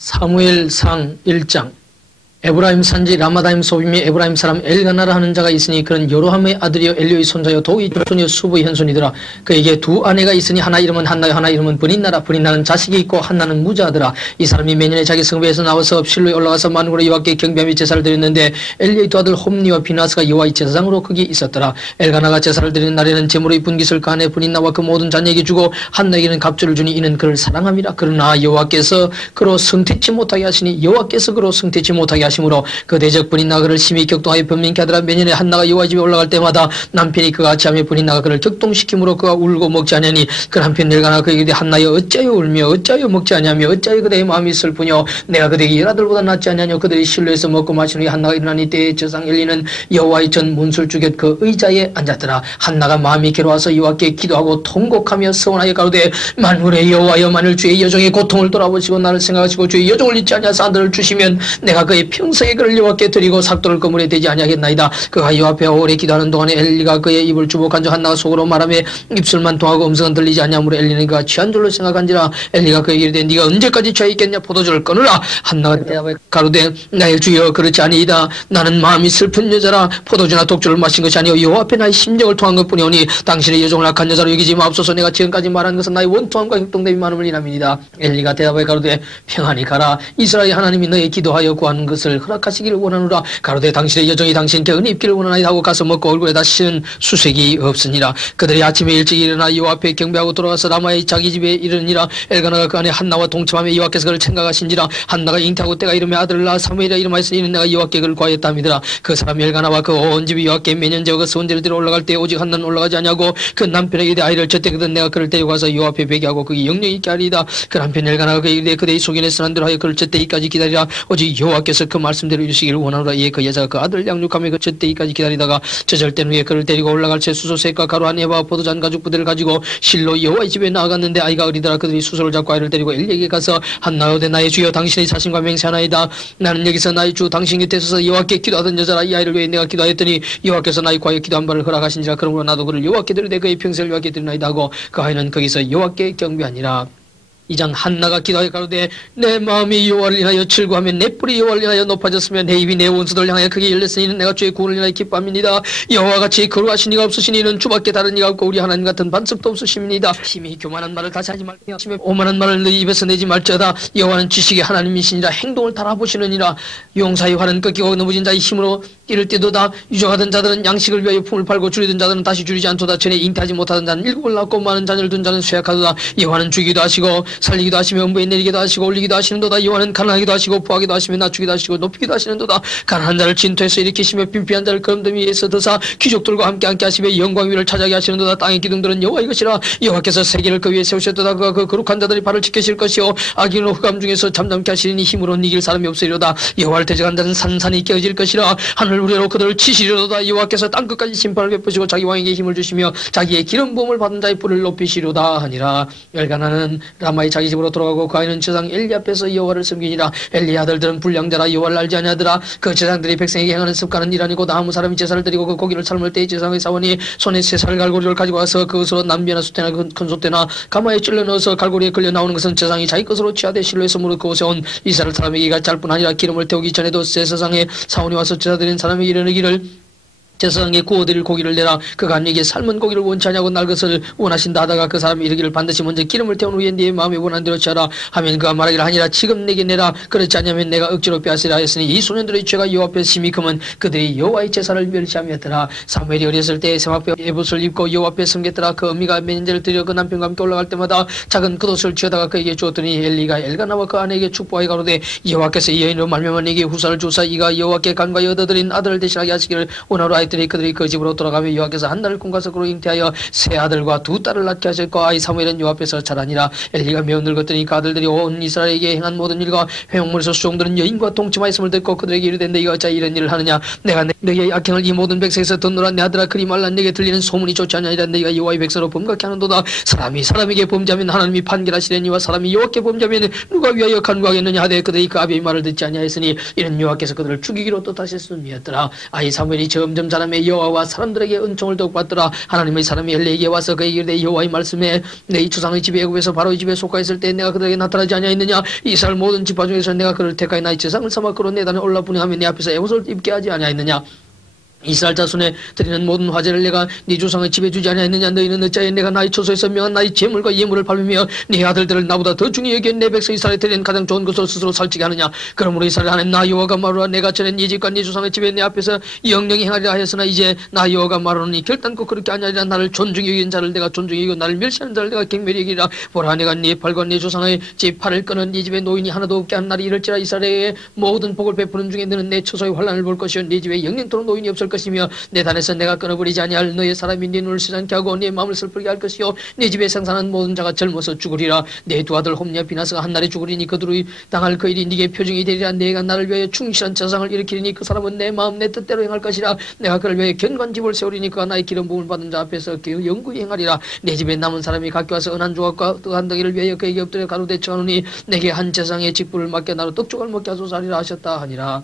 사무엘상 1장. 에브라임 산지 라마다임 소빔이 에브라임 사람 엘가나라 하는 자가 있으니 그는 여로함의 아들이요 엘리의 손자요 도의 조손이요 수부의 현손이더라. 그에게 두 아내가 있으니 하나 이름은 한나요 하나 이름은 브닌나라. 브닌나는 자식이 있고 한나는 무자하더라. 이 사람이 매년에 자기 성읍에서 나와서 실로에 올라가서 만군의 여호와께 경배하며 제사를 드렸는데 엘리의 두 아들 홈니와 비나스가 여호와의 제사장으로 거기 있었더라. 엘가나가 제사를 드리는 날에는 제물의 분깃을 그 안에 브닌나와 그 모든 자녀에게 주고 한나에게는 갑주를 주니 이는 그를 사랑함이라. 그러나 여호와께서 그로 성태치 못하게 하시니 여호와께서 그로 성태치 못하게 하심으로 그 대적 브닌나가 그를 심히 격동하여 변민케 하더라. 매년에 한나가 여호와 집에 올라갈 때마다 남편이 그가 같이 하며 브닌나가 그를 격동시키므로 그가 울고 먹지 아니하니 그 한편 엘가나가 그에게 이르되 한나여 어찌하여 울며 어찌하여 먹지 아니하며 어찌하여 그대의 마음이 슬프뇨. 내가 그대에게 일아들보다 낫지 아니하뇨. 그들이 실로에서 먹고 마시는 후에 한나가 일어나니 때에 저상 엘리는 여호와의 전 문술주곁 그 의자에 앉았더라. 한나가 마음이 괴로워서 여호와께 기도하고 통곡하며 서원하여 가로되 만군의 여호와여 만일 주의 여종의 고통을 돌아보시고 나를 생각하시고 주의 여종을 잊지 아니하사 아들을 주시면 내가 그의 평생에 그를 여호와께 드리고 삭도를 그물에 대지 아니하겠나이다. 그가 여호와 앞에 오래 기도하는 동안에 엘리가 그의 입을 주목한즉 한나가 속으로 말하며 입술만 통하고 음성은 들리지 아니하므로 엘리는 그가 취한 줄로 생각한지라. 엘리가 그에게 이르되 네가 언제까지 취해 있겠냐. 포도주를 끊으라. 한나가 대답하여 가로되 나의 주여 그렇지 아니이다. 나는 마음이 슬픈 여자라. 포도주나 독주를 마신 것이 아니오 여호와 앞에 나의 심정을 통한 것뿐이오니 당신의 여종을 악한 여자로 여기지 마옵소서. 내가 지금까지 말한 것은 나의 원통함과 혁동됨이 많음을 인함이니이다. 엘리가 대답하여 가로되 평안히 가라. 이스라엘 하나님이 너의 기도하여 구하는 것을 허락하시기를 원하노라. 가로되 당신의 여종이 당신께 은혜 입기를 원하나이다 하고 가서 먹고 얼굴에 다시는 수색이 없으니라. 그들이 아침에 일찍 일어나 여호와 앞에 경배하고 돌아가서 라마의 자기 집에 이르니라. 엘가나가 그 안에 한나와 동침하며 여호와께서 그를 생각하신지라. 한나가 잉태하고 때가 이름에 아들을 낳아 사무엘이라 이름하였으니 이는 내가 여호와께 그를 구하였답니다. 그 사람 엘가나와 그 온 집이 여호와께 매년 제어가 선제를 들어 올라갈 때 오직 한나는 올라가지 아니하고 그 남편에게 이르되 아이를 젖대거든 내가 그를 데리고 가서 여호와 앞에 베개하고 그게 영영이 있게 하리이다. 그 남편 엘가나가 그에게 이르되 그대의 속인에 선한 대로 하여 그를 젖대기까지 기다리라. 오직 여호와께서 그 말씀대로 이루시기를 원하노라. 이에 그 여자가 그 아들을 양육하며 그 젖대기까지 기다리다가 젖을 후에 그를 데리고 올라갈 새 수소색과 가루 한 해와 포도잔 가죽 부대를 가지고 실로 여호와의 집에 나아갔는데 아이가 어리더라. 그들이 수소를 잡고 아이를 데리고 엘리에게 가서 한나오되 나의 주여 당신의 자신과 맹세하나이다. 나는 여기서 나의 주 당신 곁에 서서 여호와께 기도하던 여자라. 이 아이를 위해 내가 기도하였더니 여호와께서 나의 구하여 기도한 바를 허락하신지라. 그러므로 나도 그를 여호와께 드리되 그의 평생을 여호와께 드리나이다 하고 그 아이는 거기서 여호와께 경배하니라. 이장 한나가 기도하여 가로되 내 마음이 여호와를 인하여 즐거하며 내 뿔이 여호와를 인하여 높아졌으며 내 입이 내 원수들 향하여 크게 열렸으니 이는 내가 주의 구원을 인하여 기뻐함이니이다. 여호와같이 거룩하신 이가 없으시니 이는 주밖에 다른 이가 없고 우리 하나님 같은 반석도 없으심이니이다. 심히 교만한 말을 다시 하지 말며 심히 오만한 말을 너희 입에서 내지 말지어다. 여호와는 지식의 하나님이시니라. 행동을 달아보시느니라. 용사의 활은 꺾이고 넘어진 자의 힘으로 이를 때도다. 유정하던 자들은 양식을 위하여 품을 팔고 줄이던 자들은 다시 줄이지 않도다. 전에 잉태하지 못하던 자는 일곱을 낳고 많은 자녀를 둔 자는 쇠약하도다. 여호와는 주기도 하시고 살리기도 하시며 음부에 내리기도 하시고 올리기도 하시는도다. 여호와는 가난하기도 하시고 부하기도 하시며 낮추기도 하시고 높이기도 하시는도다. 가난한 자를 진토에서 일으키시며 빈피한 자를 거름더미 위에서 드사 귀족들과 함께 하시며 영광 위를 차지하게 하시는도다. 땅의 기둥들은 여호와의 것이라. 여호와께서 세계를 그 위에 세우셨도다. 그가 그 거룩한 자들의 발을 지키실 것이요 악인으로 흑암 중에서 잠잠케 하시리니 힘으로 이길 사람이 없으리로다. 여호와를 대적한 자는 산산이 깨어질 것이라. 하늘 우레로 그들을 치시리로다. 여호와께서 땅끝까지 심판을 베푸시고 자기 왕에게 힘을 주시며 자기의 기름 부음을 받은 자의 뿔을 높이시리로다 하니라. 엘가나는 라마의 자기 집으로 돌아가고 그 아이는 제사장 엘리 앞에서 여호와를 섬기니라. 엘리의 아들들은 불량자라 여호와를 알지 아니하더라. 그 제사장들이 백성에게 행하는 습관은 이라니고 아무 사람이 제사를 드리고 그 고기를 삶을 때 제사장의 사원이 손에 쇠살 갈고리를 가지고 와서 그것으로 남비나 수태나 큰 솥대나 가마에 찔러 넣어서 갈고리에 걸려 나오는 것은 제사장이 자기 것으로 취하되 실로에서 무릇 그곳에 온 이스라엘 사람에게 갈 뿐 아니라 기름을 태우기 전에도 제사장의 사원이 와서 제사 드린 사람에게 이르기를 제사장에 구워드릴 고기를 내라. 그가 네게 삶은 고기를 원치 않냐고 날 것을 원하신다 하다가 그 사람이 이르기를 반드시 먼저 기름을 태운 후에 네 마음에 원한 대로 취하라 하면 그가 말하기를 하니라. 지금 내게 내라. 그렇지 않으면 내가 억지로 빼앗으리라 했으니 이 소년들의 죄가 여호와 앞에 심히 크면 그들이 여호와의 제사를 멸시하였더라. 사무엘이 어렸을 때 세마포 에봇을 입고 여호와 앞에 섬겼더라. 그 어미가 매년제를 드려 그 남편과 함께 올라갈 때마다 작은 겉옷을 취하다가 그에게 주었더니 엘리가 엘가나와 그 아내에게 축복하여 가로되 여호와께서 이 여인으로 말미암아 네게 후사를 주사 이가 여호와께 간과히 얻어들인 아들을 대신하게 하시기를 원하노라. 그들이 그 집으로 돌아가며 여호와께서 한나를 꿈가서 그로 잉태하여 세 아들과 두 딸을 낳게 하셨고 아이 사무엘은 여호와 앞에서 자라니라. 엘리가 매우 늙었더니 그 아들들이 온 이스라엘에게 행한 모든 일과 회막문에서 수종들은 여인과 동침하였음을 듣고 그들에게 이르되 너희가 어찌 이런 일을 하느냐. 내가 너희의 악행을 이 모든 백성에서 듣노라. 내 아들아 그리 말라. 내게 들리는 소문이 좋지 않으니라. 너희가 여호와의 백성으로 범각케 하는도다. 사람이 사람에게 범죄하면 하나님이 판결하시려니와 사람이 여호와께 범죄하면 누가 위하여 간구하겠느냐 하되 그들이 그 아비의 말을 듣지 아니하였으니 이는 여호와께서 그들을 죽이기로 뜻하셨음이었더라. 아이 사무엘이 점점 자라 사람의 여호와와 사람들에게 은총을 더욱 받더라. 하나님의 사람이 엘리에게 와서 그에게 이르되 여호와의 말씀에 내 조상의 집에 애굽에서 바로의 집에 속하였을 때 내가 그들에게 나타나지 아니하였느냐. 이스라엘 모든 지파 중에서 내가 그를 택하여 나의 제상을 삼아 그로 내 단에 올라 분양하며 내 앞에서 에봇을 입게 하지 아니하였느냐. 이스라엘 자손에 드리는 모든 화제를 내가 네 조상의 집에 주지 아니하였느냐. 너희는 어찌하여 내가 나의 초소에서 명한 나의 제물과 예물을 밟으며 네 아들들을 나보다 더 중히 여겨 내 백성 이스라엘에 드리는 가장 좋은 것을 스스로 살찌게 하느냐. 그러므로 이스라엘 하나님 나 여호와가 말하노라. 내가 전에 네 집과 네 조상의 집에 내 앞에서 영영히 행하리라 하였으나 이제 나 여호와가 말하노니 결단코 그렇게 아니하리라. 나를 존중히 여긴 자를 내가 존중히 여기고 나를 멸시하는 자를 내가 경멸히 여기리라. 보라 내가 네 팔과 네 조상의 집 팔을 끊은 네 집에 노인이 하나도 없게 한 날이 이럴지라. 이스라엘의 모든 복을 베푸는 중에 너는 내 초소의 환난을 볼 것이요 네 집에 영영토록 노인이 없을 것이며 내 단에서 내가 끊어버리지 아니할 너의 사람이 네 눈을 쓰지 하고 네 마음을 슬프게 할 것이요 네 집에 생산한 모든 자가 젊어서 죽으리라. 내 두 아들 홈리와 비나스가 한날에 죽으리니 그들이 당할 그 일이 네게 표징이 되리라. 내가 나를 위하여 충실한 제사장을 일으키리니 그 사람은 내 마음 내 뜻대로 행할 것이라. 내가 그를 위하여 견관집을 세우리니 그가 나의 기름 부음을 받은 자 앞에서 영구히 행하리라. 내 집에 남은 사람이 각기 와서 은한 조각과 떡한 덩이를 위하여 그에게 엎드려 가로되 청하노니 내게 한 제사장의 직분을 맡겨 나로 떡조각을 먹게 하소서 하리라 하셨다 하니라.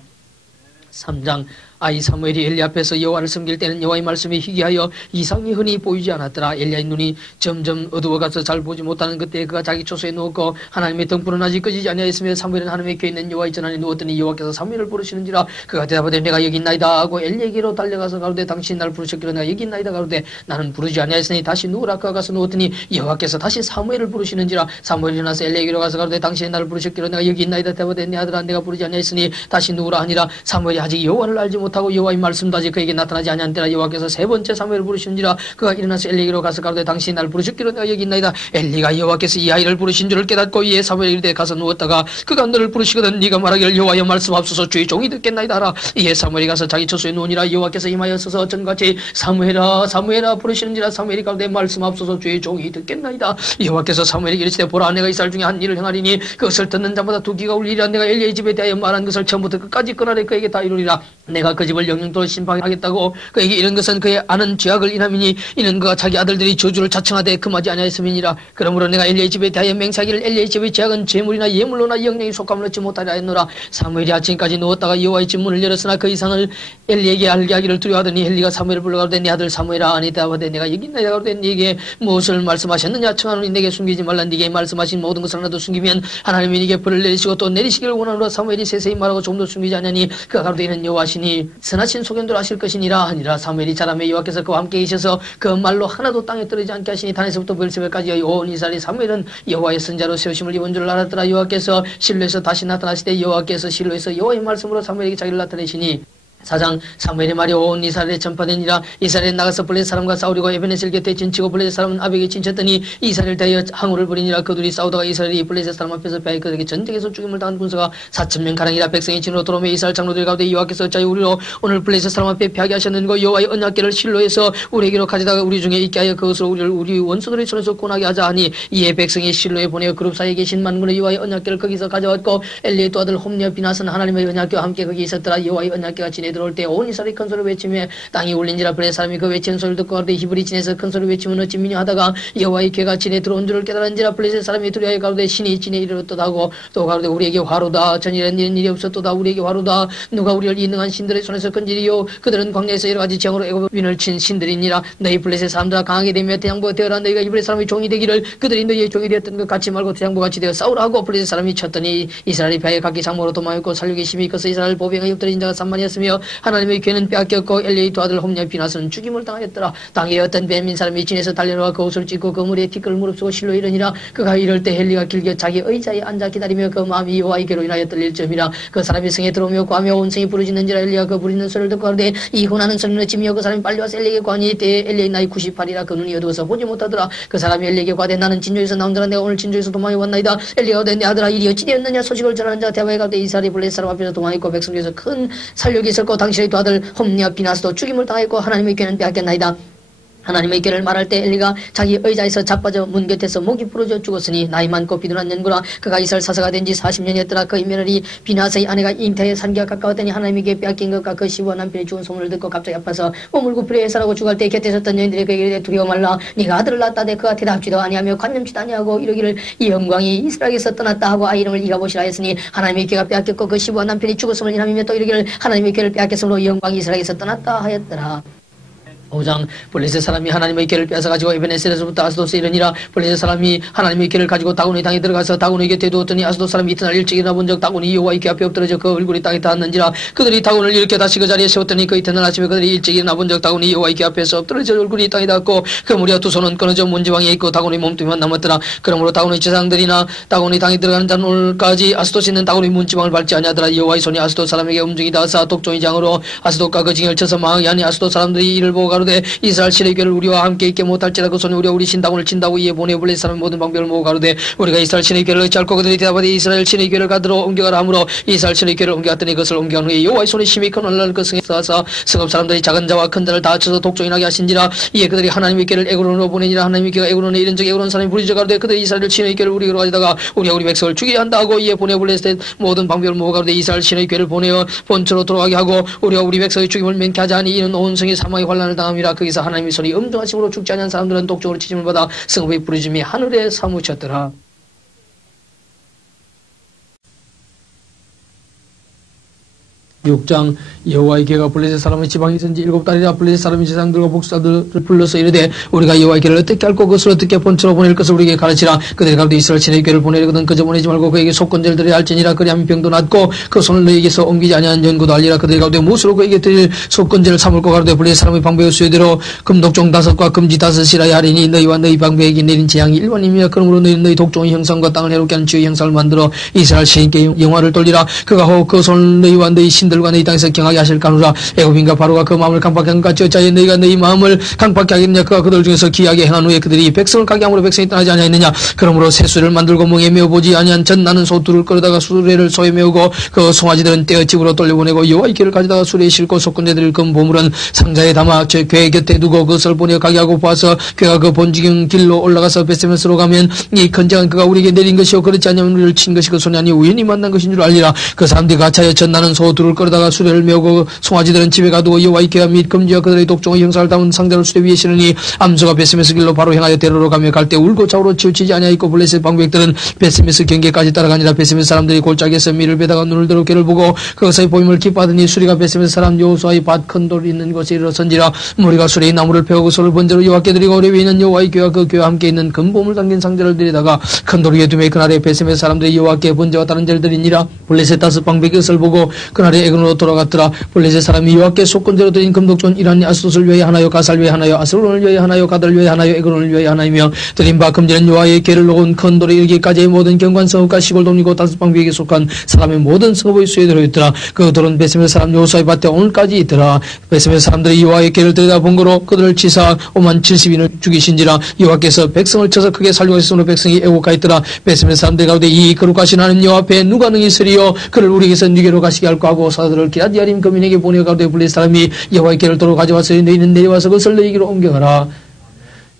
3장 아이 사무엘이 엘리 앞에서 여호와를 섬길 때는 여호와의 말씀이 희귀하여 이상이 흔히 보이지 않았더라. 엘리야의 눈이 점점 어두워가서 잘 보지 못하는 그때 그가 자기 초소에 누웠고 하나님의 등불은 아직 꺼지지 아니하였으며 사무엘은 하나님의 궤에 있는 여호와의 전안에 누웠더니 여호와께서 사무엘을 부르시는지라. 그가 대답하되 내가 여기 있나이다 하고 엘리에게로 달려가서 가로되 당신이 나를 부르셨기로 내가 여기 있나이다 가로되 나는 부르지 아니하였으니 다시 누우라. 그가 가서 누웠더니 여호와께서 다시 사무엘을 부르시는지라. 사무엘이 일어나서 엘리에게로 가서 가로되 당신이 나를 부르셨기로 내가 여기 있나이다 대답하되 내 아들아 내가 부르지 아니하였으니 다시 누우라 하니라. 사무엘이 아직 여호와를 알지 못하고 여호와의 말씀도 아직 그에게 나타나지 아니한 때라. 여호와께서 세 번째 사무엘을 부르시는지라. 그가 일어나서 엘리에게로 가서 가로되 당신이 나를 부르셨기로 내가 여기 있나이다. 엘리가 여호와께서 이 아이를 부르신 줄을 깨닫고 이에 사무엘이 이르되 가서 누웠다가 그가 너를 부르시거든 네가 말하기를 여호와의 말씀하옵소서 주의 종이 듣겠나이다 하라. 이에 사무엘이 가서 자기 처소에 누우니라. 여호와께서 임하여서서 전같이 사무엘아 사무엘아 부르시는지라. 사무엘이 가로되 말씀하옵소서 주의 종이 듣겠나이다. 여호와께서 사무엘에게 이르시되 보라 내가 이스라엘 중에 한 일을 행하리니 그것을 듣는 자마다 두 귀가 울리리라. 내가 엘리의 집에 대하여 말한 것을 처음부터 끝까지 끊어내 그에게 다 이루리라. 내가 그 집을 영영토록 심판하겠다고 그에게 이런 것은 그의 아는 죄악을 인함이니 이는 그가 자기 아들들이 저주를 자청하되 금하지 아니하였음이니라. 그러므로 내가 엘리의 집에 대하여 맹세하기를 엘리의 집의 죄악은 제물이나 예물로나 영영이 속함을 얻지 못하리라 했노라. 사무엘이 아침까지 누웠다가 여호와의 집 문을 열었으나 그 이상을 엘리에게 알게 하기를 두려워하더니 엘리가 사무엘을 불러가로되 네 아들 사무엘아. 아니 대답하되 내가 여기 있나이다 가로되 네게 무엇을 말씀하셨느냐. 청하노니 내게 숨기지 말라. 네게 말씀하신 모든 것을 하나도 숨기면 하나님이 네게 벌을 내리시고 또 내리시기를 원하노라. 사무엘이 세세히 말하고 조금도 숨기지 않으니 그가 가로되 이는 여호와시니 선하신 소견도를 하실 것이니라 하니라. 사무엘이 자라매 여호와께서 그와 함께 계셔서 그 말로 하나도 땅에 떨어지지 않게 하시니 단에서부터 브엘세바까지 온 이스라엘이 사무엘은 여호와의 선자로 세우심을 입은 줄 알았더라. 여호와께서 실로에서 다시 나타나시되 여호와께서 실로에서 여호와의 말씀으로 사무엘에게 자기를 나타내시니 4장 사무엘의 말이 온 이스라엘에 전파되니라. 이스라엘에 나가서 블레셋 사람과 싸우려고 에베네셀 곁에 진치고 블레셋 사람은 아벡에 진쳤더니 이스라엘 대하여 항우를 벌이니라. 그들이 싸우다가 이스라엘이 블레셋 사람 앞에서 패하여 그들에게 전쟁에서 죽임을 당한 군사가 4,000명 가량이라. 백성이 진으로 돌아오며 이스라엘 장로들 가운데 여호와께서 어찌하여 우리로 오늘 블레셋 사람 앞에 패하게 하셨는고 여호와의 언약궤를 실로에서 우리에게로 가져다가 우리 중에 있게 하여 그것을 우리 원수들의 손에서 구원하게 하자 하니 이에 백성이 실로에 보내어 그룹 사이에 계신 만군의 여호와의 언약궤를 거기서 가져왔고 엘리의 두 아들 홈리와 비나스는 하나님의 언약궤와 함께 거기 있었더라. 여호와의 언약궤가 진에 들어올 때 온 이스라엘이 큰 소리를 외치며 땅이 울린지라. 블레셋 사람이 그 외치는 소리를 듣고 가로되 히브리 진에서 큰 소리를 외치면 어찌 미냐 하다가 여호와의 궤가 진에 들어온 줄을 깨달은지라. 블레셋 사람이 두려워하여 가로되 신이 진에 이르렀도다 하고 또 가로되 우리에게 화로다. 전일엔 이런 일이 없었도다. 우리에게 화로다. 누가 우리를 이 능한 신들의 손에서 건지리요. 그들은 광야에서 여러 가지 재앙으로 애굽인을 친 신들이니라. 너희 블레셋 사람들아 강하게 되며 대장부가 되어라. 너희가 이브리 사람의 종이 되기를 그들이 너희의 종이 되었던 것 같이 말고 대장부 같이 되어 싸우라 하고 블레셋 사람이 쳤더니 이스라엘이 패하여 각기 장모로 도망했고 살육의 힘이 커서 이스라엘 보병에 엎드린 자가 3만이었으며 하나님의 궤는 빼앗겼고 엘리의 두 아들 홈리와 비나스는 죽임을 당하였더라. 땅에 어떤 베민 사람이 진에서 달려나와 그 옷을 찢고 그 물에 티끌을 무릅쓰고 실로 이르니라. 그가 이럴 때 엘리가 길게 자기 의자에 앉아 기다리며 그 마음이 여호와의 궤로 인하여 떨릴 점이라. 그 사람이 성에 들어오며 과며 온 성이 부르짖는지라. 엘리가 그 부르짖는 소리를 듣고 가로되 이 혼하는 소리는 어찌미요. 그 사람이 빨리 와서 엘리에게 관이 때에 엘리의 나이 98이라. 그 눈이 어두워서 보지 못하더라. 그 사람이 엘리에게 과되 나는 진조에서 나온 자라. 내가 오늘 진조에서 도망해 왔나이다. 엘리가 가로되 내 아들아 일이 어찌 되었느냐. 소식을 전하는 자가 대화에 가로되 이스라엘이 블레셋 사람 앞에서 도망했고 백성 중에서 큰 살육이 있었고 당신의 두 아들 홈리와 비나스도 죽임을 당했고 하나님의 궤는 빼앗겼나이다. 하나님의 길을 말할 때 엘리가 자기 의자에서 자빠져 문 곁에서 목이 부러져 죽었으니 나이 많고 비둔한 년구나. 그가 이스라엘 사사가 된 지 40년이었더라. 그의 며느리 비나스의 아내가 잉태에 산기가 가까웠더니 하나님에게 빼앗긴 것과 그 시부와 남편이 죽은 소문을 듣고 갑자기 아파서 머물고 불의해서라고 죽을 때 곁에 섰던 여인들이 그에게 이르되 두려워 말라. 네가 아들을 낳았다대. 그가 대답지도 아니하며 관념치도 아니하고 이러기를 이 영광이 이스라엘에서 떠났다 하고 아이 이름을 이가 보시라 했으니 하나님의 귀가 빼앗겼고 그 시부와 남편이 죽었음을 인하며 또 이러기를 하나님의 귀를 빼앗겼으므로 이 영광이 이스라엘에서 떠났다 하였더라. 5장 블레셋 사람이 하나님의 길을 빼앗아가지고 에베네셀에서부터 아스돗에 이르니라. 블레셋 사람이 하나님의 길을 가지고 다곤의 땅에 들어가서 다곤의 곁에 두었더니 아스돗 사람이 이튿날 일찍 일어나 본즉 다곤이 여호와의 귀 앞에 엎드러져 그 얼굴이 땅에 닿았는지라. 그들이 다곤을 일으켜 다시 그 자리에 세웠더니 그 이튿날 아침에 그들이 일찍 일어나 본즉 다곤이 여호와의 귀 앞에서 엎드러져 얼굴이 땅에 닿았고 그 무리와 두 손은 끊어져 문지방에 있고 다곤의 몸뚱이만 남았더라. 그러므로 다곤의 제사장들이나 다곤의 땅에 들어가는 자는 오늘까지 아스돗에 있는 다곤의 문지방을 밟지 아니하더라. 여호와의 손이 아스돗 사람에게 움직이 닿아서 독종의 장으로 아스돗과 그 징을 쳐서 망하게 하니 아스돗 사람들이 이를 보고 가로되 이스라엘 신의 교를 우리와 함께 있게 못할지라. 그 손이 우리와 우리 신당을 친다고 이에 보내 블레셋 사람 모든 방법을 모으고 가로되 우리가 이스라엘 신의 교를 어찌할꼬. 그들이 대답하되 이스라엘 신의 교를 가드로 옮겨가라 하므로 이스라엘 신의 교를 옮겨갔더니 그것을 옮겨간 후에 여호와의 손이 심히 큰 혼란을 그 성에 쌓아서 성읍 사람들이 작은 자와 큰 자를 다 쳐서 독종이 나게 하신지라. 이에 그들이 하나님의 교를 에그론으로 보내니라. 하나님의 교가 에그론에 이른 적 에그론 사람이 부르짖어 가로되 그들이 이스라엘 신의 교를 우리로 가져다가 우리와 우리 백성을 죽이게 한다 하고 이에 보내 블레셋 모든 방법을 모으고 가로되 이스라엘 신의 교를 보내어 본처로 돌아가게 하고 우리와 우리 백성의 죽임을免케 하자 하니 이는 온 성이 사망의 환난을 당함이라. 거기서 하나님의 손이 엄중하심으로 죽지 않은 사람들은 독종으로 치심을 받아 성읍의 부르짐이 하늘에 사무쳤더라. 6장 여호와의 개가 블레셋 사람의 지방에 있은지 7달이라. 블레셋 사람이 제사장들과 목사들을 불러서 이르되 우리가 여호와의 개를 어떻게 알고 그것을 어떻게 본처로 보낼 것을 우리에게 가르치라. 그들이 가로되 이스라엘 신의 개를 보내려거든 그저 보내지 말고 그에게 속건제를 드려야 할지니라. 그리하면 병도 낫고 그 손을 너에게서 옮기지 아니하는 연고도 알리라. 그들이 가로되 무엇으로 그에게 드릴 속건제를 삼을고 가로되 블레셋 사람의 방배의 수요대로 금독종 5과 금지 5이라야 하리니 너희와 너희 방배에게 내린 재앙이 일반임이라. 그러므로 너희는 너희 독종의 형상과 땅을 해롭게 하는 주의 형상을 만들어 이스라엘 신께 영화를 돌리라. 그가 혹 그 손을 너희와 너희 신들과 너희 땅에서 경하게 하실까누라. 애굽인과 바로가 그 마음을 강팍하게 한 것 같이 어찌하여 너희가 너희 마음을 강팍하게 하겠느냐. 그가 그들 중에서 기하게 행한 후에 그들이 백성을 가게 함으로 백성이 떠나지 아니하였느냐. 그러므로 새수를 만들고 멍에 메어보지 아니한 전 나는 소두를 끌어다가 수레를 소에 메우고 그 송아지들은 떼어 집으로 돌려보내고 여호와의 길을 가져다가 수레에 싣고 속건제들을 금 보물은 상자에 담아 궤 곁에 두고 그것을 보내어 가게 하고 보아서 궤가 그 본지경 길로 올라가서 베세메스로 가면 이 건장한 그가 우리에게 내린 것이요 그렇지 않으면 우리를 친 것이 그 손이 아니 우연히 만난 것인 줄 알리라. 그 사람들이 가차여 전 나는 소두를 끌어다가 수레를 메우고 송아지들은 집에 가두고 여호와의 계와 및 금지와 그들의 독종의 형상을 담은 상자를 수레 위에 실으니 암소가 베세메스 길로 바로 향하여 대로로 가며 갈 때 울고 좌우로 치우치지 아니하였고 블레셋 방백들은 베세메스 경계까지 따라가니라. 베세메스 사람들이 골짜기에서 밀을 베다가 눈을 들어 괴를 보고 그것의 보임을 기뻐하더니 수리가 베세메스 사람 여호수아의 밭 큰 돌이 있는 곳에 이르렀은지라. 무리가 수레의 나무를 베고 소를 번제로 여호와께 드리고 오래 위에 있는 여호와의 교와 그 교와 함께 있는 금보물 담긴 상자를 들여다가 큰 돌 위에 두매 그날에 베세메스 사람들이 여호와께 번제와 다른 제를 드리니라. 블레셋 5 방백이 그것을 보고 그날에 에그론으로 돌아갔더라. 블레셋 사람이 여호와께 속건제로 드린 금독존 이란이 아스돗을 위하여 하나요 가살 위에 하나요 아스론을 위하여 하나요 가들 위에 하나요 에그론을 위하여 하나이며 드린 바 금제는 여호와의 개를 놓은 큰 돌에 이르기까지의 모든 경관 성읍과 시골 동이고 5 방백에게 속한 사람의 모든 성읍의 수에 들어있더라. 그 돌은 베세메스 사람 여호수아의 밭에 오늘까지 있더라. 베세메스 사람들이 여호와의 개를 들여다 본 거로 그들을 치사 570인을 죽이신지라. 여호와께서 백성을 쳐서 크게 살려고 했으므로 백성이 애곡하였더라. 베세메스 사람들이 가로되 이 거룩하신 하나님 여호와 앞에 누가 능히 서리요. 그를 우리에게서 네게로 가시게 할까 하고 사도들을 기럇야림 거민에게 보내어 가로되 블레셋 사람이 여호와의 개를 도로 가져왔으니 너희는 내려와서 그것을 너희에게로 옮겨가라.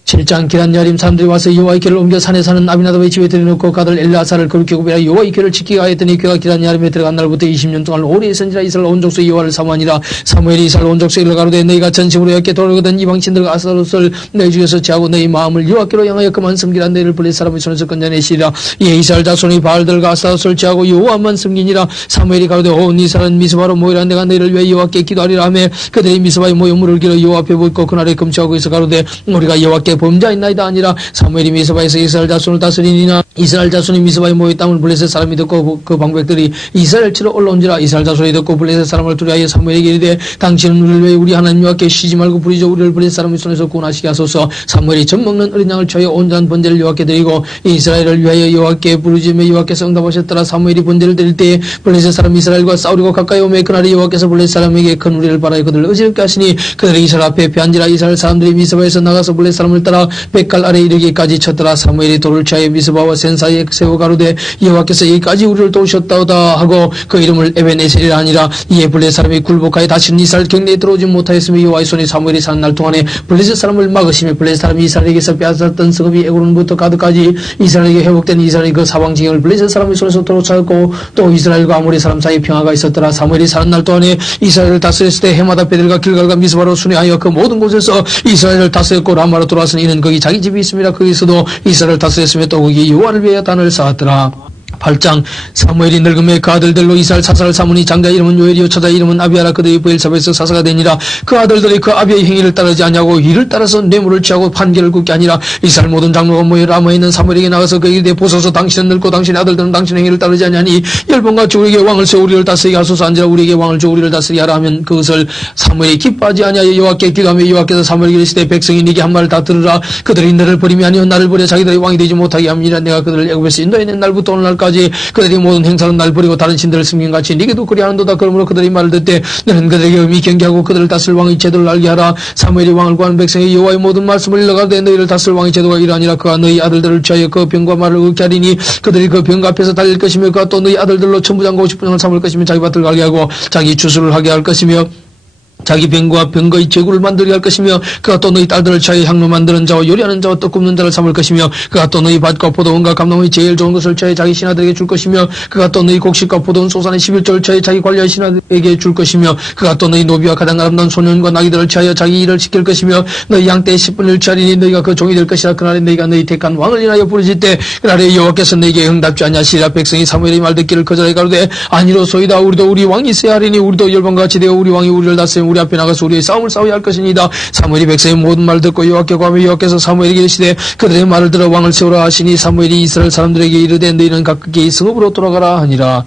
7장 기럇야림 사람들이 와서 여호와의 궤를 옮겨 산에 사는 아비나답의 집에 들여놓고 가들 엘르아사를 거룩히 구별하여 여호와의 궤를 지키게 하였더니 그가 기럇야림에 들어간 날부터 20년 동안 오래 있은지라. 이스라엘 온 족속이 여호와를 사모하니라. 사무엘이 이스라엘 온 족속에 가로되 너희가 전심으로 여호와께 돌아오거든 이방 신들과 아스타롯을 너희 중에서 제하고 너희 마음을 여호와께로 향하여 그만 섬기라. 너희를 블레셋 사람의 손에서 건져내시리라. 이에 이스라엘 자손이 바알들과 아스타롯을 제하고 여호와만 섬기니라. 사무엘이 가로되 온 이스라엘은 미스바로 모이라. 내가 너희를 위해 여호와께 기도하리라 하며 그들이 미스바에 모여 물을 길어 여호와 앞에 붓고 그날에 금식하고 있어 가로되 우리가 여호와께 범죄하였나이다 아니라. 사무엘이 미스바에서 이스라엘 자손을 다스리니나 이스라엘 자손이 미스바에 모였다면 블레셋 사람이 듣고 그 방백들이 이스라엘 치러 올라온지라. 이스라엘 자손이 듣고 블레셋 사람을 두려워하여 사무엘에게 이르되 당신은 우리를 위해 우리 하나님 여호와께 쉬지 말고 부르짖어 우리를 블레셋 사람의 손에서 구원하시게 하소서. 사무엘이 젖 먹는 어린 양을 취하여 온전한 번제를 여호와께 드리고 이스라엘을 위하여 여호와께 부르짖으며 여호와께서 응답하셨더라. 사무엘이 번제를 드릴 때에 블레셋 사람 이스라엘과 싸우려고 가까이 오매 그날에 여호와께서 블레셋 사람에게 큰 우리를 바라여 그들을 어지럽게 하시니 그들이 이스라엘 앞에 패한지라. 이스라엘 사람들이 미스바에서 나가서 블레셋 사람을 따라 백갈 아래 이르기까지 쳤더라. 사무엘이 돌을 취하여 미스바와 센 사이에 세워 가로되 여호와께서 여기까지 우리를 도우셨다오다 하고 그 이름을 에베네셀이라 하니라. 이에 블레셋 사람이 굴복하여 다시는 이스라엘 경내에 들어오지 못하였으며 여호와의 손이 사무엘이 사는 날 동안에 블레셋 사람을 막으시며 블레셋 사람이 이스라엘에게서 빼앗았던 성읍이 에그론부터 가드까지 이스라엘에게 회복된 이스라엘의 그 사방지경을 블레셋 사람의 손에서 도로찾았고 또 이스라엘과 아모리 사람 사이 평화가 있었더라. 사무엘이 사는 날 동안에 이스라엘을 다스렸을 때 해마다 베델과 길갈과 미스바로 순회하여 그 모든 곳에서 이스라엘을 다스렸고 라마로 돌아왔으니 이는 거기 자기 집이 있습니다. 거기서도 이스라엘을 다스렸으며 또 거기 여호와를 위하여 단을 쌓았더라. 8장 사무엘이 늙음에 그 아들들로 이스라엘 사사를 삼으니 장자 이름은 요엘이요 처자 이름은 아비아라. 그들이 브엘사바에서 사사가 되니라. 그 아들들이 그 아비의 행위를 따르지 아니하고 이를 따라서 뇌물을 취하고 판결을 굽게 하니라. 이스라엘 모든 장로가 모여 라마에 있는 사무엘에게 나가서 그에게 대해 보소서 당신은 늙고 당신의 아들들은 당신의 행위를 따르지 아니하니 열번같이 우리에게 왕을 세워 우리를 다스리게 하소서. 안지라 우리에게 왕을 줘 우리를 다스리게 하라 하면 그것을 사무엘이 기뻐하지 아니하여 여호와께 기도하며 여호와께서 사무엘에게 이르시되 백성이 네게 한 말을 다 들으라. 그들이 너를 버림이 아니여 나를 버려 자기들이 왕이 되지 못하게 함이니라. 내가 그들을 애굽에서 인도해낸 날부터 오늘날까지 그들이 모든 행사는 날 버리고 다른 신들을 섬긴같이 네게도 그리하는도다. 그러므로 그들이 말을 듣되 너는 그들에게 음히 경계하고 그들을 다스릴 왕의 제도를 알게 하라. 사무엘이 왕을 구하는 백성이 여호와의 모든 말씀을 일러가되 너희를 다스릴 왕의 제도가 이러하니라. 그가 너희 아들들을 취하여 그 병과 말을 얻게 하리니 그들이 그 병과 앞에서 달릴 것이며 그가 또 너희 아들들로 천부장과 50분을 삼을 것이며 자기 밭을 갈게 하고 자기 주수를 하게 할 것이며 자기 병과 병거의 제구를 만들게 할 것이며 그가 또 너희 딸들을 취하여 향로 만드는 자와 요리하는 자와 떡 굽는 자를 삼을 것이며 그가 또 너희 밭과 포도원과 감람의 제일 좋은 것을 취하여 자기 신하들에게 줄 것이며 그가 또 너희 곡식과 포도원 소산의 11조를 취하여 자기 관리할 신하들에게 줄 것이며 그가 또 너희 노비와 가장 아름다운 소년과 나귀들을 취하여 자기 일을 시킬 것이며 너희 양떼의 10분을 취하리니 너희가 그 종이 될 것이라. 그날에 너희가 너희 택한 왕을 인하여 부르실 때 그날에 여호와께서 너희에게 응답지 아니하시리라. 백성이 사무엘의 말 듣기를 거절하여 가로되 아니로소이다. 우리도 우리 왕이 있어야 하리니 우리도 열방같이 되어 우리 왕이 우리를 다스리며 우리 앞에 나가서 우리의 싸움을 싸워야 할 것이니이다. 사무엘이 백성의 모든 말을 듣고 여호와께 구하며 여호와께서 사무엘에게 이르시되 그들의 말을 들어 왕을 세우라 하시니 사무엘이 이스라엘 사람들에게 이르되 너희는 각기 성읍으로 돌아가라 하니라.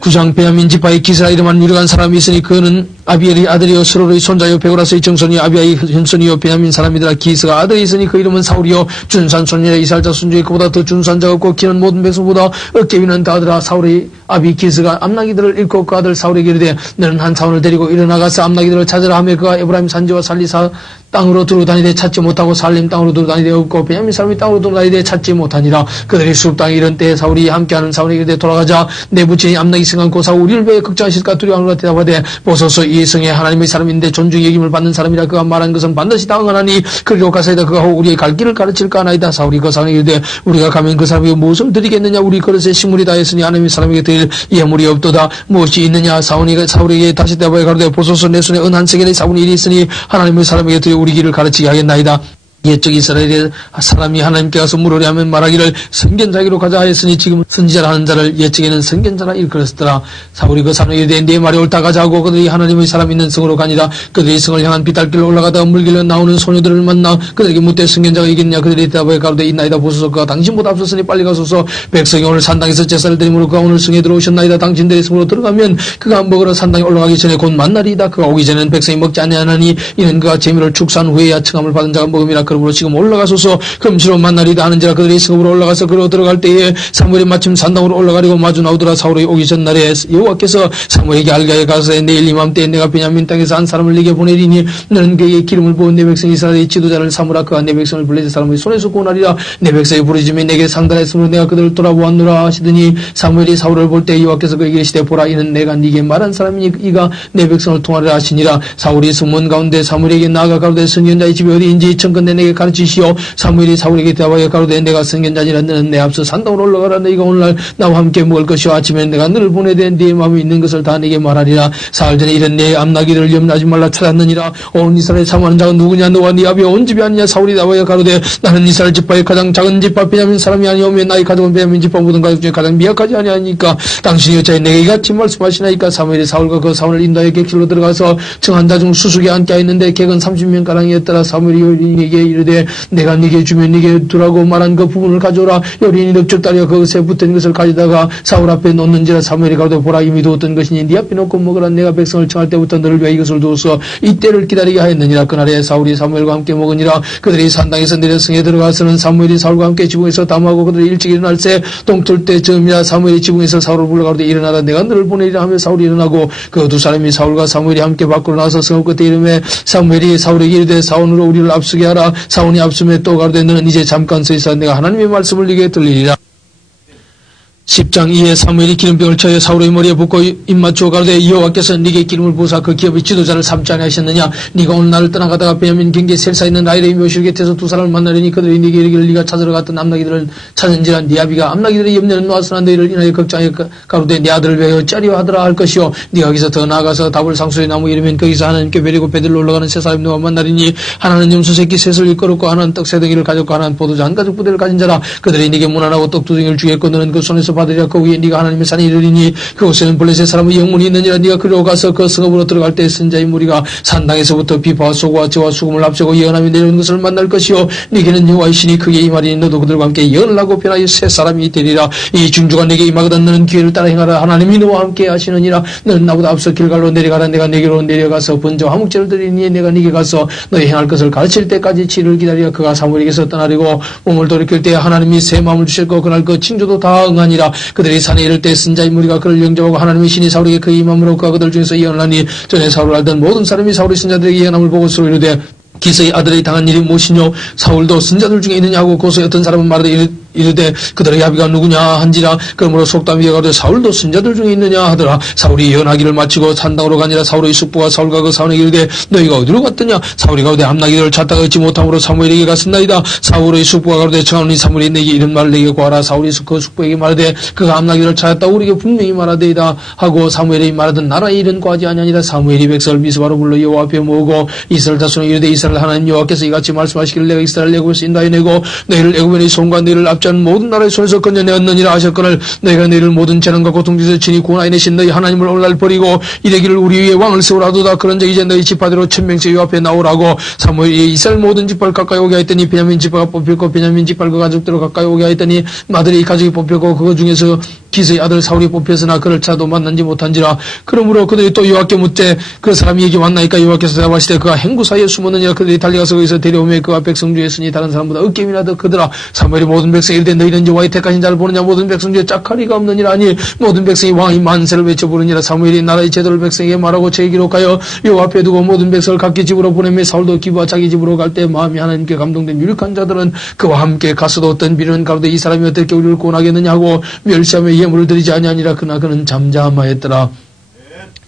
9장 베냐민 지파의 기스라 이름한 유력한 사람이 있으니 그는 아비엘의 아들이요 스롤의 손자요 베고라스의 정손이요 아비아의 현손이요 베냐민 사람이더라. 기스가 아들이 있으니 그 이름은 사울이요 준산 손이라. 이스라엘 자손 중에 그보다 더 준수한 자가 없고 키는 모든 백성보다 어깨 위는 다하더라. 사울의 아비 기스가 암나기들을 잃고 그 아들 사울에게 이르되 너는 한 사원을 데리고 일어나가서 암나기들을 찾으라 하며 그가 에브라임 산지와 살리사 땅으로 두루다니되 찾지 못하고 살림 땅으로 두루다니되 없고 베냐민 사람이 땅으로 두루다니되 찾지 못하니라. 그들이 수업 땅에 이른 때에 사울이 함께하는 사울에게 이르되 돌아가자. 내 부친이 암나기 승한고 사울 우리를 왜 걱정하실까 두려워하노라. 대답하되 보소서 이 성에 하나님의 사람인데 존중의 여김을 받는 사람이라. 그가 말한 것은 반드시 당하나니 그리로 가사이다. 그가 혹 우리의 갈 길을 가르칠까 하나이다. 사울이 그 사람에게 이르되 우리가 가면 그 사람에게 무엇을 드리겠느냐. 우리 그릇에 식물이 다 했으니 하나님의 사람에게 드릴 예물이 없도다. 무엇이 있느냐. 사울에게 다시 대답하여 가로되 보소서 내 손에 은 한 세겔의 4분의 1이 있으니 하나님의 사람에게 드려 우리 길을 가르치게 하겠나이다. 옛적 이스라엘의 사람이 하나님께 가서 물으려 하면 말하기를 선견자기로 가자 하였으니 지금 선지자라 하는 자를 옛적에는 선견자라 일컬었더라. 사울이 그 사람에게 이르되 네 말이 옳다. 가자 하고 그들이 하나님의 사람 있는 성으로 가니라. 그들이 성을 향한 비탈길로 올라가다가 물길로 나오는 소녀들을 만나 그들에게 묻되 선견자가 이겠냐. 그들이 대답하여 가로되 있나이다. 보소서 그가 당신보다 앞섰으니 빨리 가소서. 백성이 오늘 산당에서 제사를 드림으로 그가 오늘 성에 들어오셨나이다. 당신들의 성으로 들어가면 그가 먹으러 산당에 올라가기 전에 곧 만날이다. 그가 오기 전에는 백성이 먹지 아니하나니 이는 그가 재미를 축산 후에야 청함을 받은 자가 먹음이라. 그러므로 지금 올라가소서. 금시로 만나리다 하는지라. 그들이 성읍으로 올라가서 그로 들어갈 때에 사무엘이 마침 산당으로 올라가려고 마주 나오더라. 사울이 오기 전날에 여호와께서 사무엘에게 알게 하여 가서되 내일 이맘때에 내가 베냐민 땅에서 한 사람을 네게 보내리니 너는 그에게 기름을 부은 내 백성 이스라엘의 지도자를 삼으라. 그가 내 백성을 블레셋 사람의 손에서 구원하리라. 내 백성이 부르짖으며 내게 상달했으므로 내가 그들을 돌아보았노라 하시더니 사무엘이 사울을 볼 때 여호와께서 그에게 이르시되 보라 이는 내가 네게 말한 사람이니 이가 내 백성을 통하리라 하시니라. 사울이 성문 가운데 사무엘에게 나아가 가로되 선견자의 집이 어디인지 청컨대 내게 가르치시오. 사무엘이 사울에게 대답하여 가로되 내가 선견자니라. 너는 내 앞서 산당으로 올라가라. 너희가 오늘날 나와 함께 먹을 것이요 아침에 내가 너를 보내되 네 마음에 있는 것을 다 내게 말하리라. 사흘 전에 이런 내 암나기들을 염려하지 말라 찾았느니라. 온 이스라엘 사모하는 자가 누구냐. 너와 네 아비와 온 집이 아니냐. 사울이 대답하여 가로되 나는 이스라엘 지파의 가장 작은 지파 베냐민 사람이 아니오며 나의 가족은 베냐민 지파 모든 가족 중에 가장 미약하지 아니하니까 당신이 어찌하여 내게 이같이 말씀하시나이까. 사무엘이 사울과 그 사원을 인도하여 객실로 들어가서 청한 자 중 수숙에 앉아있는데 객은 30명가량이었더라. 사무엘이 요리인에게 이르되 내가 네게 주면 네게 두라고 말한 그 부분을 가져오라. 요리인이 넉적다리가 그것에 붙은 것을 가져다가 사울 앞에 놓는지라. 사무엘이 가로되 보라 이미 두었던 것이니 네 앞에 놓고 먹으라. 내가 백성을 청할 때부터 너를 위하여 이것을 두어서 이때를 기다리게 하였느니라. 그날에 사울이 사무엘과 함께 먹으니라. 그들이 산당에서 내려 성에 들어가서는 사무엘이 사울과 함께 지붕에서 담하고 그들이 일찍 일어날 새 동틀 때쯤이라. 사무엘이 지붕에서 사울을 불러 가로되 일어나라. 내가 너를 보내리라 하며 사울이 일어나고 그 두 사람이 사울과 사무엘이 함께 밖으로 나와서 성읍 끝에 이르매 사무엘이 사울에게 이르되 사원으로 우리를 앞서게 하라. 사울이 앞섬에 또 가로되 너는 이제 잠깐 서 있어 내가 하나님의 말씀을 네게 들리리라. 10장 2에 사무엘이 기름병을 쳐여 사울의 머리에 붓고 입맞추어 가로되 여호와께서 네게 기름을 부으사 그 기업의 지도자를 삼지 아니하셨느냐. 네가 오늘 나를 떠나가다가 베냐민 경계 셀사 있는 라헬의 묘실 곁에서 두 사람을 만나려니 그들이 네게 이르기를 네가 찾으러 갔던 암나기들을 찾은지라. 네 아비가 암나기들의 염려는 놓았으나 너희를 인하여 걱정하여 가로되 네 아들을 왜 어찌하려 하더라 할 것이요. 네가 거기서 더 나아가서 다불 상수의 나무 이르면 거기서 하나님께 베리고 베들로 올라가는 세 사람이 너와 만나리니 하나는 염소 새끼 셋을 일컬었고 하나는 떡 세 덩이를 가졌고 하나는 포도주 한 가죽 부대를 가진 자라. 그들이 네게 문안하고 떡 두 덩이를 주겠고 너는 그 손에서 받으리라. 그 위에 네가 하나님의 산에 이르리니 그곳에는 블레셋 사람의 영문이 있느니라. 네가 그리로 가서 그 성읍으로 들어갈 때 선자의 무리가 산당에서부터 비파와 소고와 저와 수금을 앞세고 예언하며 내려오는 것을 만날 것이요. 네게는 여호와의 신이 크게 임하리니 너도 그들과 함께 예언을 하고 변하여 새 사람이 되리라. 이 중주가 내게 임하거든 너는 기회를 따라 행하라. 하나님이 너와 함께 하시느니라. 너는 나보다 앞서 길갈로 내려가라. 내가 내게로 내려가서 번제와 화목제를 드리니 내가 네게 가서 너희 행할 것을 가르칠 때까지 치를 기다리라. 그가 사무엘에게서 떠나려고 몸을 돌이킬 때 하나님이 새 마음을 주셨고 그날 그 징조도 다 응하니라. 그들이 산에 이를 때 선자의 무리가 그를 영접하고 하나님의 신이 사울에게 그 임함으로 그가 그들 중에서 예언을 하니 전에 사울을 알던 모든 사람이 사울의 선자들에게 예언함을 보고 서로 이르되 기스의 아들이 당한 일이 무엇이뇨. 사울도 선자들 중에 있느냐 하고 고소의 어떤 사람은 말하되 이르되 그들의 아비가 누구냐 한지라. 그러므로 속담 위에 가로되 사울도 선자들 중에 있느냐 하더라. 사울이 예언하기를 마치고 산당으로 가니라. 사울의 숙부가 사울과 그 사원에게 이르되 너희가 어디로 갔더냐. 사울이 가로되 암나기들을 찾다가 얻지 못함으로 사무엘에게 갔습나이다. 사울의 숙부가 가로되 청하노니 사무엘이 내게 이런 말을 내게 구하라. 사울이 그 숙부에게 말하되 그가 암나기들을 찾았다고 우리에게 분명히 말하되이다 하고 사무엘이 말하던 나라에 이른 구하지 아니하니라. 사무엘이 백성을 미스바로 불러 여호와 앞에 모으고 이스라엘 자손에 이르되 이스라엘 하나님 여호와께서 이같이 말씀하시기를 내가 이스라엘 애굽에서 인도하여 내고 너희를 애굽의 손과 너희를 압제한 모든 나라의 손에서 건져내었느니라 하셨거늘 너희가 너희를 모든 재난과 고통 중에서 친히 구원하여 내신 너희 하나님을 오늘날 버리고 이르기를 우리 위에 왕을 세우라도다. 그런즉 이제 너희 지파대로 천명째 요 앞에 나오라고. 사무엘이 이스라엘 모든 지파를 가까이 오게 하였더니 베냐민 지파가 뽑혔고 베냐민 지파를 그 가족대로 가까이 오게 하였더니 마들의 가족이 뽑혔고 그거 중에서 기스의 아들 사울이 뽑혔으나 그를 찾아도 만난지 못한지라. 그러므로 그들이 또 여호와께 묻되 그 사람이 여기 왔나이까. 여호와께서 대답하시되 그가 행구 사이에 숨었느니라. 그들이 달려가서 거기서 데려오며 그와 백성 중에 있으니 다른 사람보다 어깨이나 더 크더라. 사무엘이 모든 백성이 이르되 너희는 여호와의 택하신 자를 보느냐. 모든 백성 중에 짝하리가 없느니라. 아니 모든 백성이 왕이 만세를 외쳐 부르니라. 사무엘이 나라의 제도를 백성에게 말하고 제 기록하여 여호와 앞에 두고 모든 백성을 각기 집으로 보내며 사울도 기브와 자기 집으로 갈 때 마음이 하나님께 감동된 유력한 자들은 그와 함께 가서도 어떤 비는 가로되 이 사람이 어떻게 우리를 구원하겠느냐 하고 멸시하며 예물을 드리지 아니하니라. 그러나 그는 잠잠하였더라.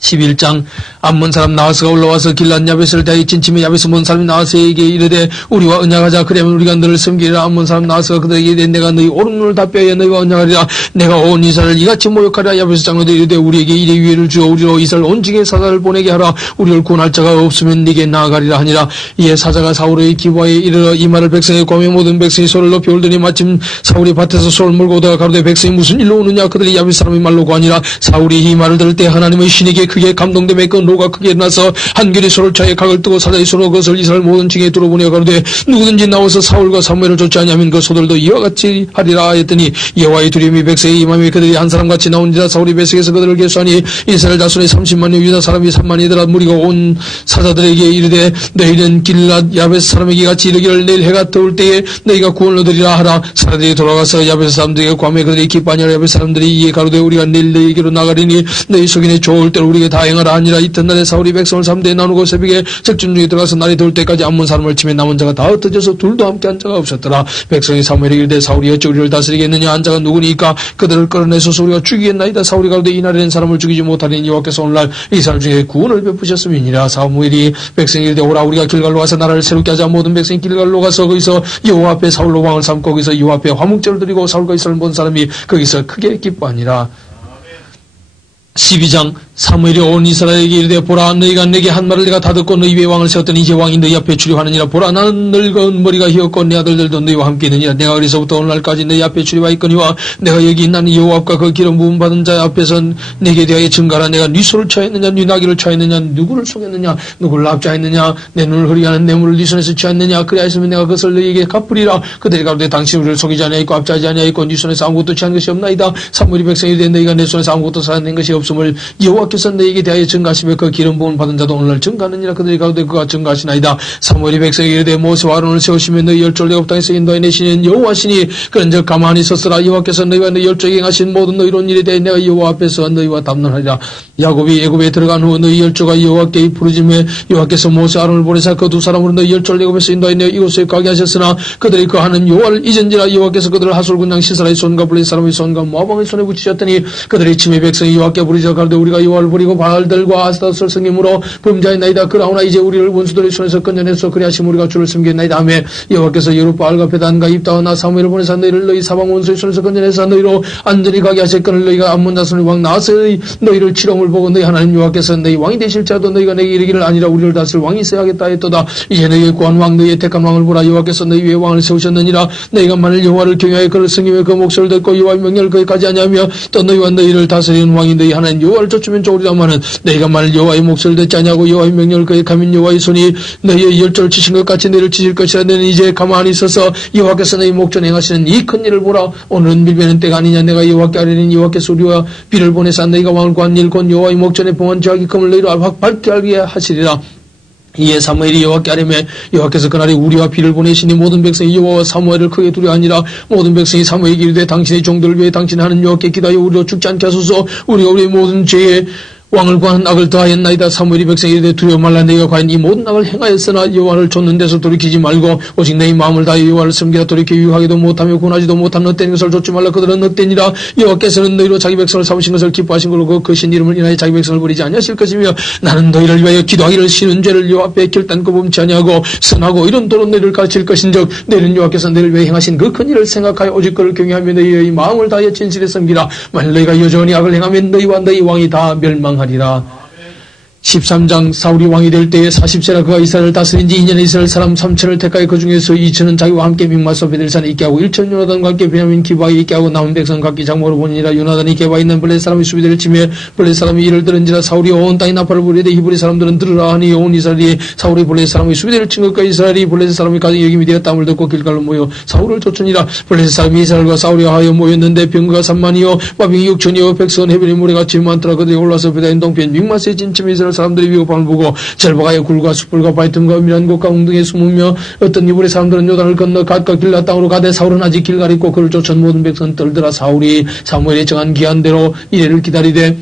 11장 암몬 사람 나하스가 올라와서 길랏 야벳을 대하여 진침해 야벳에 몬 사람이 나하스에게 이르되 우리와 언약하자. 그러면 우리가 너를 섬기리라. 암몬 사람 나하스가 그들에게 이르되 내가 너희 오른눈을 다 빼어 너희와 언약하리라. 내가 온 이스라엘을 이같이 모욕하리라. 야벳의 장로들이 이르되 우리에게 이리 위해를 주어 우리로 이스라엘 온 징의 사자를 보내게 하라. 우리를 구원할 자가 없으면 네게 나아가리라 하니라. 이에 사자가 사울의 기부하에 이르러 이 말을 백성에게 고하며 모든 백성이 소를 높이 울더니 마침 사울이 밭에서 소를 몰고 오다가 가로되 백성이 무슨 일로 오느냐. 그들이 야벳 사람의 말로 구하니라. 사울이 이 말을 들을 때 하나님의 신에게 크게 감동되며 그 노가 크게 일어나서 한결이 소를 차에 각을 뜨고 사자의 소로 그것을 이스라엘 모든 징에 들어보내어 가로되 누구든지 나와서 사울과 사무엘을 쫓지 아니하면 그 소들도 이와 같이 하리라 했더니 여호와의 두려움이 백성의 임함에 그들이 한 사람같이 나온지라. 사울이 벳석에서 그들을 계수하니 이스라엘 자손의 30만여 유다 사람이 3만이더라. 무리가 온 사자들에게 이르되 너희는 길랏 야벳 사람에게 같이 이르기를 내일 해가 떠올 때에 너희가 구원을 얻으리라 하라. 사자들이 돌아가서 야벳 사람들에게 구하며 그들이 기뻐하니라. 야벳 사람들이 이에 가로되 우리가 내일 너희에게로 나가리니 너희 속인에 좋을 때로 우리에게 다 행하라 하니라. 이튿날에 사울이 백성을 3대에 나누고 새벽에 적전 중에 들어가서 날이 더울 때까지 암몬 사람을 치매 남은 자가 다 흩어져서 둘도 함께 한 자가 없었더라. 백성이 사무엘에게 이르되 사울이 어찌 우리를 다스리겠느냐. 한 자가 누구니까 그들을 끌어내소서 우리가 죽이겠나이다. 사울이 가로되 이날에는 사람을 죽이지 못하리니 여호와께서 오늘날 이스라엘 중에 구원을 베푸셨음이니라. 사무엘이 백성이 이르되 오라 우리가 길갈로 가서 나라를 새롭게 하자. 모든 백성이 길갈로 가서 거기서 여호와 앞에 사울로 왕을 삼고 거기서 여호와 앞에 화목제를 드리고 사울과 이스라엘 모든 사람이 거기서 크게 기뻐하니라. 12장 사무엘이 온 이스라엘에게 이르되 보라 너희가 내게 한 말을 내가 다 듣고 너희 위에 왕을 세웠더니 이제 왕이 너희 앞에 출입하느니라. 보라 나는 늙은 머리가 희었고 내 아들들도 너희와 함께 있느니라. 내가 어리서부터 오늘날까지 너희 앞에 출입하였거니와 내가 여기 나는 여호와 앞과 그 기름 부음 받은 자 앞에서 내게 대하여 증가하라. 내가 네 소를 취하였느냐 네 나귀를 취하였느냐 누구를 속였느냐 누구를 납치하였느냐 내 눈을 흐리게 하는 내 물을 네 손에서 취하였느냐. 그리하였으면 내가 그것을 너희에게 갚으리라. 그들이 가로되 당신 우리를 속이지 아니하였고 압제하지 아니하였고 네 손에서 아무것도 취한 것이 없나이다. 사무엘이 백성이 이르되 너희가 내 손에서 아무것도 살아낸 것이 없어 모였음을 여호와께서 너에게 대하여 증가하시며 그 기름 부음을 받은 자도 오늘날 증가하느니라. 그들이 가로되 그가 증가하시나이다. 사무엘이 백성에게 이르되 모세와 아론을 세우시며 너희 열조를 애굽 땅에서 인도하여 내시는 여호와시니 그런즉 가만히 섰으라. 여호와께서 너희와 너희 열조에게 행하신 모든 너희 이런 일에 대해 내가 여호와 앞에서 너희와 담론하리라. 야곱이 애굽에 들어간 후 너희 열조가 여호와께 부르짖매 여호와께서 모세 아론을 보내사 그 두 사람으로 너희 열조를 애굽에서 인도하여 내어 이곳에 가게 하셨으나 그들이 그 하는 여호와를 잊은지라. 여호와께서 그들을 하솔 군장 시사라의 손과 블레셋 사람의 손과 모압 왕의 손에 붙이셨더니 그들이 침의 백성이 여호와께 부르짖어 가로되 우리가 여호와를 버리고 바알들과 아스타롯을 섬김으로 범죄하였나이다. 그러나 이제 우리를 원수들의 손에서 건져내서 그리하심 우리가 주를 섬겼나이다 하매 여호와께서 여룻바알과 베단과 입다와 사무엘을 보내사 너희를 너희 사방 원수의 손에서 건져내서 너희로 안전히 가게 하셨거늘 너희가 암몬 자손의 왕 나하스의 너희를 치롱을 보고 너희 하나님 여호와께서 너희 왕이 되실지라도 너희가 내게 이르기를 아니라 우리를 다스릴 왕이 있어야 하겠다 했도다. 이제 너희의 구한 왕 너희의 택한 왕을 보라. 여호와께서 너희 위에 왕을 세우셨느니라. 너희가 만일 여호와를 경외하여 그를 섬기며 그 목소리를 듣고 여호와의 명령을 거기까지 하냐며 또 너희와 너희를 다스리는 왕이 너희 하나님 여호와를 쫓으면 좋으리라마는 너희가 만일 여호와의 목소리를 듣지 아니하고 여호와의 명령을 거역하면 여호와의 손이 너희의 열조를 치신 것 같이 너희를 치실 것이라. 너희는 이제 가만히 있어서 여호와께서 너희 목전에 행하시는 이 큰 일을 보라. 오늘은 밀배는 때가 아니냐. 내가 여호와께 아뢰니 여호와께서 우리와 비를 보내사 너희가 왕을 구한 일 곧 여호와의 목전에 봉한 죄악이금을 너희로 확 밝게 알게 하시리라. 이에 사무엘이 여호와께 아뢰매 여호와께서 그날에 우리와 비를 보내시니 모든 백성이 여호와와 사무엘을 크게 두려워하니라. 모든 백성이 사무엘에게 이르되 당신의 종들을 위해 당신이 하는 여호와께 기도하여 우리로 죽지 않게 하소서. 우리가 우리의 모든 죄에 왕을 구하는 악을 더하였나이다. 사무엘이 백성에게 이르되 두려워 말라. 너희가 과연 이 모든 악을 행하였으나 여호와를 좇는 데서 돌이키지 말고 오직 너희 마음을 다하여 여호와를 섬기라. 돌이켜 유하게도 못하며 군하지도 못한 헛된 것을 좇지 말라. 그들은 헛되니라. 여호와께서는 너희로 자기 백성을 삼으신 것을 기뻐하신 걸로 그 신 이름을 인하여 자기 백성을 버리지 아니하실 것이며 나는 너희를 위하여 기도하기를 싫은 죄를 여호와 앞에 결단코 범치 아니하고 선하고 이런 도로 너희를 가르칠 것인즉 너희는 여호와께서 너희를 위해 행하신 그 큰 일을 생각하여 오직 그를 경외하며 너희의 마음을 다하여 진실에 섬기라. 만일 너희가 여전히 악을 행하면 너희와 너희 왕이 다 멸망하리라. 13장 사울이 왕이 될 때에 40세라 그가 이스라엘을 다스린 지 2년에 이스라엘 사람 3천을 택하여 그 중에서 2천은 자기와 함께 믹마스 베델산에 있게 하고 1천 요나단과 함께 베냐민 기바에 있게 하고 남은 백성 각기 장막으로 보니라. 요나단이 게바에 있는 블레셋 사람의 수비대를 치며 블레셋 사람이 이를 들은지라. 사울이 온 땅에 나팔을 부리되 히브리 사람들은 들으라 하니 온 이스라엘이 사울이 블레셋 사람의 수비대를 친 것과 이스라엘이 블레셋 사람이 가장 여김이 되어 땀을 듣고 길갈로 모여 사울을 쫓으니라. 블레셋 사람이 이스라엘과 사울이 하여 모였는데 병거가 3만이요 마병이 6천이요 백성은 해변의 모래같이 많더라. 그들이 올라서 베다인 동편 믹마스에 진침해 이스라엘 사람들이 위협함을 보고 절박하여 굴과 숯불과 바이틈과 은밀한 곳과 웅덩이에 숨으며 어떤 이불의 사람들은 요단을 건너 갓과 길라 땅으로 가되 사울은 아직 길가리 있고 그를 쫓은 모든 백성은 떨더라. 사울이 사무엘이 정한 기한대로 이래를 기다리되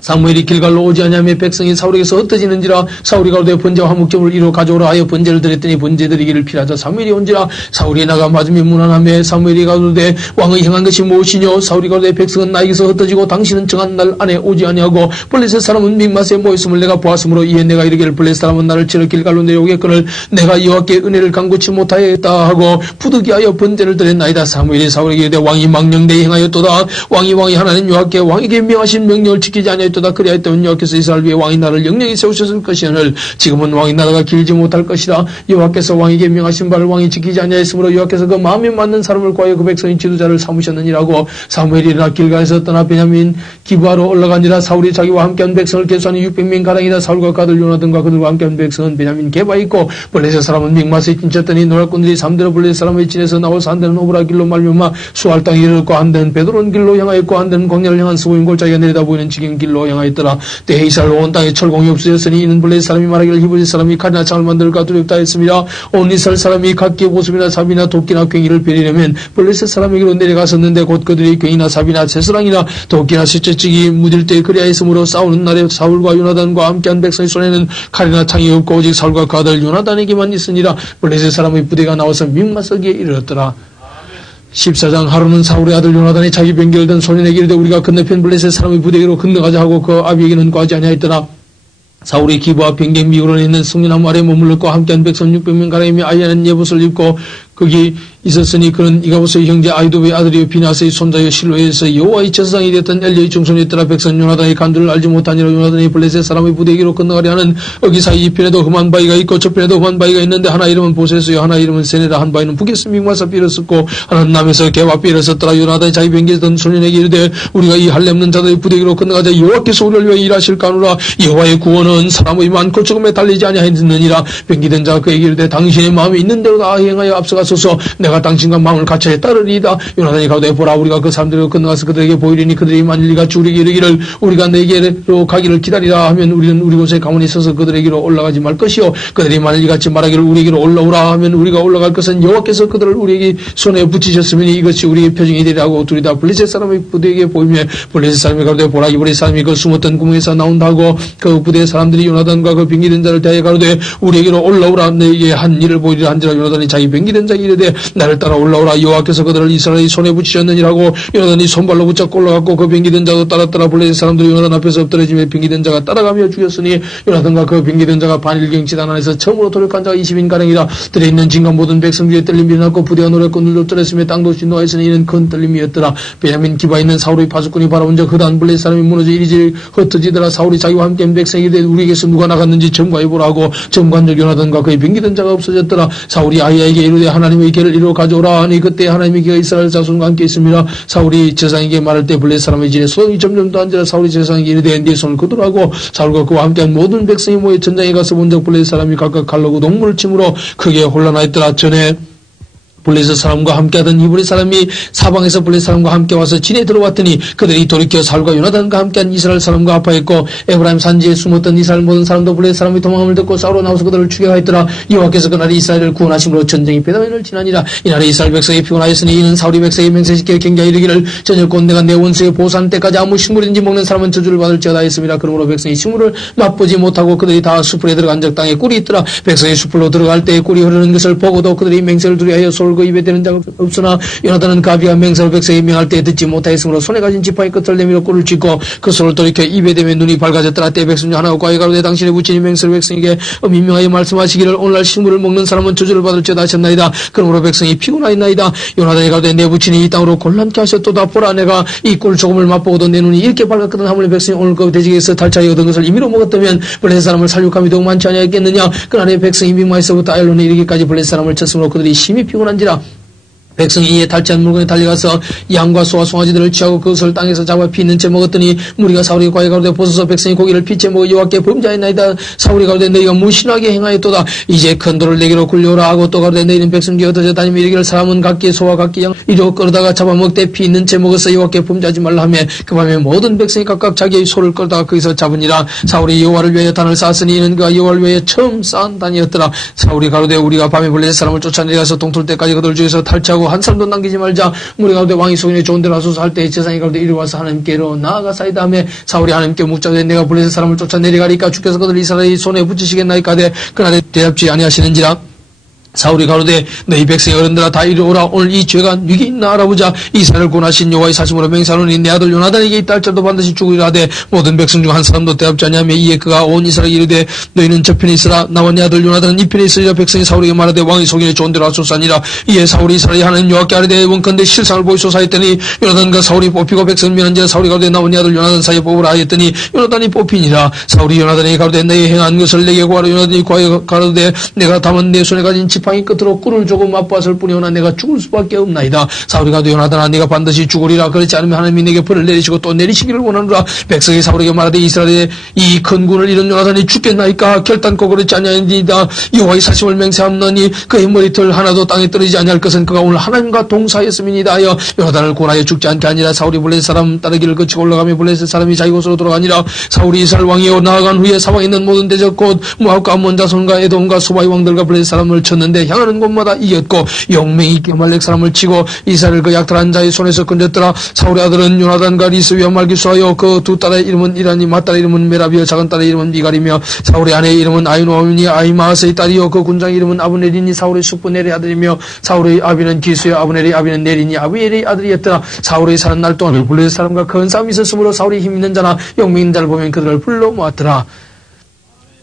사무엘이 길갈로 오지 아니하며 백성이 사울에게서 흩어지는지라. 사울이 가로되 번제와 화목제물을 이루 가져오라 하여 번제를 드렸더니 번제 드리기를 피하자. 사무엘이 온지라. 사울이 나가 맞으며 무난하며 사무엘이 가로되 왕의 행한 것이 무엇이뇨. 사울이 가로되 백성은 나에게서 흩어지고 당신은 정한 날 안에 오지 아니하고 블레셋 사람은 믹마스에 모였음을 내가 보았으므로 이에 내가 이르기를 블레셋 사람은 나를 치러 길갈로 내려오겠거늘 내가 여호와께 은혜를 간구치 못하였다 하고 부득이하여 번제를 드렸나이다. 사무엘이 사울에게 이르되 왕이 망령되이 행하였도다. 왕이 하나님 여호와께 왕에게 명하신 명령을 지키지 아니하였다. 그리하였다면 여호와께서 이스라엘 위에 왕이 나를 영영히 세우셨을 것이오늘 지금은 왕이 나라가 길지 못할 것이라. 여호와께서 왕에게 명하신 바를 왕이 지키지 아니하였으므로 여호와께서 그 마음에 맞는 사람을 구하여 그 백성의 지도자를 삼으셨느니라고. 사무엘이 일어나 길가에서 떠나 베냐민 기브아로 올라가니라. 사울이 자기와 함께한 백성을 계수하니 600명 가량이라. 사울과 가들 요나단과 그들과 함께한 백성은 베냐민 게바에 있고 블레셋 사람은 믹마스에 찐쳤더니 노략꾼들이 3대로 블레셋 사람의 진에서 나와서 한 대는 오브라 길로 말미암아 수알 땅에 이르렀고 한 대는 베드론 길로 향하였고 한 대는 광야를 향한 스보임 골짜기가 내려다 보이는 지경 길로 향하였더라. 때에 이스라엘 온 땅에 철공이 없어졌으니 이는 블레셋 사람이 말하기를 히브리 사람이 칼이나 창을 만들까 두렵다 했습니다. 온 이스라엘 사람이 각기 보습이나 삽이나 도끼나 괭이를 베리려면 블레셋 사람에게로 내려갔었는데 곧 그들이 괭이나 삽이나 쇠스랑이나 도끼나 쇠째찍이 무딜 때 그리하였으므로 싸우는 날에 사울과 요나단과 함께한 백성의 손에는 칼이나 창이 없고 오직 사울과 그 아들 요나단에게만 있으니라. 블레셋 사람의 부대가 나와서 믹마스에 이르렀더라. 14장 하루는 사울의 아들 요나단이 자기 병기를 든 소년에게 이르되 우리가 건너편 블레셋 사람의 부대로 건너가자 하고 그 아비에게는 구하지 아니하였더라. 사울이 기브와 변경 미구론에 있는 승리나무 아래 머물렀고 함께한 백성 600명 가량이며 아이하는 예봇을 입고 거기 있었으니 그는 이가봇의 형제 아이도의 아들이요 비나스의 손자여 실로에서 여호와의 제사장이 되었던 엘리의 중손이었더라. 백성 요나단의 간두를 알지 못하니라. 요나단이 블레셋 사람의 부대에게로 건너가려 하는 어기 사이 이편에도 험한 바위가 있고 저편에도 험한 바위가 있는데 하나 이름은 보세스요 하나 이름은 세네라. 한 바위는 북에서 믹마사 삐를 썼고 하나는 남에서 게와 삐를 썼더라. 요나단이 자기 병기에 든 소년에게 이르되 우리가 이 할렘는 자들의 부대에게로 건너가자. 여호와께서 우리를 위해 일하실까노라. 여호와의 구원은 사람의 많고 적음에 달리지 아니하였느니라. 병기된 자가 그에게 이르되 당신의 마음에 있는 대로 다 행하여 앞서가서 하소서. 내가 당신과 마음을 같이 따르리이다. 요나단이 가로되 보라 우리가 그 사람들을 건너가서 그들에게 보이리니 그들이 만일 이같이 우리에게 이르기를 우리가 내게로 가기를 기다리라 하면 우리는 우리 곳에 가만히 있어서 그들에게로 올라가지 말 것이요 그들이 만일 이같이 말하기를 우리에게로 올라오라 하면 우리가 올라갈 것은 여호와께서 그들을 우리에게 손에 붙이셨으니 이것이 우리의 표징이 되리라 하고 둘이 다 블레셋 사람의 부대에게 보이며 블레셋 사람이 가로되 보라 이브리 사람이 그 숨었던 구멍에서 나온다고 그 부대 사람들이 요나단과 그 병기된 자를 대하여 가로되 우리에게로 올라오라 내게 한 일을 보이리라 한지라 요나단이 자기 병기된 자에게 이르되 나를 따라 올라오라 여호와께서 그들을 이스라엘의 손에 붙이셨느니라고 요나단이 손발로 붙잡고 올라갔고 그 병기된 자도 따라 블레셋 사람들이 요나단 앞에서 엎드러지며 병기된 자가 따라가며 죽였으니 요나단과 그 병기된 자가 반일경치단 안에서 처음으로 도륙한 자가 20인가량이라 들에 있는 진과 모든 백성 중에 떨림이 일어났고 부대가 노렸고 눈도 떨었으며 땅도 진노하였으니 이는 큰 떨림이었더라. 베냐민 기바에 있는 사울의 파수꾼이 바라본 적 흑한 블레셋 사람이 무너져 이리저리 흩어지더라. 사울이 자기와 함께 백성에게 대해 우리에게서 누가 나갔는지 점검해보라 하고 점관적 요나단과 그의 병기된 자가 없어졌더라. 사울이 아히야에게 이르되 하나님의 계를 이리로 가져오라 하니 그때 하나님의 계가 이스라엘 자손과 함께 있음이라. 사울이 제사장에게 말할 때 블레셋 사람의 진에 소동이 점점 더 앉으라. 사울이 제사장에게 이르되 네 손을 거두라고 사울과 그와 함께한 모든 백성이 모여 전장에 가서 본적 블레셋 사람이 각각 칼로 동물을 침으로 크게 혼란하였더라. 전에 블레셋 사람과 함께하던 히브리 사람이 사방에서 블레셋 사람과 함께 와서 진에 들어왔더니 그들이 돌이켜 사울과 요나단과 함께한 이스라엘 사람과 아파했고 에브라임 산지에 숨었던 이스라엘 모든 사람도 블레셋 사람이 도망함을 듣고 싸우러 나와서 그들을 죽여하였더라. 여호와께서 그날에 이스라엘을 구원하심으로 전쟁이 베다민을 지나니라. 이날에 이스라엘 백성이 피곤하였으니 이는 사울이 백성이 맹세시켜 경계하여 이르기를 저녁 곧 내가 내 원수의 보호하는 때까지 아무 식물인지 먹는 사람은 저주를 받을지어다 했습니다. 그러므로 백성이 식물을 맛보지 못하고 그들이 다 숲에 들어간 적 땅에 꿀이 있더라. 백성이 숲으로 들어갈 때에 꿀이 흐르는 것을 보고도 그들이 맹세를 두려하여 그 입에 대는 자가 없으나 요나단은 가비가 맹세를 백성이 명할 때 듣지 못하였으므로 손에 가진 지팡이 끝을 내밀어 꿀을 쥐고 그 손을 돌이켜 입에 대면 눈이 밝아졌더라. 때 백성 중 하나가 과에 가로되 당신의 부친이 맹세를 백성에게 민명하여 말씀하시기를 오늘날 식물을 먹는 사람은 저주를 받을지어다 하셨나이다. 그러므로 백성이 피곤하였나이다. 요나단이 가로되 내 부친이 이 땅으로 곤란케 하셨도다. 보라 내가 이 꿀 조금을 맛보고도 내 눈이 이렇게 밝았거든. 하물며 백성이 오늘 그 돼지에게서 달차게 얻은 것을 임의로 먹었다면 블레셋 사람을 살육함이 더욱 많지 아니하겠느냐. 그날에 백성이 민마에서부터 아얄론에 이르기까지 블레셋 사람을 쳤으므로 그들이 심히 피곤한지라. 백성이 이에 탈취한 물건에 달려가서 양과 소와 송아지들을 취하고 그것을 땅에서 잡아 피 있는 채 먹었더니 무리가 사울에게 과에 가로되 보소서 백성이 고기를 피채 먹어 여호와께 범죄하였나이다. 사울이 가로되 너희가 무신하게 행하였도다. 이제 큰 돌을 내게로 굴려오라 하고 또 가로되 너희는 백성 중에 흩어져 다니며 이르기를 사람은 각기 소와 각기 양 이리로 끌어다가 잡아먹되 피 있는 채 먹어서 여호와께 범죄하지 말라 하며 그 밤에 모든 백성이 각각 자기의 소를 끌다가 거기서 잡으니라. 사울이 여호와를 위하여 단을 쌓았으니 이는 그가 여호와를 위하여 처음 쌓은 단이었더라. 사울이 가로되 우리가 밤에 블레셋 사람을 쫓아내려가서 동틀 때까지 그들 중에서 탈취하고 한 사람도 남기지 말자. 무리가 가로되 왕이 소견에 좋은 데로 하소서 할 때 제사장이 가로되 이리 와서 하나님께로 나아가사이다 하며 사울이 하나님께 묻자되 내가 블레셋 사람을 쫓아내리가리까 주께서 그들 이스라엘의 손에 붙이시겠나이까 하되 그날에 대답지 아니하시는지라. 사울이 가로되 너희 백성의 어른들아 다 이리 오라. 오늘 이 죄가 누게 있나 알아보자. 이스라엘을 구원하신 여호와의 사심으로 맹세하노니 내 아들 요나단에게 있다 할지라도 반드시 죽으리라 하되 모든 백성 중 한 사람도 대답지 아니하며 이에 그가 온 이스라엘에 이르되 너희는 저편에 있으라. 나와 내 아들 요나단은 이편에 있으리라. 백성이 사울에게 말하되 왕의 소견에 좋은 대로 하소서 하니라. 이에 사울이 이스라엘의 하나님 여호와께 아뢰되 원컨대 실상을 보이소서 하였더니 요나단과 사울이 뽑히고 백성 면한지라. 사울이 가로되 나와 내 아들 요나단 사이에 뽑으라 하였더니 요나단이 뽑히니라. 사울이 요나단에게 가로되 너희 행한 것을 내게 구하라. 요나단이 가로되 내가 담은 내 손에 가진 지팡이 끝으로 꿀을 조금 맛보았을 뿐이오나 내가 죽을 수밖에 없나이다. 사울이 가로되 요나단아 네가 반드시 죽으리라. 그렇지 않으면 하나님이 내게 벌을 내리시고 또 내리시기를 원하노라. 백성이 사울에게 말하되 이스라엘의 이 큰 군을 잃은 요나단이 죽겠나이까. 결단코 그렇지 아니하니이다. 여호와의 사심을 맹세하노니 그의 머리털 하나도 땅에 떨어지지 아니할 것은 그가 오늘 하나님과 동사했음이니이다 하여 요나단을 구원하여 죽지 않게 하니라. 사울이 블레셋 사람 따르기를 거치고 올라가며 블레셋 사람이 자기 곳으로 돌아가니라. 사울이 이스라엘 왕이요 나아간 후에 사방에 있는 모든 대적 곧 모압과 암몬 자손과 에돔과 소바의 왕들과 블레셋 사람을 쳤는데 향하는 곳마다 이겼고 용맹히 아말렉 사람을 치고 이스라엘 그 약탈한 자의 손에서 건졌더라. 사울의 아들은 요나단과 리스위와 말기수하여 그 두 딸의 이름은 이라니 맏딸의 이름은 메라비여 작은 딸의 이름은 미갈이며 사울의 아내의 이름은 아히노아민이 아히마아스의 딸이요 그 군장의 이름은 아브넬이니 사울의 숙부 넬의 아들이며 사울의 아비는 기수여 아브넬의 아비는 넬이니 아비엘의 아들이었더라. 사울의 사는 날 동안 블레셋 사람과 큰 싸움이 있었으므로 사울이 힘 있는 자나 용맹 있는 자를 보면 그들을 불러 모았더라.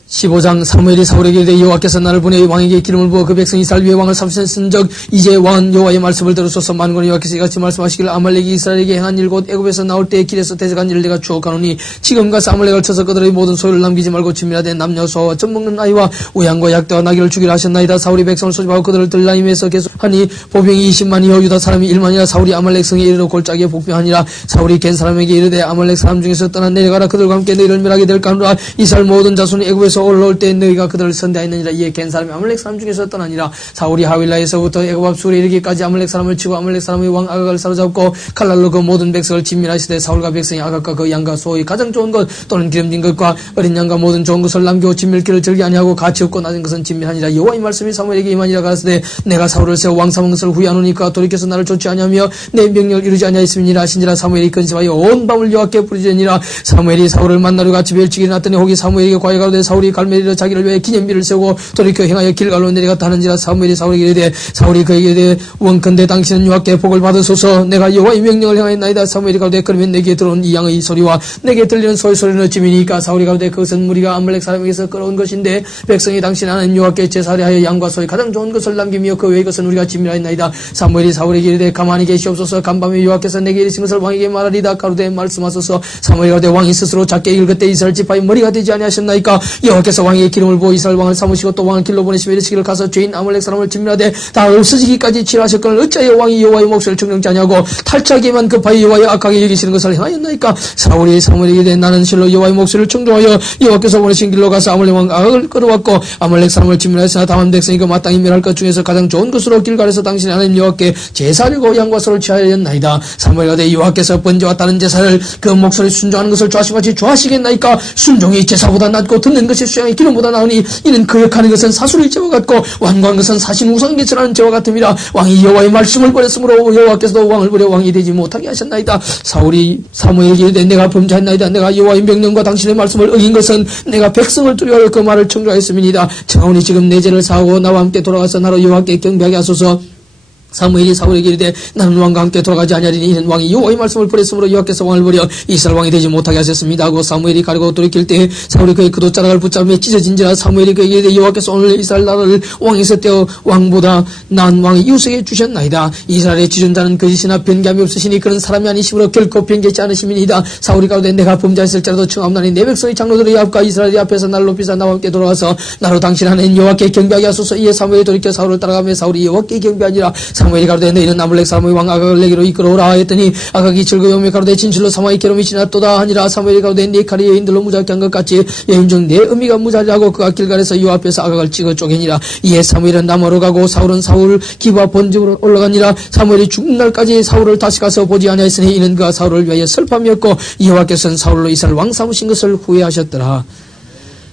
15장 사무엘이 사울에게 이르되 여호와께서 나를 보내 왕에게 기름을 부어 그 백성 이스라엘 위에 왕을 삼으셨은즉 이제 왕은 여호와의 말씀을 들으소서. 만군의 여호와께서 이같이 말씀하시기를 아말렉이 이스라엘에게 행한 일 곧 애굽에서 나올 때에 길에서 대적한 일을 내가 추억하노니 지금 가서 아말렉을 쳐서 그들의 모든 소유를 남기지 말고 침멸하되 남녀 소아와 젖 먹는 아이와 우양과 약대와 나귀를 죽이라 하셨나이다. 사울이 백성을 소집하고 그들을 들라임에서 계속하니 보병이 20만이요 유다 사람이 1만이라. 사울이 아말렉 성에 이르러 골짜기에 복병하니라. 사울이 겐 사람에게 이르되 아말렉 사람 중에서 떠나 내려가라. 그들과 함께 너희를 멸하게 될까 하노라. 이스라엘 모든 자손이 애굽에서 여호와께서 올라올 때 너희가 그들을 선대하였느니라. 이에 겐 사람이 아말렉 사람 중에서 떠나니라. 사울이 하윌라에서부터 애굽 앞 술에 이르기까지 아말렉 사람을 치고 아말렉 사람의 왕 아각을 사로잡고 칼날로 그 모든 백성을 진멸하시되 사울과 백성이 아각과 그 양과 소의 가장 좋은 것 또는 기름진 것과 어린 양과 모든 좋은 것을 남기고 진멸기를 절기 아니하고 가치 없고 낮은 것은 진멸하니라. 여호와의 말씀이 사무엘에게 임하니라. 가라사대 내가 사울을 세워 왕 삼은 것을 후회하노니까 돌이켜서 나를 좇지 아니하며 내 명령을 이루지 아니하였음이니라. 하신지라. 사무엘이 근심하여 온 밤을 여호와께 부르짖으니라. 사무엘이 사울을 만나러 같이 일찍 일어났더니 혹이 사무엘에게 과에 가로되 사울이 갈멜리로 자기를 위해 기념비를 세우고 돌이켜 행하여 길갈로 내려갔다 하는지라. 사무엘이 사울에게 이르되 사울이 그에게 이르되 원컨대 당신은 여호와께 복을 받으소서. 내가 여호와의 명령을 행하였나이다. 사무엘이 가로되 그러면 내게 들어온 이 양의 소리와 내게 들리는 소의 소리는 어찌미니까. 사울이 가로되 그것은 무리가 아말렉 사람에게서 끌어온 것인데 백성이 당신 하나님 여호와께 제사하여 양과 소의 가장 좋은 것을 남기며 그 외의 것은 우리가 진멸하였나이다. 사무엘이 사울에게 이르되 가만히 계시옵소서. 간밤에 여호와께서 내게 이르신 것을 왕에게 말하리다. 가로되 말씀하소서. 사무엘이 가로되 왕이 스스로 작게 읽을때 이스라엘 지파의 머리가 되지 아니하셨나이까. 여호와께서 왕에게 기름을 부어 이스라엘 왕을 삼으시고 또 왕을 길로 보내시며 이르시기를 가서 죄인 아말렉 사람을 진멸하되 다 없어지기까지 치료하셨거늘 어찌하여 왕이 여호와의 목소리를 청정치 아니하고 탈취하기만 급하여 여호와의 악하게 여기시는 것을 행하였나이까. 사울이 사무엘에게 이르되 나는 실로 여호와의 목소리를 청정하여 여호와께서 보내신 길로 가서 아말렉 왕 아각을 끌어왔고 아말렉 사람을 진멸하였으나 다만 백성이 그 마땅히 멸할 것 중에서 가장 좋은 것으로 길갈에서 당신의 하나님 여호와께 제사하려고 양과 소를 취하였나이다. 사무엘이 가로되 여호와께서 번제와 다른 제사를 그 목소리 순종하는 것을 좋아하시같이 좋아하시겠나이까. 순종이 제사보다 낫고 듣는 것이 수양의 기름보다 나으니 이는 거역하는 것은 사술의 죄와 같고 완고한 것은 사신 우상개체라는 죄와 같음이라. 왕이 여호와의 말씀을 버렸으므로 여호와께서도 왕을 버려 왕이 되지 못하게 하셨나이다. 사울이 사무엘에게 이르되 내가 범죄했나이다. 내가 여호와의 명령과 당신의 말씀을 어긴 것은 내가 백성을 두려워하여 그 말을 청조하였음이니이다. 청하오니 지금 내 죄를 사하고 나와 함께 돌아가서 나로 여호와께 경배하게 하소서. 사무엘이 사울에게 이르되 나는 왕과 함께 돌아가지 아니하리니 이는 왕이 여호와의 말씀을 버렸으므로 여호와께서 왕을 버려 이스라엘 왕이 되지 못하게 하셨습니다 하고 사무엘이 가려고 돌이킬 때 사울이 그의 그돗자락을 붙잡으며 찢어진지라. 사무엘이 그에게 이르되 여호와께서 오늘 이스라엘 나라를 왕에서 떼어 왕보다 나은 왕이 이웃에게 주셨나이다. 이스라엘의 지존자는 거짓이나 변개함이 없으시니 그런 사람이 아니시므로 결코 변개치 않으심이니이다. 사울이 가로되 내가 범죄했을지라도 청하옵나니 내 백성의 장로들의 앞과 이스라엘의 앞에서 나를 높이사 나와 함께 돌아가서 나로 당신 하나님 여호와께 경배하게 하소서. 이에 사무엘이 돌이켜 사울을 따라가며 사울이 여호와께 경배하니라. 사무엘이 가로되 너희는 아말렉 사람의 왕 아각을 내게로 이끌어오라 하였더니 아각이 즐거워하며 가로되 진실로 사마의 계름이 지났도다 하니라. 사무엘이 가로되 네 칼이 여인들로 무작게 한 것 같이 여인 중 내 의미가 무자리하고 그가 길갈에서 요 앞에서 아각을 찍어 쪼개니라. 이에 사무엘은 남으로 가고 사울은 사울 기브와 본집으로 올라가니라. 사무엘이 죽는 날까지 사울을 다시 가서 보지 아니하였으니 이는 그가 사울을 위하여 슬픔이었고 여호와께서는 사울로 이스라엘 왕 삼으신 것을 후회하셨더라.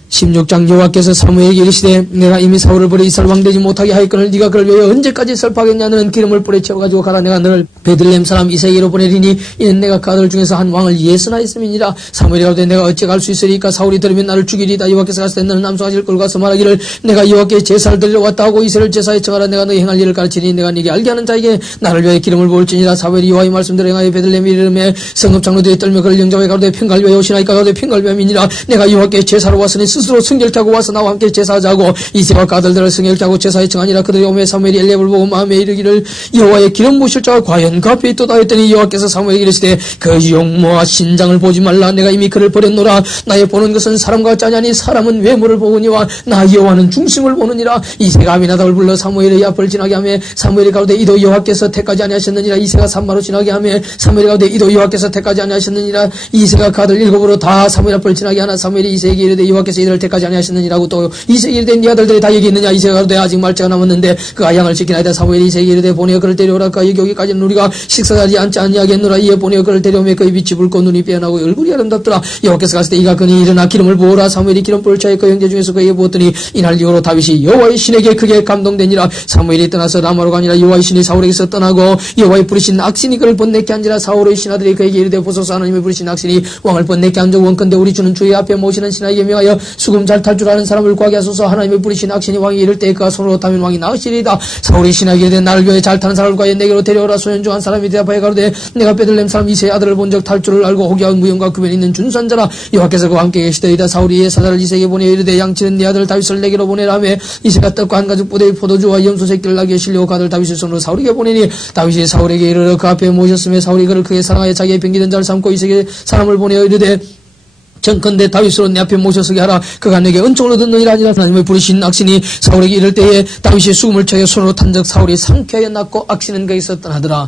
16장 여호와께서 사무엘에게 이르시되 내가 이미 사울을 버려 이스라엘 왕 되지 못하게 하였거늘 네가 그를 위하여 언제까지 슬퍼하겠냐. 너는 기름을 뿌려 채워가지고 가라. 내가 너를 베들레헴 사람 이새에게로 보내리니 이는 내가 그 아들 중에서 한 왕을 예선하였음이니라. 사무엘이 가로되 내가 어찌 갈 수 있으리까. 사울이 들으면 나를 죽이리다. 여호와께서 가시되 너는 남성아지를 끌고 가서 말하기를 내가 여호와께 제사를 드리러 왔다 하고 이새를 제사에 청하라. 내가 너희 행할 일을 가르치니 내가 네게 알게 하는 자에게 나를 위하여 기름을 부을지니라. 사무엘이 여호와의 말씀대로 행하여 베들레헴에 이르매 성읍 장로들이 떨며 그를 영접하여 가로되 평갈 위하여 오시나이까. 가로되 평갈 위함이니라. 내가 여호와께 제사로 왔으니 스스로 성결케 하고 와서 나와 함께 제사하자고. 이새와 그 아들들을 성결케 하고 제사에 청하니라. 그들이 오매 사무엘이 엘리압을 보고 마음에 이르기를 여호와의 기름 부으실 자가 과연 그 앞에 있도다 했더니 여호와께서 사무엘에게 이르시되 그 용모와 신장을 보지 말라. 내가 이미 그를 버렸노라. 나의 보는 것은 사람과 같지 아니하니 사람은 외모를 보느니와 나 여호와는 중심을 보느니라. 이새가 아미나답을 불러 사무엘의 앞을 지나게 하며 사무엘이 가로되 이도 여호와께서 택하지 아니하셨느니라. 이새가 산마로 지나게 하며 사무엘이 가로되 이도 여호와께서 택하지 아니하셨느니라. 이새가 그 아들 일곱으로 다 사무엘 앞을 지나게 하나. 사무엘이 이새에게 이르되 여호와께서 이들을 택하지 아니하셨느니라고. 또 이새에게 이르되 네 아들들이 다 여기 있느냐. 이새가 가로되 아직 말째가 남았는데 그가 양을 지키나이다. 사무엘이 이새에게 이르되 보내어 그를 데려오라. 그가 여기 오기까지는 우리가 식사자리 앉지 아니하겠노라. 이에 보내어 그를 데려오며 그의 빛이 붉고 눈이 빼어나고 얼굴이 아름답더라. 여호와께서 가시되 이가 그니 일어나 기름을 부어라. 사무엘이 기름 부을 차에 그 형제 중에서 그에게 부었더니 이날 이후로 다윗이 여호와의 신에게 크게 감동되니라. 사무엘이 떠나서 라마로 가니라. 여호와의 신이 사울에게서 떠나고 여호와의 부르신 악신이 그를 번뇌케 한지라. 사울의 신하들이 그에게 이르되 보소서 하나님의 부르신 악신이 왕을 번뇌케 한 적 원컨대 우리 주는 주의 앞에 모시는 신하에게 명하여 수금 잘 탈 줄 아는 사람을 구하게 하소서. 하나님의 부르신 악신이 왕이 이를 때 그가 손으로 타면 왕이 나으시리이다. 사울의 신하에게 이르되 나를 위해 잘 타는 사람을 구하여 내게로 데려오라. 소년중한 사람이 대답하여 가로되 내가 베들레헴 사람 이새의 아들을 본 적 탈 줄을 알고 호기하고 무용과 구변이 있는 준수한자라. 여호와께서 그와 함께 계시더이다. 사울이 이에 사자를 이새에게 보내어 이르되 양치는 네 아들 다윗을 내게로 보내라 하며 이새가 떡과 한 가죽 부대의 포도주와 염소 새끼를 나귀에 실려 그 아들 다윗의 손으로 사울에게 보내니 다윗이 사울에게 이르러 그 앞에 모셨으며 사울이 그를 크게 사랑하여 자기의 병기던 자를 삼고 이새에게 사람을 보내어 이르되 정컨대 다윗으로 내 앞에 모셔서게 하라. 그가 내게 은총을 얻었느니라 하니라. 하나님의 부르신 악신이 사울에게 이를 때에 다윗이 수금을 쳐여 손으로 탄 적 사울이 상쾌하여 났고 악신은 거기서 떠나더라.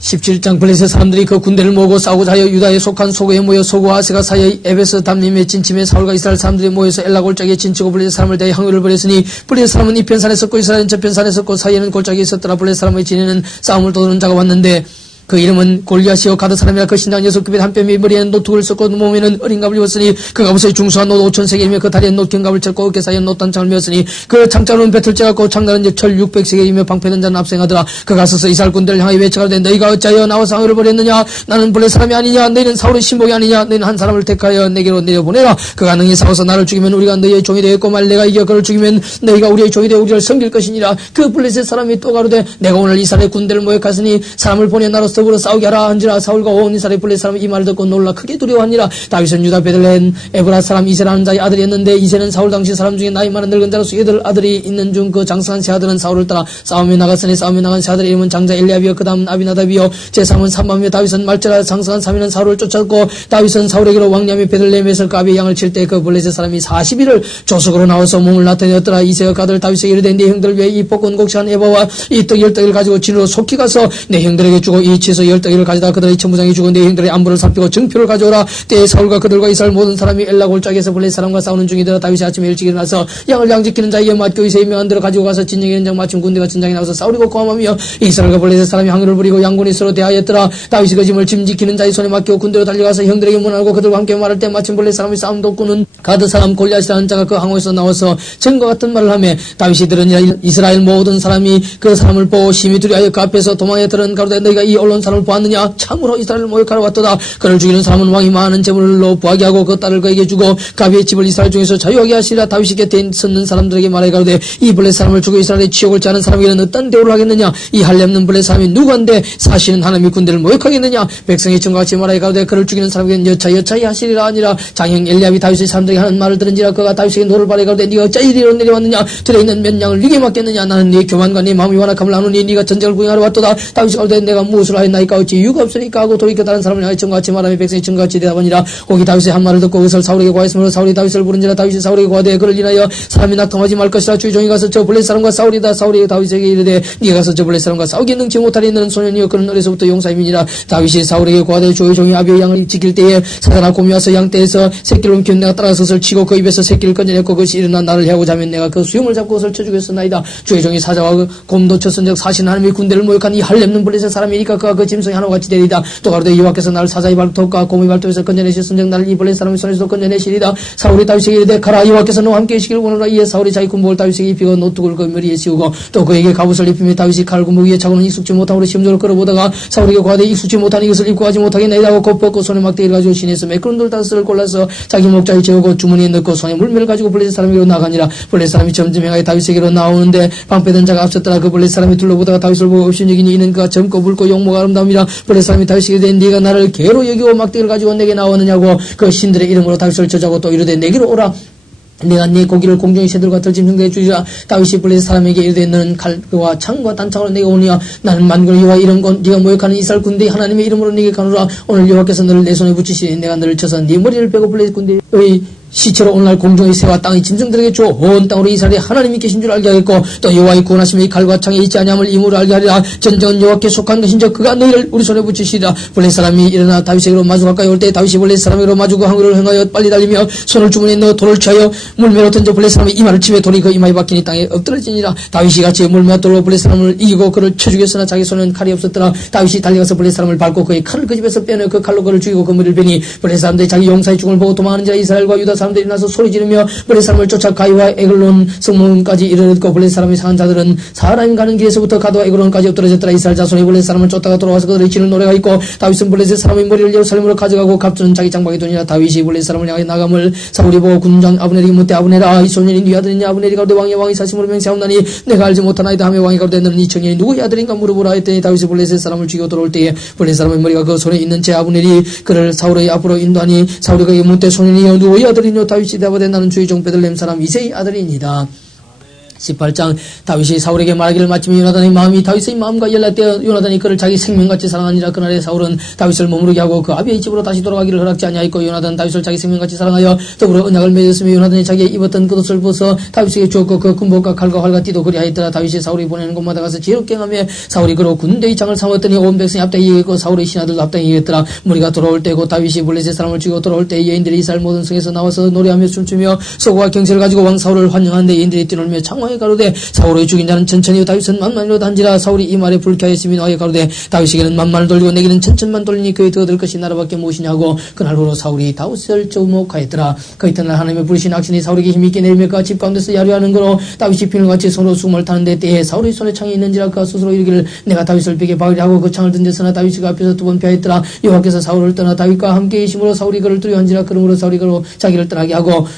17장 블레셋 사람들이 그 군대를 모으고 싸우고자 하여 유다에 속한 소고에 모여 소고와 아세가 사이의 에베스 담림에 진침에 사울과 이스라엘 사람들이 모여서 엘라 골짜기에 진치고 블레셋 사람을 대해 항의를 벌였으니 블레셋 사람은 이 편산에 섰고 이스라엘은 저 편산에 섰고 사이에는 골짜기에 있었더라. 블레셋 사람의 진에는 싸움을 도두는 자가 왔는데 그 이름은 골리앗이요 가드 사람이라. 그 신장 6급에 한 뼘이 머리에는 노툭을 썼고 몸에는 어린갑을 입었으니 그 갑옷의 중수한 옷 5,000세겔이며 그 다리에 노경갑을 쳤고 어깨 사이에 노단창을 메었으니 그 창자로는 배틀 째갖고 창날은 철 600세겔이며 방패는 자는 압승하더라. 그가 서서 이스라엘 군대를 향하여 외쳐가되 너희가 어찌하여 나와서 항의를 벌였느냐. 나는 블레셋 사람이 아니냐. 너희는 사울의 신복이 아니냐. 너희는 한 사람을 택하여 내게로 내려보내라. 그가 능히 싸워서 나를 죽이면 우리가 너희의 종이 되겠고 만일 내가 이겨 그를 죽이면 너희가 우리의 종이 되어 우리를 섬길 것이니라. 그 블레셋 사람이 또 가로되 내가 오늘 이스라엘 군대를 모욕하으니 사람을 보내 나로 더불어 싸우게 하라 한지라. 사울과 온 이스라엘 블레셋 사람이 이 말을 듣고 놀라 크게 두려워하니라. 다윗은 유다 베들레헴 에브라 사람 이세라는 자의 아들이었는데 이세는 사울 당시 사람 중에 나이 많은 늙은 자로서 여덟 아들이 있는 중 그 장성한 세 아들은 사울을 따라 싸움에 나갔으니 싸움에 나간 세 아들의 이름은 장자 엘리압이요 그 다음은 아비나답이요 제3은 삼밤이요 다윗은 말제라 장성한 3위는 사울을 쫓았고 다윗은 사울에게로 왕냐며 베들레헴에서 가비의 양을 칠 때 그 블레셋 사람이 40일을 조석으로 나와서 몸을 나타내었더라. 이세가 가들 다윗에게 이르되 내 형들 위에 이 볶은 곡식한 에바와 이 떡 10덩이를 가지고 진으로 속히 가서 내 형들에게 주고 이 치에서 10덩이를 가져다 그들의 천부장이 주고 내 형들의 안부를 살피고 증표를 가져오라. 때에 사울과 그들과 이스라엘 모든 사람이 엘라 골짜기에서 블레셋 사람과 싸우는 중이더라. 다윗이 아침에 일찍 일어나서 양을 양지키는 자에게 맡겨 이세의 명한 대로 가지고 가서 진영의 현장 마침 군대가 전장에 나와서 싸우리고 고함하며 이스라엘과 블레셋 사람이 항의를 부리고 양군이 서로 대하였더라. 다윗이 그 짐을 짐지키는 자의 손에 맡겨 군대로 달려가서 형들에게 문하고 그들과 함께 말할 때 마침 블레셋 사람이 싸움 돕고는 가드 사람 골리앗이라는 자가 그 항우에서 나와서 전과 같은 말을 하며 다윗이 들으니라. 이스라엘 모든 사람이 그 사람을 보고 심히 두려워하여 그 앞에서 도망에 들은 가로되 너희가 이 언론 사람을 보았느냐. 참으로 이스라엘을 모욕하러 왔도다. 그를 죽이는 사람은 왕이 많은 재물로 부하게 하고 그 딸을 그에게 주고 가비의 집을 이스라엘 중에서 자유하게 하시리라. 다윗이 곁에 섰는 사람들에게 말해 가로되 이 블레셋 사람을 죽여 이스라엘의 치욕을 짜는 사람에게는 어떤 대우를 하겠느냐. 이 할례없는 블레셋 사람이 누구한데 사실은 하나님의 군대를 모욕하겠느냐. 백성이 청같이 말하여 가로되 그를 죽이는 사람에게는 여차여차히 하시리라 아니라. 장형 엘리압이 다윗의 사람들에게 하는 말을 들은지라. 그가 다윗에게 노를 바래 가로되 네가 어찌 이리로 내려왔느냐. 들에 있는 몇 양을 네게 맡겼느냐. 나는 네 교만과 네 마음이 완악함을 아노니 네가 전쟁을 구경하러 왔도다. 다윗이 가로되 내가 무엇을 하였나이까 어찌 이유가 없으니까 하고 돌이켜 다른 사람을 향하여 청같이 말하며 백성이 청같이 대답하니라. 거기 다윗의 한 말을 듣고 그것을 사울에게 고하였으므로 사울이 다윗을 부른지라. 다윗이 사울에게 고하되 그를 인하여 사람이 나통하지 말 것이라. 주의 종이 가서 저 블레셋 사람과 싸우리다. 사울이 다윗에게 이르되 네가 가서 저 블레셋 사람과 싸우기 능치 못하리. 너는 소년이여 그는 어려서부터 용사임이니라. 다윗이 사울에게 고하되 주의 종이 아비의 양을 지킬 때에 사자나 곰이 와서 양떼에서 새끼를 옮기면 내가 따라서 그것을 치고 그 입에서 새끼를 건져냈고 그것이 일어나 나를 해하고자 하면 내가 그 수염을 잡고 그것을 쳐 죽였으나이다. 주의 종이 사자와 곰도 쳤은즉 사실 하나님의 군대를 모욕한 이 할례없는 블레셋 사람이니까 그가 그 짐승이 하나와 같이 되리이다. 또 가로되 여호와께서 나를 사자의 발톱과 곰의 발톱에서 건져내셨은즉 나를 이 블레셋 사람의 손에서 건져내시리이다. 사울이 다윗에게 이르되 가라 여호와께서 너와 함께 계시기를 원하노라. 이에 사울이 자기 군복을 다윗에게 입히고 노tuk을 그 머리에 씌우고 또 그에게 갑옷을 입히며 다윗이 칼 군복 위에 차고는 익숙지 못함으로 심조를 끌어보다가 사울에게 고하되 익숙지 못한 이것을 입고 가지 못하겠나이다 하고 곧 벗고 손에 막대기를 가지고 시내에서 매끄러운 돌 5을 골라서 자기 목자에 재우고 주머니에 넣고 손에 물매를 가지고 블레셋 사람에게로 나가니라. 블레셋 사람이 점점 행하여 다윗에게로 나오는데 방패든 자가 앞섰더라. 그 블레셋 사람이 둘러보다가 다윗을 보고 업신여기니 이는 그가 젊고 붉고 용모가 아름다움이라. 블레셋 사람이 다윗에게 이르되 네가 나를 개로 여기고 막대기를 가지고 내게 나오느냐고 그 신들의 이름으로 다윗을 저자고 또 이르되 내게로 오라. 내가 네 고기를 공중의 새들과 들짐승들에게 주리라. 다윗이 블레셋 사람에게 이르되 너는 칼과 창과 단창으로 내게 오니야. 나는 만군의 여호와 이름 곧 네가 모욕하는 이스라엘 군대의 하나님의 이름으로 네게 가노라. 오늘 여호와께서 너를 내 손에 붙이시니 내가 너를 쳐서 네 머리를 빼고 블레셋 군대의 시체로 오늘날 공중의 새와 땅의 짐승들에게 주어 온 땅으로 이스라엘에 하나님이 계신 줄 알게 하겠고 또 여호와의 구원하심이 이 칼과 창에 있지 아니함을 이무로 알게 하리라. 전쟁은 여호와께 속한 것인즉 그가 너희를 우리 손에 붙이시리라. 블레셋 사람이 일어나 다윗에게로 마주 가까이 올 때 다윗이 블레셋 사람에게로 마주고 항의를 행하여 빨리 달리며 손을 주머니에 넣어 돌을 취하여 물매로 던져 블레셋 사람의 이마를 치며 돌이 그 이마에 박히니 땅에 엎드러지니라. 다윗이 같이 물매와 돌로 블레셋 사람을 이기고 그를 쳐 죽였으나 자기 손에는 칼이 없었더라. 다윗이 달려가서 블레셋 사람을 밟고 그의 칼을 그 집에서 빼내 그 칼로 그를 죽이고 그 머리를 베니 블레셋 사람들이 자기 용사의 죽음을 보고 도망하는지라. 이스라엘과 유다 사람들이 나서 소리 지르며 블레셋 사람을 쫓아 가이와 에글론 성문까지 이르렀고 블레셋 사람의 상한 자들은 사하라임 가는 길에서부터 가드와 에글론까지 엎드러졌더라. 이스라엘 자손이 블레셋 사람을 쫓다가 돌아와서 그들의 진을 노래가 있고 다윗은 블레셋 사람의 머리를 예루살렘으로 가져가고 갑주는 자기 장막에 두니라. 다윗이 블레셋 사람을 향해 나감을 사울이 보고 군장 아브넬에게 묻되 아브넬아 이 소년이 네 아들이냐. 아브넬이 가로되 왕의 사심으로 맹세하옵나니 내가 알지 못하나이다 하며 왕이 가로되 너는 이 청년이 누구의 아들인가 물어보라 했더니 다윗이 블레셋 사람을 죽이고 돌아올 때에 블레셋 사람의 머리가 그 손에 있는 채 아브넬이 그를 사울의 앞으로 인도하니 사울이 그에게 묻되 소년이여 누구의 아들이뇨. 다윗이 대답하되 나는 주의 종 베들레헴 사람 이새의 아들이니이다. 18장 다윗이 사울에게 말하기를 마침에 요나단의 마음이 다윗의 마음과 연락되어 요나단이 그를 자기 생명같이 사랑하니라. 그날에 사울은 다윗을 머무르게 하고 그 아비의 집으로 다시 돌아가기를 허락지 아니하였고 요나단은 다윗을 자기 생명같이 사랑하여 더불어 언약을 맺었으며 요나단이 자기의 입었던 겉옷을 벗어 다윗에게 주었고 그 군복과 칼과 활과 띠도 그리하였더라. 다윗이 사울이 보내는 곳마다 가서 지혜롭게 행하며 사울이 그로 군대의 장을 삼았더니 온 백성이 합당히 이겼고 사울의 신하들도 합당히 이겼더라. 무리가 돌아올 때고 다윗이 블레셋 사람을 죽이고 돌아올 때 여인들이 이스라엘 모든 성에서 나와서 노래하며 춤추며 소고와 경세를 가지고 왕 사울을 환영하는데 여인들이 뛰놀며 창왕에 가로되 사울의 죽인 자는 천천히요 다윗은 만만히로 단지라. 사울이 이 말에 불쾌하였으며 왕에 가로되 다윗에게는 만만을 돌리고 내게는 천천만 돌리니 그의 더 얻을 것이 나라밖에 무엇이냐 하고 그날로 사울이 다윗을 조목하였더라. 그 이튿날 하나님의 부르신 악신이 사울에게 힘있게 내리며 그가 집 가운데서 야류하는 거로 다윗이 비늘같이 손으로 숨을 타는데 때에 사울의 손에 창이 있는지라 그가 스스로 이르기를 내가 다윗을 벽에 박으려 하고 그 창을 던졌으나 다윗이 그 앞에서 두 번 피하였더라. 여호와께서 사울을 떠나 다윗과 함께 계심으로 사울이 그를 두려워한지라. 그러므로 사울이 그로 자기를 떠나게 하고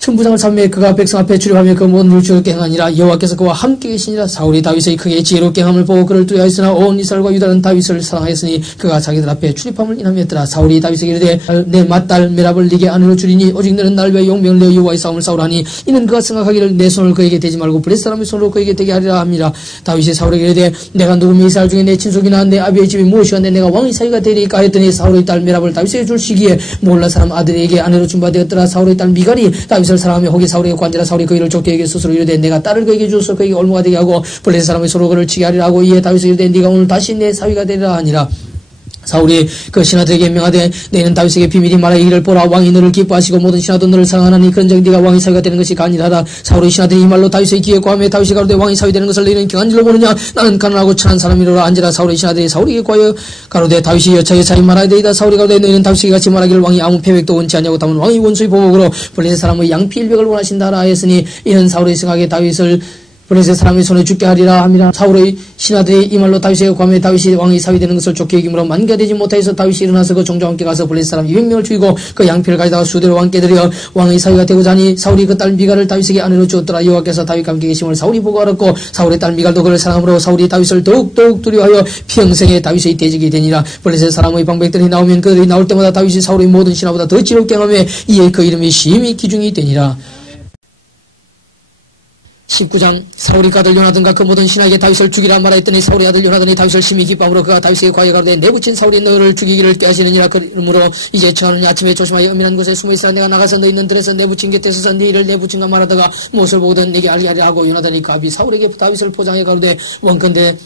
천부장을 삼매 그가 백성 앞에 출입하며 그 모든 일을 즐겁게 행하니라. 여호와께서 그와 함께 계시니라. 사울이 다윗의 크게 지혜롭게 행함을 보고 그를 두려워하였으나 온 이스라엘과 유다는 다윗을 사랑하였으니 그가 자기들 앞에 출입함을 인함이었더라. 사울이 다윗에게 이르되 내 맏딸 메랍을 네게 아내로 주리니 오직 너는 날 위하여 용명을 내어 여호와의 싸움을 싸우라니 이는 그가 생각하기를 내 손을 그에게 대지 말고 블레셋 사람의 손으로 그에게 대게 하리라 함이라. 다윗이 사울에게 이르되 내가 누구며 이스라엘 중에 내 친속이나 내 아비의 집이 무엇이었는데 내가 왕의 사위가 되리까 하였더니 사울의 딸 메랍을 다윗에게 줄 시기에 몰라 사람 아들에게 아내로 준바되었더라. 사울의 딸 미갈이 다윗을 사랑하며 혹이 사울에게 관지라. 사울이 그 일을 쫓게 여겨 스스로 이르되 내가 딸을 그에게 주어서 그에게 올무가 되게 하고 블레셋 사람의 서로 그를 치게 하리라 하고 이에 다윗이 이르되 네가 오늘 다시 내 사위가 되리라 하니라. 사울이 그 신하들에게 명하되 너희는 다윗에게 비밀히 말하여 이를 보라. 왕이 너를 기뻐하시고 모든 신하도 너를 사랑하나니 그런즉 네가 왕의 사위가 되는 것이 간이하다. 사울의 신하들이 이 말로 다윗의 귀에 고하며 다윗이 가로되 왕의 사위 되는 것을 너희는 경한 줄로 보느냐. 나는 가난하고 천한 사람이로라 안지라. 사울의 신하들이 사울에게 고하여 가로되 다윗이 여차여차히 말하여 되이다. 사울이 가로되 너희는 다윗에게 같이 말하기를 왕이 아무 패백도 원치 않냐고 담은 왕의 원수의 보복으로 블레셋 사람의 양피 일백을 원하신다 하라 하였으니 이는 사울의 생각에 다윗을 블레셋 사람의 손에 죽게 하리라 함이라. 사울의 신하들이 이 말로 다윗에게 고하며 다윗이 왕의 사위 되는 것을 좋게 여김으로 만개가 되지 못하여서 다윗이 일어나서 그 종족과 함께 가서 블레셋 사람 200명을 죽이고 그 양피를 가져다가 수대로 왕께 드려 왕의 사위가 되고자 하니 사울이 그 딸 미갈을 다윗에게 아내로 주었더라. 여호와께서 다윗과 함께 계심을 사울이 보고 알았고 사울의 딸 미갈도 그를 사랑함으로 사울이 다윗을 더욱더욱 두려워하여 평생에 다윗의 대적이 되니라. 블레셋 사람의 방백들이 나오면 그들이 나올 때마다 다윗이 사울의 모든 신하보다 더 지롭게 행하며 이에 그 이름이 심히 기중이 되니라. 19장 사울이 그 아들 요나단과 그 모든 신하에게 다윗을 죽이라 말하였더니 사울의 아들 요나단이 다윗을 심히 기뻐함으로 그가 다윗에게 과히 가로되 내 부친 사울이 너를 죽이기를 꾀하시느니라. 그러므로 이제 청하느니 아침에 조심하여 은밀한 곳에 숨어있으라. 내가 나가서 너희 있는 들에서 내 부친 곁에 서서 네 일을 내 부친과 말하다가 무엇을 보거든 내게 알게 하리라 하고 요나단이 그 아비 사울에게 다윗을 포장해 가로되 원컨대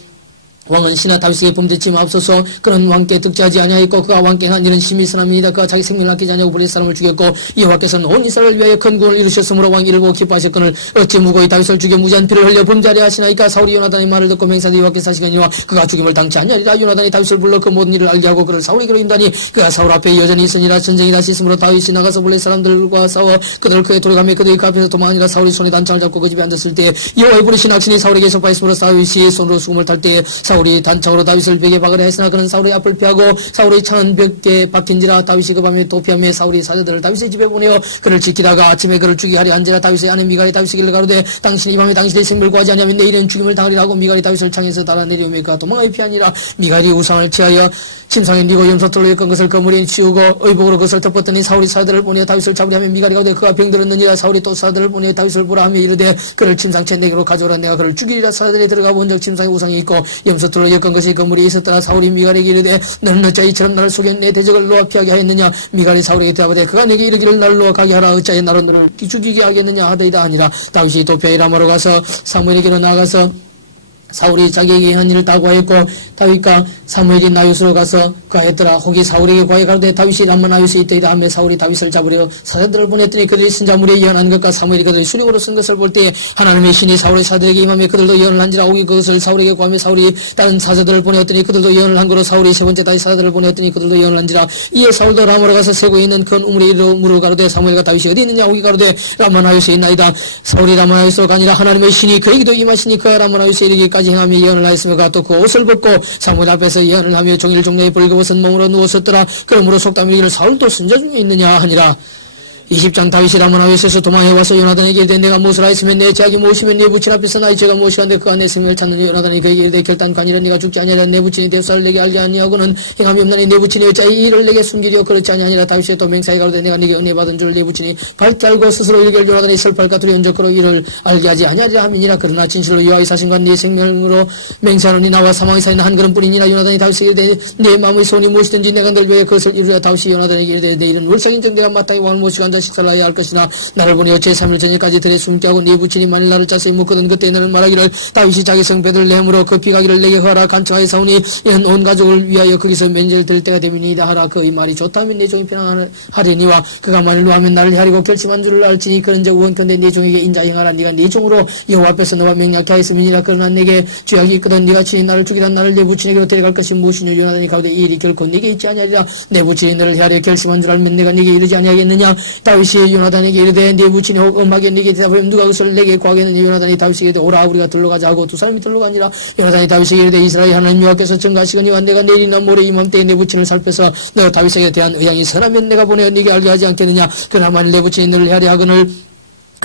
왕은 신하 다윗에게 범죄치 마옵소서. 그는 왕께 득죄하지 아니하였고 그가 왕께 한 일은 심히 선함이니이다. 그가 자기 생명을 아끼지 아니하고 블레셋 사람을 죽였고 여호와께서는 온 이스라엘을 위하여 큰 구원을 이루셨으므로 왕이 이를 보고 기뻐하셨거늘 어찌 무고히 다윗을 죽여 무지한 피를 흘려 범죄하려 하시나이까. 사울이 요나단의 말을 듣고 맹세하되 여호와께서 하시거니와 그가 죽임을 당치 아니하리라. 요나단이 다윗을 불러 그 모든 일을 알게 하고 그를 사울에게로 인다니 그가 사울 앞에 여전히 있으니라. 전쟁이 다시 있으므로 다윗이 나가서 블레셋 사람들과 싸워 그들을 그에 돌아가며 그들이 그 앞에서 도망하니라. 사울이 손에 단창을 잡고 그 집에 앉았을 때 여호와의 부르신 악신이 사울에게 접하였으므로 다윗이 손으로 수금을 탈 때에 사울이 단창으로 다윗을 벽에 박으려 했으나 그는 사울의 앞을 피하고 사울의 창은 벽에 박힌지라. 다윗이 그 밤에 도피하며 사울이 사자들을 다윗의 집에 보내어 그를 지키다가 아침에 그를 죽이게 하려 한지라. 다윗의 아내 미갈이 다윗에게 가로되 당신이 이 밤에 당신의 생명을 구하지 않으면 내일은 죽임을 당하리라 하고 미갈이 다윗을 창에서 달아내려오며 그가 도망하여 피하니라. 미갈이 우상을 취하여 침상에 니고 염소털로 엮은 것을 그물에 씌우고 의복으로 그것을 덮었더니 사울이 사자들을 보내어 다윗을 잡으려 하면 미갈이 가로되 그가 병들었느니라. 사울이 또 사자들을 보내어 다윗을 보라 하며 이르되 그를 침상채 내게로 가져오라. 내가 그를 죽이리라. 사자들이 들어가 본적 침상에 우상이 있고 염소털로 엮은 것이 그물에 있었더라. 사울이 미갈에게 이르되 너는 어찌 이처럼 나를 속여 내 대적을 놓아 피하게 하였느냐. 미갈이 사울에게 대답하되 그가 내게 이르기를 나를 놓아 가게 하라. 어찌하여 나로 너를 죽이게 하겠느냐 하더이다 하니라. 다윗이 도피하여 라마로 가서 사무엘에게로 나아가서 사울이 자기에게 한 일을 다 고하였고 다윗과 사무엘이 나윗으로 가서 고하였더라. 혹이 사울에게 고하여 가로되 다윗이 라마 나윗에 있더이다 하며 사울이 다윗을 잡으려 사자들을 보냈더니 그들이 선자물에 예언한 것과 사무엘이 그들이 수령으로 쓴 것을 볼 때에 하나님의 신이 사울의 사자들에게 임하며 그들도 예언을 한지라. 혹이 그것을 사울에게 고하며 사울이 다른 사자들을 보냈더니 그들도 예언을 한 거로 사울이 세 번째 다시 사자들을 보냈더니 그들도 예언을 한지라. 이에 사울도 라마로 가서 세고에 있는 큰 우물에 이르러 물어 가로되 사무엘과 다윗이 어디 있느냐. 혹이 가로되 라마 나윗에 있나이다. 사울이 라마 나윗으로 가니라. 하나님의 신이 그에게도 임하시니 그가 라마 나윗에 이르기까지 행하며 예언을 하였으며 그가 또 그 옷을 벗고 사무엘 앞에서 예언을 하며 종일 종려에 벌거벗은 몸으로 누웠었더라. 그러므로 속담이기를 사울도 선자 중에 있느냐 하니라. 20장 다윗이 라모나에서 도망해와서 요나단에게 이르되 내가 무엇을 하였으면 내 제약이 무엇이면 네 부친 앞에서 나의 죄가 무엇이간데 그가 내 생명을 찾느니 요나단이 그에게 이르되 결단관이라 네가 죽지 아니하리라 내 부친이 대수를 내게 알지 아니하고는 행함이 없나니 내 부친이 어찌하여 이 일을 내게 숨기려 그렇지 아니하니라. 다윗이 또 맹세하여 가로되 내가 네게 은혜 받은 줄 내 부친이 밝게 알고 스스로 이르기를 요나단이 슬퍼할까 두려운 그로 이를 알게 하지 아니하리라 함이니라. 그러나 진실로 여호와의 사신과 네 생명으로 맹세하노니 나와 사망의 사이는 한 걸음뿐이니라. 요나단이 다윗에게 이르되 네 마음의 소원이 무엇이든지 내가 널 위해 그것을 이루려. 다윗이 요나단에게 이르되 내일은 월삭인즉 내가 마땅히 왕을 모시고 앉아 식사를 하여야 할 것이나 나를 보니 어째 3일 저녁까지 들에 숨게 하고 네 부친이 만일 나를 자세히 묻거든 그때 나는 말하기를 다윗이 자기 성배들을 내므로 급히 가기를 내게 허하라 간청하여 사오니 이는 온 가족을 위하여 거기서 면제를 드릴 때가 됨이니이다 하라. 그의 말이 좋다면 내 종이 편안하려니와 그가 만일 노하면 나를 헤아리고 결심한 줄을 알지니 그런즉 원컨대 네 종에게 인자 행하라. 네가 네 종으로 여호와 앞에서 너와 명약케 하였음이니라. 그러나 내게 죄악이 있거든 네가 친히 나를 죽이라. 나를 내 부친에게로 데려갈 것이 무엇이냐. 요나단이 가로되 이 일이 결코 네게 있지 아니하리라. 내 부친이 너를 헤아려 결심한 줄 알면 내가 네게 이르지 아니하겠느냐. 다윗이 요나단에게 이르되 네 부친이 혹 음하게 네게 대답하면 누가 그것을 내게 구하겠느냐. 요나단이 다윗에게 이르되 오라 우리가 들러가자 하고 두 사람이 들러가니라. 요나단이 다윗에게 이르되 이스라엘 하나님 여호와께서 증거하시거니와 내가 내일이나 모레 이맘때에 내 부친을 살펴서 너가 다윗에게 대한 의향이 선하면 내가 보내어 네게 알게 하지 않겠느냐. 그러나 만일 내 부친이 너를 헤아려 하거늘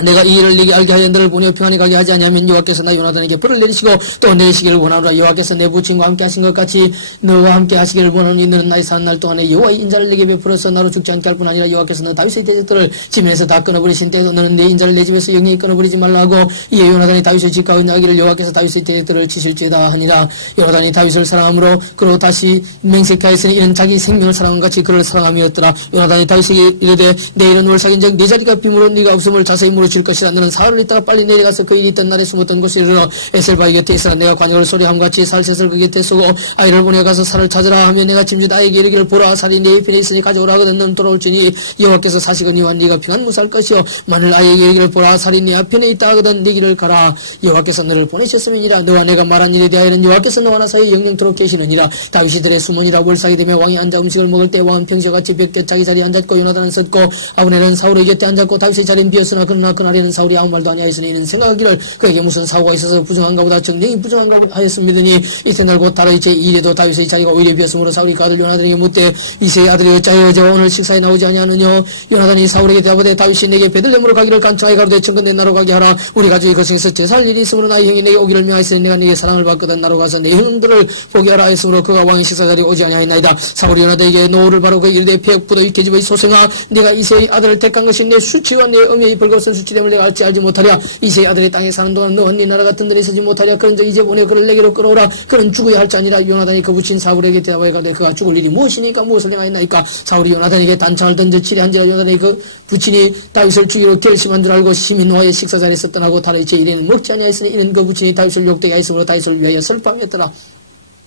내가 이 일을 네게 알게 하여 너를 보내어 평안히 가게 하지 아니하면 여호와께서 나 요나단에게 벌을 내리시고 또 내리시기를 원하노라. 여호와께서 내 부친과 함께 하신 것 같이 너와 함께 하시기를 원하노니 너는 나의 사는 날 동안에 여호와의 인자를 내게 베풀어서 나로 죽지 않게 할 뿐 아니라 여호와께서 너 다윗의 대적들을 지면에서 다 끊어버리신 때에도 너는 내 인자를 내 집에서 영영히 끊어버리지 말라 하고 이에 요나단이 다윗의 집과 은하기를 여호와께서 다윗의 대적들을 치실지어다 하니라. 요나단이 다윗을 사랑함으로 그로 다시 맹세케 하였으니 이는 자기 생명을 사랑한 같이 그를 사랑함이었더라. 요나단이 다윗에게 이르되 내일은 월삭인즉 네 자리가 빔으로 네가 없음을 자세히 질 것이라. 너는 사흘을 있다가 빨리 내려가서 그 일이 있던 날에 숨었던 곳에 이르러 에셀바위 곁에 있으라. 내가 관역을 소리함과 같이 살셋을 그 곁에 쏘고 아이를 보내가서 살을 찾으라 하며 내가 짐짓 아이에게 이르기를 보라 살이 네 편에 있으니 가져오라 하거든 너는 돌아올지니 여호와께서 사시거니와 네가 평안 무사할 것이요 만일 아이에게 이르기를 보라 살이 네 앞편에 있다 하거든 네 길을 가라. 여호와께서 너를 보내셨음이니라. 너와 내가 말한 일에 대하여는 여호와께서 너와 나 사이에 영영토록 계시느니라. 다윗이 들에 숨으니라. 월삭이 되며 왕이 앉아 음식을 먹을 때 왕은 평시와같이 벽곁 자기 자리에 앉았고 요나단은 섰고 아브넬은 사울의 곁에 앉았고 다윗의 자리는 비었으나 그러나 그날에는 사울이 아무 말도 아니하였으니 이는 생각하기를 그에게 무슨 사고가 있어서 부정한가 보다 정령이 부정한가 하였음 믿으니 이튿날 곧 다른 제2일에도 다윗의 자리가 오히려 비었으므로 사울이 그 아들 요나단에게 묻되 이새의 아들이 어찌하여 저와 오늘 식사에 나오지 아니하느냐. 요나단이 사울에게 대답하되 다윗이 내게 베들레헴으로 가기를 간청하여 가로되 청컨대 나로 가게 하라. 우리 가족이 거승에서 제사할 일이 있으므로 나의 형이 내게 오기를 명하였으니 내가 네게 사랑을 받거든 나로 가서 내 형들을 보게 하라 하였으므로 그가 왕의 식사 자리에 오지 아니하였나이다. 사울이 요나단에게 노를 바로 그에게 이르되 폐역부도 이 계집의 소생아 네가 이새의 아들을 택한 것이 내 수치와 내 음의 벌거벗은 수치됨을 내가 알지 못하랴. 이새의 아들이 땅에 사는 동안 너와 네 나라 같은 데에 서지 못하랴. 그런즉 이제 보내 그를 내게로 끌어오라. 그는 죽어야 할 자니라. 요나단이 그 부친 사울에게 대답하여 가되 그가 죽을 일이 무엇이니까 무엇을 행하였나이까. 사울이 요나단에게 단창을 던져 치려한지라. 요나단이 그 부친이 다윗을 죽이로 결심한 줄 알고 심히 노하여 식사 자리에서 떠나고 다른 제1에는 먹지 아니하였으니 이는 그 부친이 다윗을 욕되게 하였으므로 다윗을 위하여 슬퍼하였더라.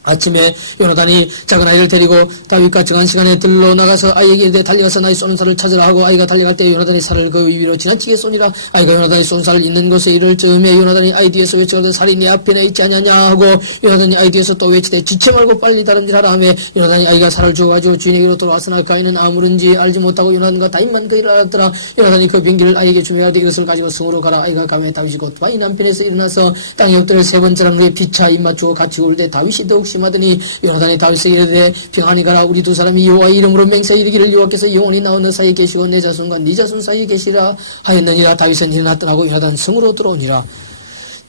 아침에 요나단이 작은 아이를 데리고 다윗과 정한 시간에 들러 나가서 아이에게 이르되 달려가서 나의 쏘는 살을 찾으라 하고 아이가 달려갈 때 요나단이 살을 그 위로 지나치게 쏘니라. 아이가 요나단이 쏜 살을 있는 곳에 이를 즈음에 요나단이 아이 뒤에서 외쳐가되 살이 내 앞에 있지 않냐냐 하고 요나단이 아이 뒤에서 또 외치되 지체 말고 빨리 다른 일 하라 하며 요나단이 아이가 살을 주어가지고 주인에게로 돌아왔으나 그 아이는 아무런지 알지 못하고 요나단과 다윗만 그 일을 알았더라. 요나단이 그 병기를 아이에게 주매하되 이것을 가지고 성으로 가라. 아이가 가매 다윗이 곧 바위 남편에서 일어나서 땅에 엎드려 세 번째랑 후에 피차 입 맞추고 같이 울되 다윗이 더욱 심하더니 요나단이 다윗에게 이르되 평안히 가라. 우리 두 사람이 여호와의 이름으로 맹세하여 이르기를 여호와께서 영원히 나와 너 사이에 계시고 내 자손과 네 자손 사이에 계시라 하였느니라. 다윗은 일어나 떠나고 요나단 성으로 들어오니라.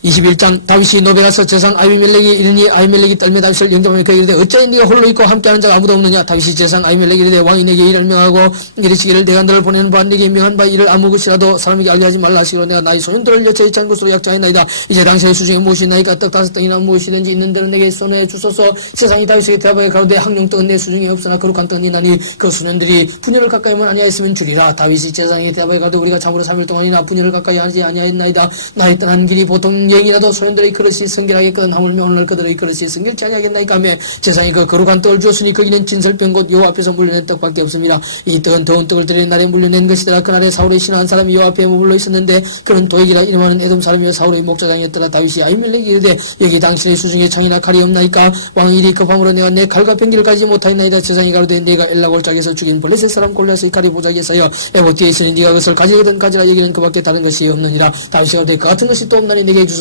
21장 다윗이 노베 가서 제상 아비멜렉이 이르니 아비멜렉이 떨며 다윗을 영접하며 그에게 이르되 어찌하여 네가 홀로 있고 함께하는 자가 아무도 없느냐. 다윗이 제상 아비멜렉이 이르되 왕이 내게 이를 명하고 이르시기를 내가 너를 보내는 바 네게 명한 바 이를 아무 것이라도 사람에게 알게 하지 말라 하시기로 내가 나의 소년들을 여쳐 있지 않은 곳으로 약자하였나이다. 이제 당신의 수중에 무엇이 있나이까. 떡 5떡이나 무엇이든지 있는 대로 내게 손에 주소서. 세상이 다윗에게 대답하여 가로되 항룡떡은 내 수중에 없으나 거룩한 떡은 있나니 그 소년들이 분열을 가까이 하면 아니하였으면 주리라. 다윗이 제상에게 대답하여 가로되 우리가 참으로 3일 동안이나 분열을 가까이 하지 아니하였나이다. 나의 떠난 길이 보통 영이라도 소년들의 그릇이 성결하겠거든 하물며 오늘 그들의 그릇이 성결치 아니하겠나이까 하며 제상이 그 거룩한 떡을 주었으니 거기는 진설병 곧 여호와 앞에서 물려낸 떡밖에 없습니다. 이 떡은 더운 떡을 드리는 날에 물려낸 것이더라. 그날에 사울의 신하 한 사람이 여호와 앞에 머물러 있었는데 그는 도액이라 이름하는 에돔 사람이여 사울의 목자장이었더라. 다윗이 아히멜렉에게 이르되 여기 당신의 수중에 창이나 칼이 없나이까. 왕이 일이 급함으로 내가 내 칼과 병기를 가지지 못하였나이다. 제상이 가로되 내가 엘라 골짜기에서 죽인 블레셋 사람 골리앗의 칼이 보자기에서여 에봇 뒤에 있으니 네가 그것을 가지거든 가지라. 여기는 그밖에 다른 것이 없느니라. 다윗이 가로되 그 같은 것이 또 없나니 내게 주소서.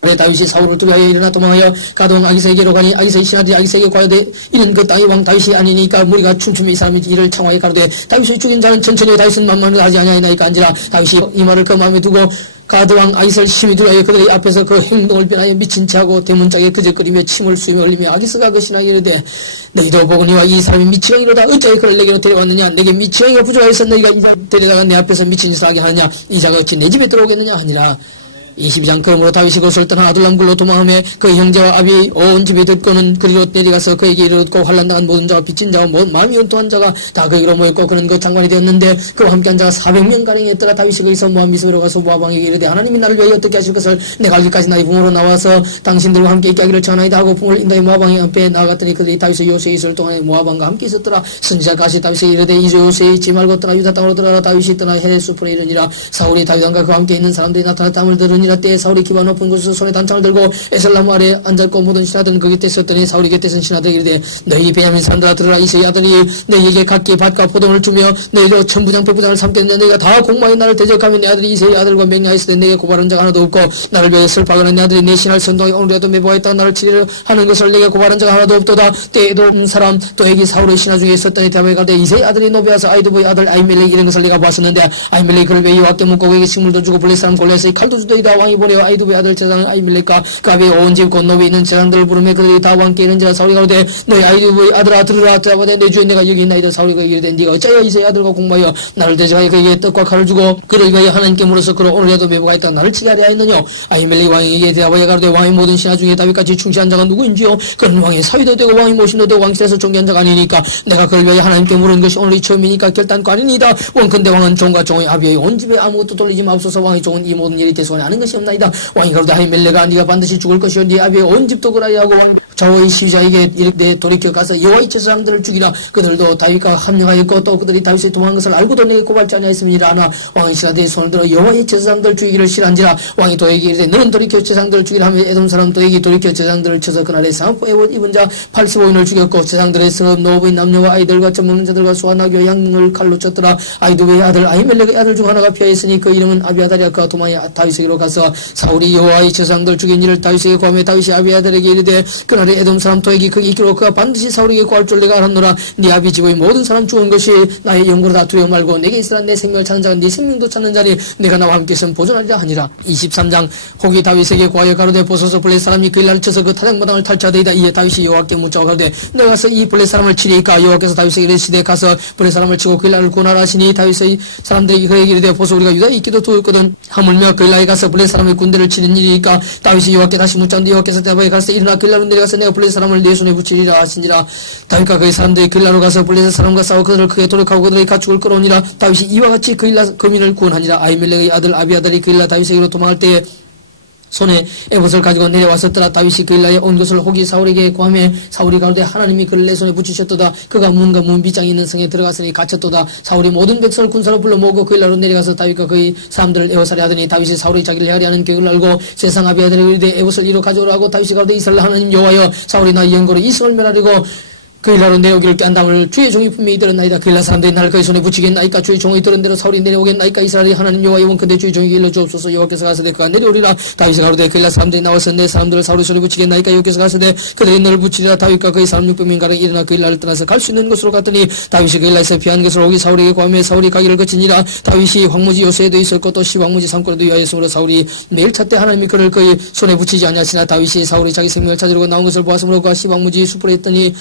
그래 다윗이 사울을 두려하여 일어나 도망하여 가동 아기새에게로 가니 아기새의 신하들이 아기새에게 과여되 이는 그 땅의 왕 다윗이 아니니까 무리가 춤추며 이 사람이 이를 청하여 가로되 다윗을 죽인 자는 천천히 다윗은 만만을 하지 아니하나이까 한지라 다윗이 이 말을 그 마음에 두고 가드왕 아기새를 심히 두려하여 그들의 앞에서 그 행동을 변하여 미친 체하고 대문짝에 그저거리며 침을 쑤이며 흘리며 아기스가 그 신하에게 이르되 너희도 보거니와 이 사람이 미치광이로다 어찌하여 그를 내게로 데려왔느냐 내게 미치광이가 부족하여서 너희가 이를 데려다가 내 앞에서 미친 짓을 하게 하느냐 이 자가 어찌 내 집에 들어오겠느냐 하니라. 22장 그러므로 다윗이 그것을 떠나 아둘람 굴로 도망하며 그 형제와 아비 온 집이 듣고는 그리로 내려가서 그에게 이르렀고 환난당한 모든 자와 빚진 자와 마음이 온토한 자가 다 그에게로 모였고 그는 그 장관이 되었는데 그와 함께한 자가 400명가량이었더라. 다윗이 거기서 모압 미스로 가서 모압 왕에게 이르되 하나님이 나를 위하여 어떻게 하실 것을 내가 알기까지 나의 부모로 나와서 당신들과 함께 있게 하기를 청하나이다 하고 부모를 인도해 모압 왕의 앞에 나아갔더니 그들이 다윗의 요새에 있을 동안에 모압 왕과 함께 있었더라. 선지자 가시 다윗에게 이르되 이제 요새에 있지 말고 떠나 유다 땅으로 들어가라. 다윗이 떠나 헤레스풀에 이르니라. 사울이 다윗 왕과 그와 함께 있는 사람들이 나타났다함을 들으니라. 때에 사울이 기반 높은 곳에서 손에 단창을 들고 에셀나무 아래 앉았고 모든 신하들은 그 곁에 있었더니 사울이 곁에 있은 신하들에게 이르되 너희 베냐민 사람들아 들으라. 이새의 아들이 너희에게 각기 밭과 포도를 주며 너희로 천부장 백부장을 삼겠느냐 너희가 다 공마의 나를 대적하며 내 아들이 이새의 아들과 맹야했을 때 내게 고발한 자가 하나도 없고 나를 위하여 슬퍼하거나 내 아들이 내 신하를 선동하여 오늘이라도 매보하였다가 나를 치리려 하는 것을 내게 고발한 자가 하나도 없도다. 때에도 사람 또에게 사울의 신하 중에 있었더니 대답에 가되 이새의 아들이 노비아서 아이두부의 아들 아히멜렉 이런 것을 내가 봤었는데 아히멜렉이 그를 왜 여호와께 묻고 그에게 식물도 주고 블레 사람 골리앗의 칼도 주더이다. 왕이 보내어 아이두부의 아들 제사장 아히멜렉과 그 아비의 온 집 곧 노비 있는 제사장들을 부르며 그들이 다 왕께 이른지라. 사울이 가로되 너희 아이두부의 아들아 들으라. 대답하되 내 주에 내가 여기 있나이다. 사울이 그에게 이르되 네가 어찌하여 이새의 아들과 공모하여 나를 대적하여 그에게 떡과 칼을 주고 그를 위하여 하나님께 물어서 그를 오늘이라도 매보가 있다 나를 치게 하려 하였느냐. 아히멜렉 왕에게 대답하여 가로되 왕의 모든 신하 중에 다윗같이 충실한 자가 누구인지요. 그는 왕의 사위도 되고 왕의 모신도 되고 왕실에서 존귀한 자가 아니니까 내가 그를 위하여 하나님께 물은 것이 오늘이 처음이니까 결단코 아니니이다. 원컨대 왕은 종과 종의 아비의 온 집에 아무것도 돌리지 마옵소서. 왕의 종은 이 모든 일이 대소원에 아는 것이 없나이다. 왕이 가로되 아히멜렉아 네가 반드시 죽을 것이요 네 아비의 온 집도 그라야 하고 좌우의 시위자에게 이르되 돌이켜 가서 여호와의 제사장들을 죽이라. 그들도 다윗과 합력하였고 또 그들이 다윗이 도망한 것을 알고도 내게 고발지 아니하였음이니라. 하나 왕이 신하들의 손을 들어 여호와의 제사장들을 죽이기를 싫어한지라. 왕이 도에게 이르되 너는 돌이켜 제사장들을 죽이라 하며 에돔 사람 도에게 돌이켜 제사장들을 쳐서 그날에 상포 에봇 입은 자 85인을 죽였고 제사장들의 서럽 노부인 남녀와 아이들과 젖먹는 자들과 소와 나귀와 양을 칼로 쳤더라. 아이두의 아들 아히멜렉의 아들 중 하나가 피하였으니 그 이름은 아비아달이야. 그가 도망이 다윗에게로 가서 사울이 여호와의 제사장들을 죽인 일을 다윗에게 고하며 다윗이 아비아달에게 이르되 그날에 에돔 사람 도에게 거기 있기로 그가 반드시 사울에게 구할 줄 내가 알았노라. 네 아비 집의 모든 사람 죽은 것이 나의 영광으로다. 두려워 말고 내게 있으라. 내 생명을 찾는 자가 네 생명도 찾는 자리 내가 나와 함께 있으면 보존하리라 하니라. 23장 혹이 다윗에게 구하여 가로되 보소서 블레 사람이 그 일날을 쳐서 그 타작마당을 탈취하되이다. 이에 다윗이 여호와께 묻자고 가로되 너가 가서 이 블레 사람을 치리이까. 여호와께서 다윗에게 이르시되 가서 블레 사람을 치고 그 일날을 구원하라 하시니 다윗의 사람들에게 그에게 이르되 보소 우리가 유다에 있기도 두었거든. 하물며 그 일날에 가서 블레 사람의 군대를 치는 일이니까. 다윗이 여호와께 다시 묻자는데 여호와께서 대답하여 가서 일어나 그 일날로 내려가서 내가 블레 사람을 내 손에 붙이리라 하시니라. 다윗과 그의 사람들이 그 일날로 가서 블레 사람과 싸워 그들을 크게 돌격하고 그들의 가축을 끌어오니라. 다윗이 이와 같이 그 일날 거민을 구원하니라. 아히멜렉의 아들 아비아달이 그 일날 다윗에게로 도망할 때에 손에 에봇을 가지고 내려왔었더라. 다윗이 그 일날에 온 것을 혹이 사울에게 구하며 사울이 가로되 하나님이 그를 내 손에 붙이셨도다. 그가 문과 문빗장이 있는 성에 들어갔으니 갇혔도다. 사울이 모든 백성을 군사로 불러 모으고 그 일날로 내려가서 다윗과 그의 사람들을 에워살이 하더니 다윗이 사울이 자기를 헤아리 하는 계획을 알고 세상 아비아들에게 이르되 에봇을 이로 가져오라 하고 다윗이 가로되 이스라엘 하나님 여호와여 사울이 나의 영거로 이 성을 멸하려고 그 일날로 내려오기를 꾀한다음을 주의 종이 분명히 들었나이다. 그 일날 사람들이 나를 그의 손에 붙이겠나이까. 주의 종이 들은 대로 사울이 내려오겠나이까. 이스라엘이 하나님 여호와의 원컨대 주의 종에게 일러주옵소서. 여호와께서 가서되 그가 내려오리라. 다윗이 가로되 그 일날 사람들이 나와서 내 사람들을 사울의 손에 붙이겠나이까. 여호와께서 가서되 그들이 너를 붙이리라. 다윗과 그의 사람 600명가량 일어나 그 일날을 떠나서 갈 수 있는 곳으로 갔더니 다윗이 그 일날에서 피한 것을 오기 사울에게 구하며 사울이 가기를 거치니라. 다윗이 황무지 요새에도 있었고 또 시황무지 산골에도 유하였으므로 사울이 매일 찾되 하나님이 그를 그의 손에 붙이지 아니하시나. 다윗이 사울이 자기 생명을 찾으려고 나온 것을 보았으므로 그가 시황무지 숲으로 했더니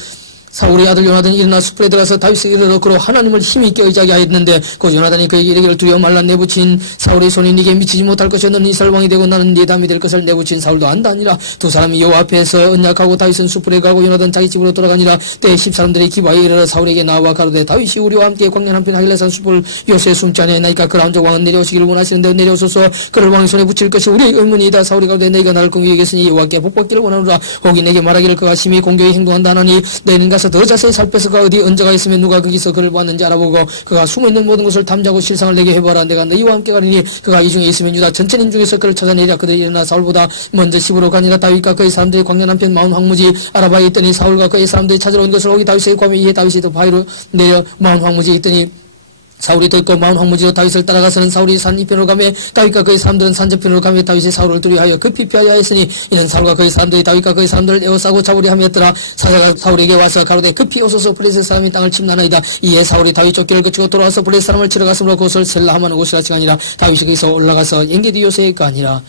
사울의 아들 요나단이 일어나 숲에 들어가서 다윗에게 이르러 그로 하나님을 힘있게 의지하게 하였는데 곧 요나단이 그에게 이르기를 두려워 말라. 내붙인 사울의 손이 네게 미치지 못할 것이요 너는 이스라엘 왕이 되고 나는 네 담이 될 것을 내붙인 사울도 안다 아니라. 두 사람이 여호와 앞에서 언약하고 다윗은 숲에 가고 요나단 자기 집으로 돌아가니라. 때에 10사람들이 기바에 이르러 사울에게 나와 가로되 다윗이 우리와 함께 광야 한편 하길레산 숲을 요새에 숨지 아니하나이까. 그러한즉 왕은 내려오시기를 원하시는데 내려오소서. 그를 왕의 손에 붙일 것이 우리의 의문이다. 사울이 가로되 너희가 나를 공격히 여겼으니 여호와께 복받기를 원하노라. 혹이 내게 말하기를 그가 심히 공격히 행동한다 하나니 너희는 가서 더 자세히 살펴서 그가 어디 언제가 있으면 누가 거기서 그를 보았는지 알아보고 그가 숨어있는 모든 것을 탐지하고 실상을 내게 해보아라. 내가 너희와 함께 가리니 그가 이 중에 있으면 유다 전체인 중에서 그를 찾아내리라. 그들이 일어나 사울보다 먼저 집으로 가니라. 다윗과 그의 사람들이 광야 남편 마온 황무지 아라바에 있더니 사울과 그의 사람들이 찾으러 온 것을 혹이 다윗에게 구하며 이에 다윗이 또 바위로 내려 마온 황무지에 있더니 사울이 듣고 마운 황무지로 다윗을 따라가서는 사울이 산 이편으로 가며 다윗과 그의 사람들은 산 저편으로 가며 다윗이 사울을 두려워하여 급히 피하여 하였으니 이는 사울과 그의 사람들이 다윗과 그의 사람들을 에워싸고 잡으려 함이었더라. 사자가 사울에게 와서 가로되 급히 오소서 블레셋 사람이 땅을 침나나이다. 이에 사울이 다윗 쫓기를 그치고 돌아와서 블레셋 사람을 치러 갔으므로 그것을 셀라하마는 곳이라 칭하니라. 다윗이 거기서 올라가서 엔게디 요새에 가니라.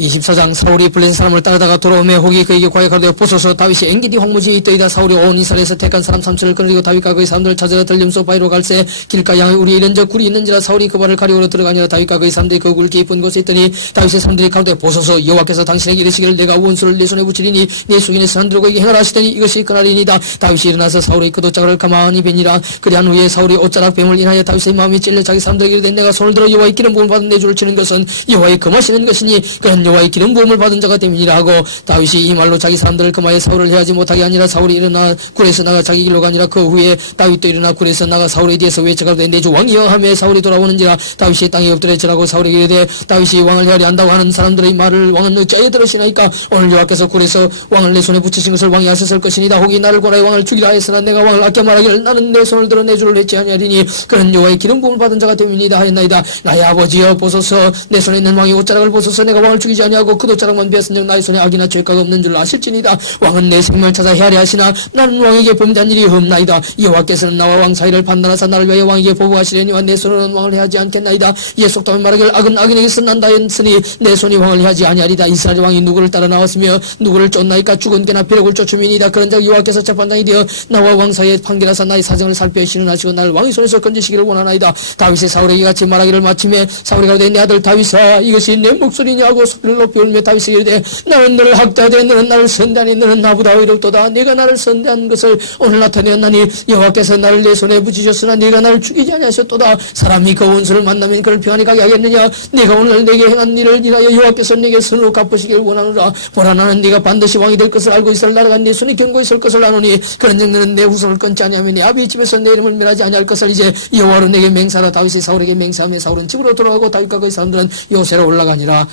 24장 사울이 블레셋 사람을 따르다가 돌아오매 혹이 그에게 과격하되 보소서 다윗이 엔게디 황무지에 있더이다. 사울이 온 이스라엘에서 택한 사람 3천을 끊으리고 다윗과 그의 사람들을 찾으러 들림소 바위로 갈새 길가 양에 우리 이런저 굴이 있는지라. 사울이 그 발을 가리우러 들어가니라. 다윗과 그의 사람들이 그 굴 깊은 곳에 있더니 다윗의 사람들이 가로되 보소서 여호와께서 당신에게 이르시기를 내가 원수를 내 손에 붙이리니 내 숙인의 산들고 이게 행하라 하시더니 이것이 그날이니이다. 다윗이 일어나서 사울의 그 돛자락을 가만히 베니라. 그리한 후에 사울이 옷자락 뱀을 인하여 다윗의 마음이 찔려 자기 사람들에게 이르되 내가 손을 들어 여호와의 기름 부음을 받은 내 주를 치는 것은 여호와의 금하시는 것이니 그는 여호와의 기름 부음을 받은 자가 됨이니라 하고 다윗이 이 말로 자기 사람들을 금하여 사울을 해하지 못하게 하니라. 사울이 일어나 굴에서 나가 자기 길로 가니라. 그 후에 다윗도 일어나 굴에서 나가 사울에 대해서 외쳐가로되 내 주 왕이여 하며 사울이 돌아오는지라. 다윗이 땅에 엎드려 절하고 사울에게 이르되 다윗이 왕을 해하려 한다고 하는 사람들의 말을 왕은 어찌하여 들으시나이까. 오늘 여호와께서 굴에서 왕을 내 손에 붙이신 것을 왕이 아셨을 것이니다. 혹이 나를 권하여 왕을 죽이라 하였으나 내가 왕을 아껴 말하기를 나는 내 손을 들어 내 주를 내지 아니하리니 그는 여호와의 기름 부음을 받은 자가 됨이니이다 하였나이다. 나의 아버지여 보소서 내 손에 있는 왕의 옷자락을 보소서. 내가 왕을 죽이지 아니하고 그 옷자락만 비었은즉 나의 손에 악이나 죄가가 없는 줄 아실지니이다. 왕은 내 생명을 찾아 헤아려 하시나 나는 왕에게 범죄한 일이 없나이다. 여호와께서는 나와 왕 사이를 판단하사 나를 위하여 왕에게 보복하시려니와 내 손으로는 왕을 해하지 않겠나이다. 이에 속담에 말하기를 악은 악인에게서 난다 했으니 내 손이 왕을 해하지 아니하리다. 이스라엘 왕이 누구를 따라 나왔으며 누구를 쫓나이까. 죽은 개나 비록을 쫓음이니이다. 그런 자 여호와께서 재판장이 되어 나와 왕 사이에 판결하사 나의 사정을 살펴 신원하시고 나를 왕의 손에서 건지시기를 원하나이다. 다윗이 사울에게 같이 말하기를 마침에 사울이 가로되 내 아들 다윗아 이것이 내 목소리냐 하고 소리를 높이 울며 다윗이 이르되 나는 너를 학대하되 너는 나를 선대하니 너는 나보다 의롭도다. 네가 나를 선대한 것을 오늘 나타내었나니 여호와께서 나를 내 손에 붙이셨으나 네가 나를 죽이지 아니하셨도다. 사람이 그 원수를 만나면 그를 평안히 가게 하겠느냐. 네가 오늘 내게 행한 일을 인하여 여호와께서 네게 선으로 갚으시길 원하노라. 보라 나는 네가 반드시 왕이 될 것을 알고 있을 나라가 네 손이 견고 있을 것을 아노니 그런즉 너는 내 후손을 끊지 아니하며 네 아비 집에서 내 이름을 멸하지 아니할 것을 이제 여호와로 내게 맹세하라. 다윗이 사울에게 맹세하며 사울은 집으로 돌아가고 다윗과 그의 사람들은 요새로 올라가니라.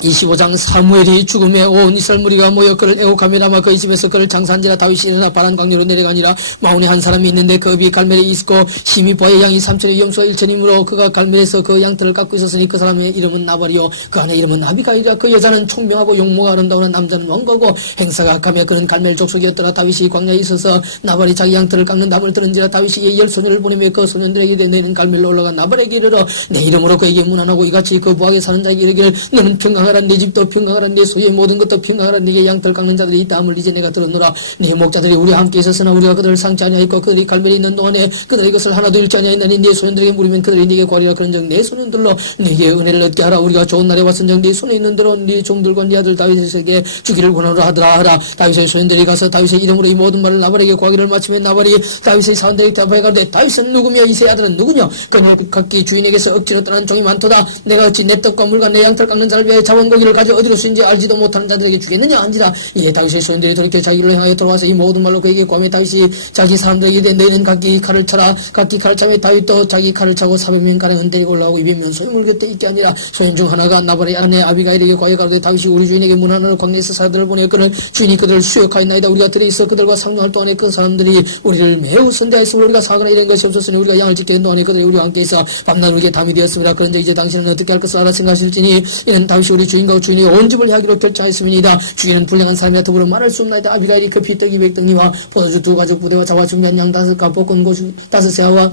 25장 사무엘이 죽음에 온 이스라엘 무리가 모여 그를 애곡하며 라마 그의 집에서 그를 장사한지라. 다윗이 일어나 바란 광야로 내려가니라. 마온에 한 사람이 있는데 그 업이 갈멜에 있고 심히 보아의 양이 3천의 염소가 1천이므로 그가 갈멜에서 그 양털을 깎고 있었으니 그 사람의 이름은 나발이요 그 아내 이름은 아비가일이라. 그 여자는 총명하고 용모가 아름다운 남자는 왕거고 행사가 악하며 그는 갈멜 족속이었더라. 다윗이 광야에 있어서 나발이 자기 양털을 깎는 담을 들은지라. 다윗이 이에 10소년을 보내며 그 소년들에게 이르되 너희는 갈멜로 올라가 나발에게 이르러 내 이름으로 그에게 문안하고 이같이 그 부하게 사는 자에게 이르기를 너는 평강하라. 내 집도 평강하라. 내 소유의 모든 것도 평강하라. 네게 양털 깎는 자들이 있다함을 이제 내가 들었노라. 네 목자들이 우리와 함께 있었으나 우리가 그들을 상치 아니하였고 그들이 갈멜에 있는 동안에 그들의 것을 하나도 잃지 아니하였나니 네 소년들에게 물으면 그들이 네게 구하리라. 그런즉 내 소년들로 네게 은혜를 얻게 하라. 우리가 좋은 날에 왔은즉 네 손에 있는 대로 네 종들과 네 아들 다윗에게 주기를 원하노라 하더라. 다윗의 소년들이 가서 다윗의 이름으로 이 모든 말을 나발에게 구하기를 마치며 나발이 다윗의 사원들에게 대답하여 가로되 다윗은 누구며 이새의 아들은 누구냐. 그는 각기 주인에게서 억지로 떠난 종이 많도다. 내가 어찌 내 떡과 물과 내 양털 깎는 자를 위하여 잡은 고기를 가져 어디로 쓰인지 알지도 못하는 자들에게 주겠느냐 한지라. 이에 다윗의 소년들이 돌이켜 자기를 향하여 돌아와서 이 모든 말로 그에게 구하며 다윗이 자기 사람들에게 이르되 너희는 각기 칼을 차라. 각기 칼을 차며 다윗도 자기 칼을 차고 400명가량은 데리고 올라오고 200명 소유물 곁에 있게 하니라. 소년 중 하나가 나발의 아내 아비가일에게 구하여 가로되 다윗이 우리 주인에게 문안으로 광야에서 사람들을 보내 그는 주인이 그들을 수욕하였나이다. 우리가 들에 있어 그들과 상종할 동안에 그 사람들이 우리를 매우 선대하였으므로 우리가 사거나 이런 것이 없었으니 우리가 양을 지키는 동안에 그들이 우리와 함께 있어 밤낮 우리에게 담이 되었습니다. 그런데 이제 당신은 어떻게 할 것을 알아 생각하실지니 이는 다윗이 우리 주인과 주인이 온 집을 하기로 결정하였음이니이다. 주인은 불량한 사람이라 더불어 말할 수 없나이다. 아비가일이 급히 떡 200덩이와 포도주 2가죽 부대와 자와 준비한 양 5가 볶은 고수 5새와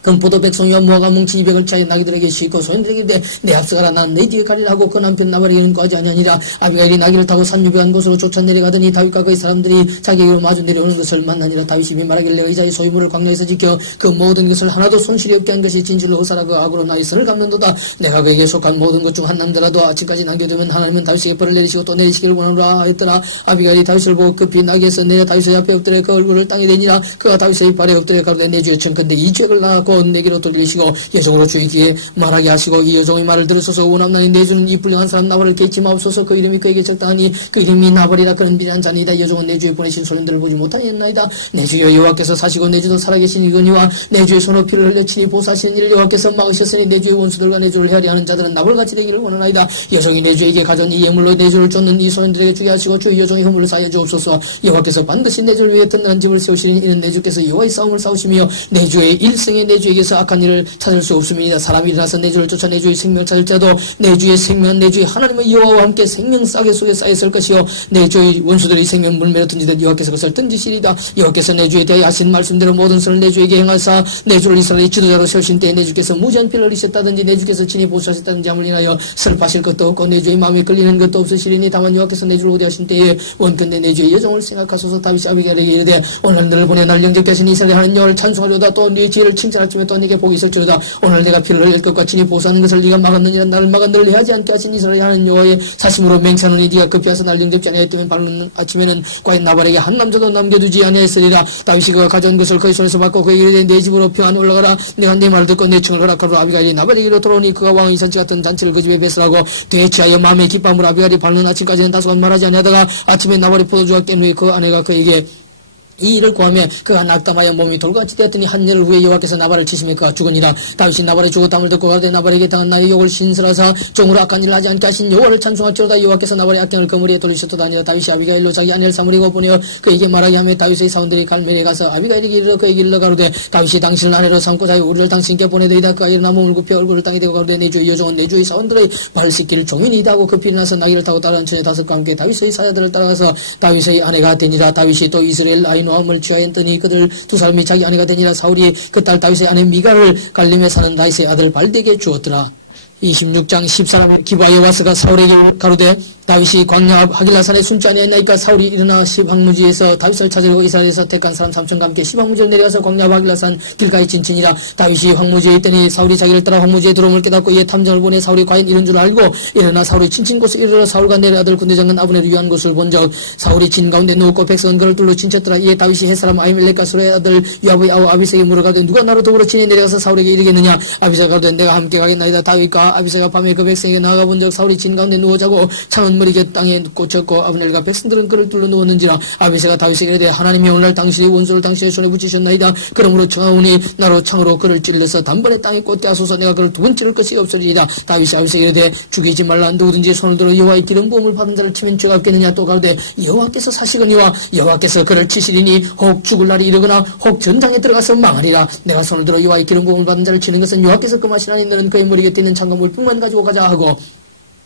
금포도 백송이와 무화과 뭉치 200을 차에 나귀들에게 싣고 소년들에게 이르되 내 앞서가라. 난 내 뒤에 가리라 하고 그 남편 나발에게는 구하지 아니하니라. 아비가일이 나귀를 타고 산 유배한 곳으로 쫓아 내려가더니 다윗과 그의 사람들이 자기에게로 마주 내려오는 것을 만나니라. 다윗이 말하길 내가 이자의 소유물을 광야에서 지켜 그 모든 것을 하나도 손실이 없게 한 것이 진실로 의사라. 그 악으로 나의 선을 갚는도다. 내가 그에게 속한 모든 것 중 한 남자라도 아침까지 남겨두면 하나님은 다윗에게 벌을 내리시고 또 내리시기를 원하노라 하였더라. 아비가일이 다윗을 보고 급히 나귀에서 내려 다윗의 앞에 엎드려 그 얼굴을 땅에 대니라. 그가 다윗의 발에 엎드려 가로되 내 주여 청컨대 이 죄를 나갔고 또 내게로 돌리시고 여종으로 주에게 말하게 하시고 이 여종의 말을 들으소서. 오남나니 내주는 이 불량한 사람 나발을 깨지 마옵소서. 그 이름이 그에게 적당하니 그 이름이 나발이라. 그는 미련한 자니이다. 여종은 내 주에 보내신 소년들을 보지 못하였나이다. 내 주여 여호와께서 사시고 내 주도 살아계신 이거니와 내 주의 손으로 피를 흘려 친히 보사하시는 일을 여호와께서 막으셨으니 내 주의 원수들과 내 주를 헤아려 하는 자들은 나발같이 되기를 원하나이다. 여종이 내 주에게 가져온 이 예물로 내 주를 쫓는 이 소년들에게 주게 하시고 주의 여종의 허물을 사하여 주옵소서. 여호와께서 반드시 내 주를 위해 든든한 집을 세우시니 이는 내 주께서 여호와의 싸움을 싸우시며 내 주의 일생에 내 주에게서 악한 일을 찾을 수 없습니다. 사람이 일어나서 내 주를 쫓아 내 주의 생명을 찾을지라도 내 주의 생명은 내 주의 하나님의 여호와와 함께 생명 싸개 속에 쌓였을 것이요 내 주의 원수들이 생명 물매로 던지듯 여호와께서 그것을 던지시리다. 여호와께서 내 주에 대하여 하신 말씀대로 모든 선을 내 주에게 행하사 내 주를 이스라엘의 지도자로 세우신 때에 내 주께서 무지한 피를 흘리셨다든지 내 주께서 친히 보수하셨다든지 함을 인하여 슬퍼하실 것도 없고 내 주의 마음에 끌리는 것도 없으시리니 다만 여호와께서 내 주를 오대하신 때에 원컨대 내 주의 여종을 생각하소서. 다윗이 아비게일에게 이르되 오늘 너를 보내 날 영접케 하신 이스라엘 하는 여호와를 찬송하려다 또 네 지혜를 칭찬하시며 또 네게 복이 있을지어다. 오늘 내가 피를 흘릴 것과 친히 보수하는 것을 네가 막았느니라. 나를 막아 너를 해하지 않게 하신 이스라엘 하는 여호와의 사심으로 맹세하노니 네가 급히 와서 날 영접지 아니하였다면 바로 아침에는 과연 나발에게 한 남자도 남겨두지 아니하였으리라. 다윗이 그가 가져온 것을 그의 손에서 받고 그에게 이르되 내 집으로 평안 올라가라. 내가 네 말을 듣고 내 층을 허락하므로 아비가일이 나발에게로 돌아오니 그가 왕의 잔치 같은 잔치를 그 집에 배설하고 되취하여 마음의 기쁨으로 아비가일이 밝는 아침까지는 다소간 말하지 아니하다가 아침에 나발이 포도주가 깬 후에 그 아내가 그에게 이 일을 구하며 그가 낙담하여 몸이 돌같이 되었더니 한 열 후에 여호와께서 나발을 치시며 그가 죽으니라. 다윗이 나발의 죽었담을 듣고 가되 나발에게 당한 나의 욕을 신설하사 종으로 악한 일을 하지 않게 하신 여호와를 찬송할지로다. 여호와께서 나발의 악행을 그물에 돌리셨도다 아니라. 다윗이 아비가일로 자기 아내를 사무리고 보내어 그에게 말하게 하며 다윗의 사원들이 갈멜에 가서 아비가일에게 이르러 그에게 일러 가로되 다윗이 당신을 아내로 삼고 자기 우리를 당신께 보내더이다. 그가 일어나 몸을 굽혀 얼굴을 땅에 대고 가로되 내 주의 여종은 내 주의 사원들의 발 씻길 종인이다 하고 급히 일어나서 나귀를 타고 다른 천의 다섯과 함께 다윗의 사자들을 따라가서 다윗의 아내가 되니라. 다윗이 또 이스라엘 아히노함을 취하였더니 그들 두 사람이 자기 아내가 되니라. 사울이 그 딸 다윗의 아내 미가를 갈림에 사는 다윗의 아들 발덱에게 주었더라. 26장 14절 기브아에 와서가 사울에게 가로되 다윗이 광야 앞 하길라산에 숨지 아니하였나이까. 사울이 일어나 시방무지에서 다윗을 찾으려고 이스라엘에서 택한 사람 3천과 함께 시방무지를 내려가서 광야 앞 하길라산 길가에 진친이라. 다윗이 황무지에 있더니 사울이 자기를 따라 황무지에 들어옴을 깨닫고 이에 탐정을 보내 사울이 과연 이런 줄 알고 일어나 사울이 친친 곳에 이르러 사울과 내려 아들 군대장관 아브넬을 위한 것을 본적 사울이 진 가운데 누웠고 백성은 그를 둘러 친쳤더라. 이에 다윗이 햇사람 아히멜렉과 수레의 아들 요압의 아우 아비새에게 물어가되 누가 나로 더불어 친히 내려가서 사울에게 이르겠느냐. 아비새가 가로되 내가 함께 가겠나이다. 다윗과 아비새가 밤에 그 백성에게 나아가 본 적 사울이 진 가운데 누워 자고 창은 머리게 땅에 꽂혔고 아브넬과 백성들은 그를 둘러 누웠는지라. 아비새가 다윗에게 이르되 하나님이 오늘날 당신의 원수를 당신의 손에 붙이셨나이다. 그러므로 청하오니 나로 창으로 그를 찔러서 단번에 땅에 꽂게 하소서. 내가 그를 두번 찌를 것이 없으리이다. 다윗이 아비새에게 이르되 죽이지 말라. 누구든지 손을 들어 여호와의 기름 부음을 받은 자를 치면 죄가 없겠느냐. 또 가로되 여호와께서 사시거니와 여호와께서 그를 치시리니 혹 죽을 날이 이르거나 혹 전장에 들어가서 망하리라. 내가 손을 들어 여호와의 기름 부음을 받은 자를 치는 것은 여호와께서 금하시나니 너는 그의 머리 곁에 있는 창과 물병만 가지고 가자 하고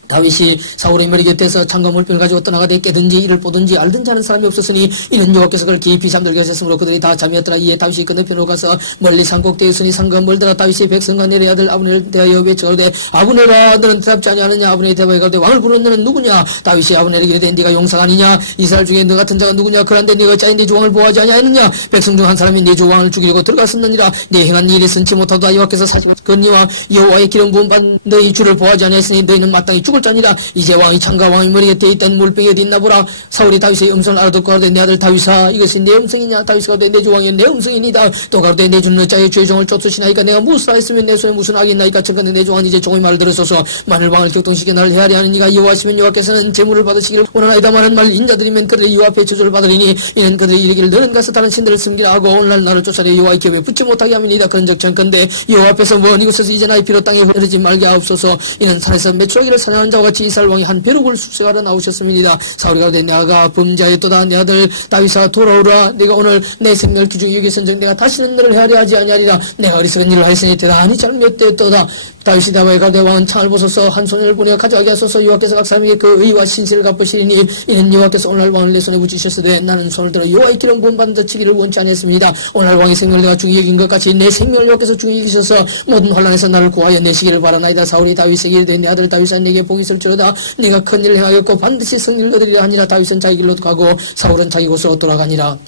다윗이 사울의 머리 곁에서 창과 물병을 가지고 떠나가되 깨든지 이를 보든지 알든지 하는 사람이 없었으니 이는 여호와께서 그를 깊이 잠들게 하셨으므로 그들이 다 잠이었더라. 이에 다윗이 건너편으로 가서 멀리 산꼭대에 있으니 산과 멀더라. 다윗이 백성과 내리 아들 아브넬을 대하여 외쳐가로되 아브넬아 너는 대답지 아니하느냐. 아브넬이 대답하여 가로되 왕을 부르는 너는 누구냐. 다윗이 아브넬에게 이르되 네가 용사가 아니냐. 이스라엘 중에 너 같은 자가 누구냐. 그런데 네가 어찌하여 네 주 왕을 보호하지 아니하였느냐. 백성 중 한 사람이 네 주 왕을 죽이려고 들어갔었느니라. 네 행한 일이 선치 못하도다. 여호와께서 사시거니와 여호와의 기름 부음 받은 너희 주를 보호하지 아니하였으니 너희는 마땅히 죽을 자니라. 이제 왕이 창과 왕의 머리 곁에 있던 물병이 어디 있나 보라. 사울이 다윗의 음성을 알아듣고 가로되 내 아들 다윗아 이것이 내 음성이냐. 다윗이 가로되 내 주 왕이여 내 음성이니이다. 또 가로되 내 주는 어찌하여 주의 종을 쫓으시나이까. 내가 무엇을 하였으면 내 손에 무슨 악이 있나이까. 청컨대 내 주 왕은 이제 종의 말을 들으소서. 만일 왕을 격동시켜 나를 헤아려 하는 이가 여호와시면 여호와께서는 재물을 받으시기를 원하나이다마는 말 인자들이면 그들의 여호와 앞에 저주를 받으리니 이는 그들이 이르기를 너는 가서 다른 신들을 섬기라 하고 오늘날 나를 쫓아내 여호와의 기업에 붙지 못하게 함이니이다. 그런즉 청컨대 여호와 앞에서 먼 이곳에서 이제 나의 피로 땅에 흐르지 말게 하옵소서. 이는 산에서 메추라기를 사냥하는 자와 같이 이스라엘 왕이 한 벼룩을 숙색하러 나오셨음이니이다. 사울이 가로되 내가 범죄하였도다. 내 아들 다윗아 돌아오라. 내가 오늘 내 생명을 귀중히 여기선즉 내가 다시는 너를 헤아려 하지 아니하리라. 내가 어리석은 일을 하였으니 대단히 잘못되었도다. 다윗이 대답하여 가로되 왕은 창을 보소서. 한 소년을 보내어 가져가게 하소서. 여호와께서 각 사람에게 그 의와 신실을 갚으시리니 이는 여호와께서 오늘날 왕을 내 손에 붙이셨으되 나는 손을 들어 여호와의 기름 부음 받은 자 치기를 원치 아니했습니다. 오늘날 왕의 생명을 내가 중히 여긴 것 같이 내 생명을 여호와께서 중히 여기셔서 모든 환난에서 나를 구하여 내시기를 바라나이다. 사울이 다윗에게 이르되 내 아들 다윗아 내게 복이 있을지어다. 네가 큰 일을 행하였고 반드시 승리를 얻으리라 하니라. 다윗은 자기 길로 가고 사울은 자기 곳으로 돌아가니라.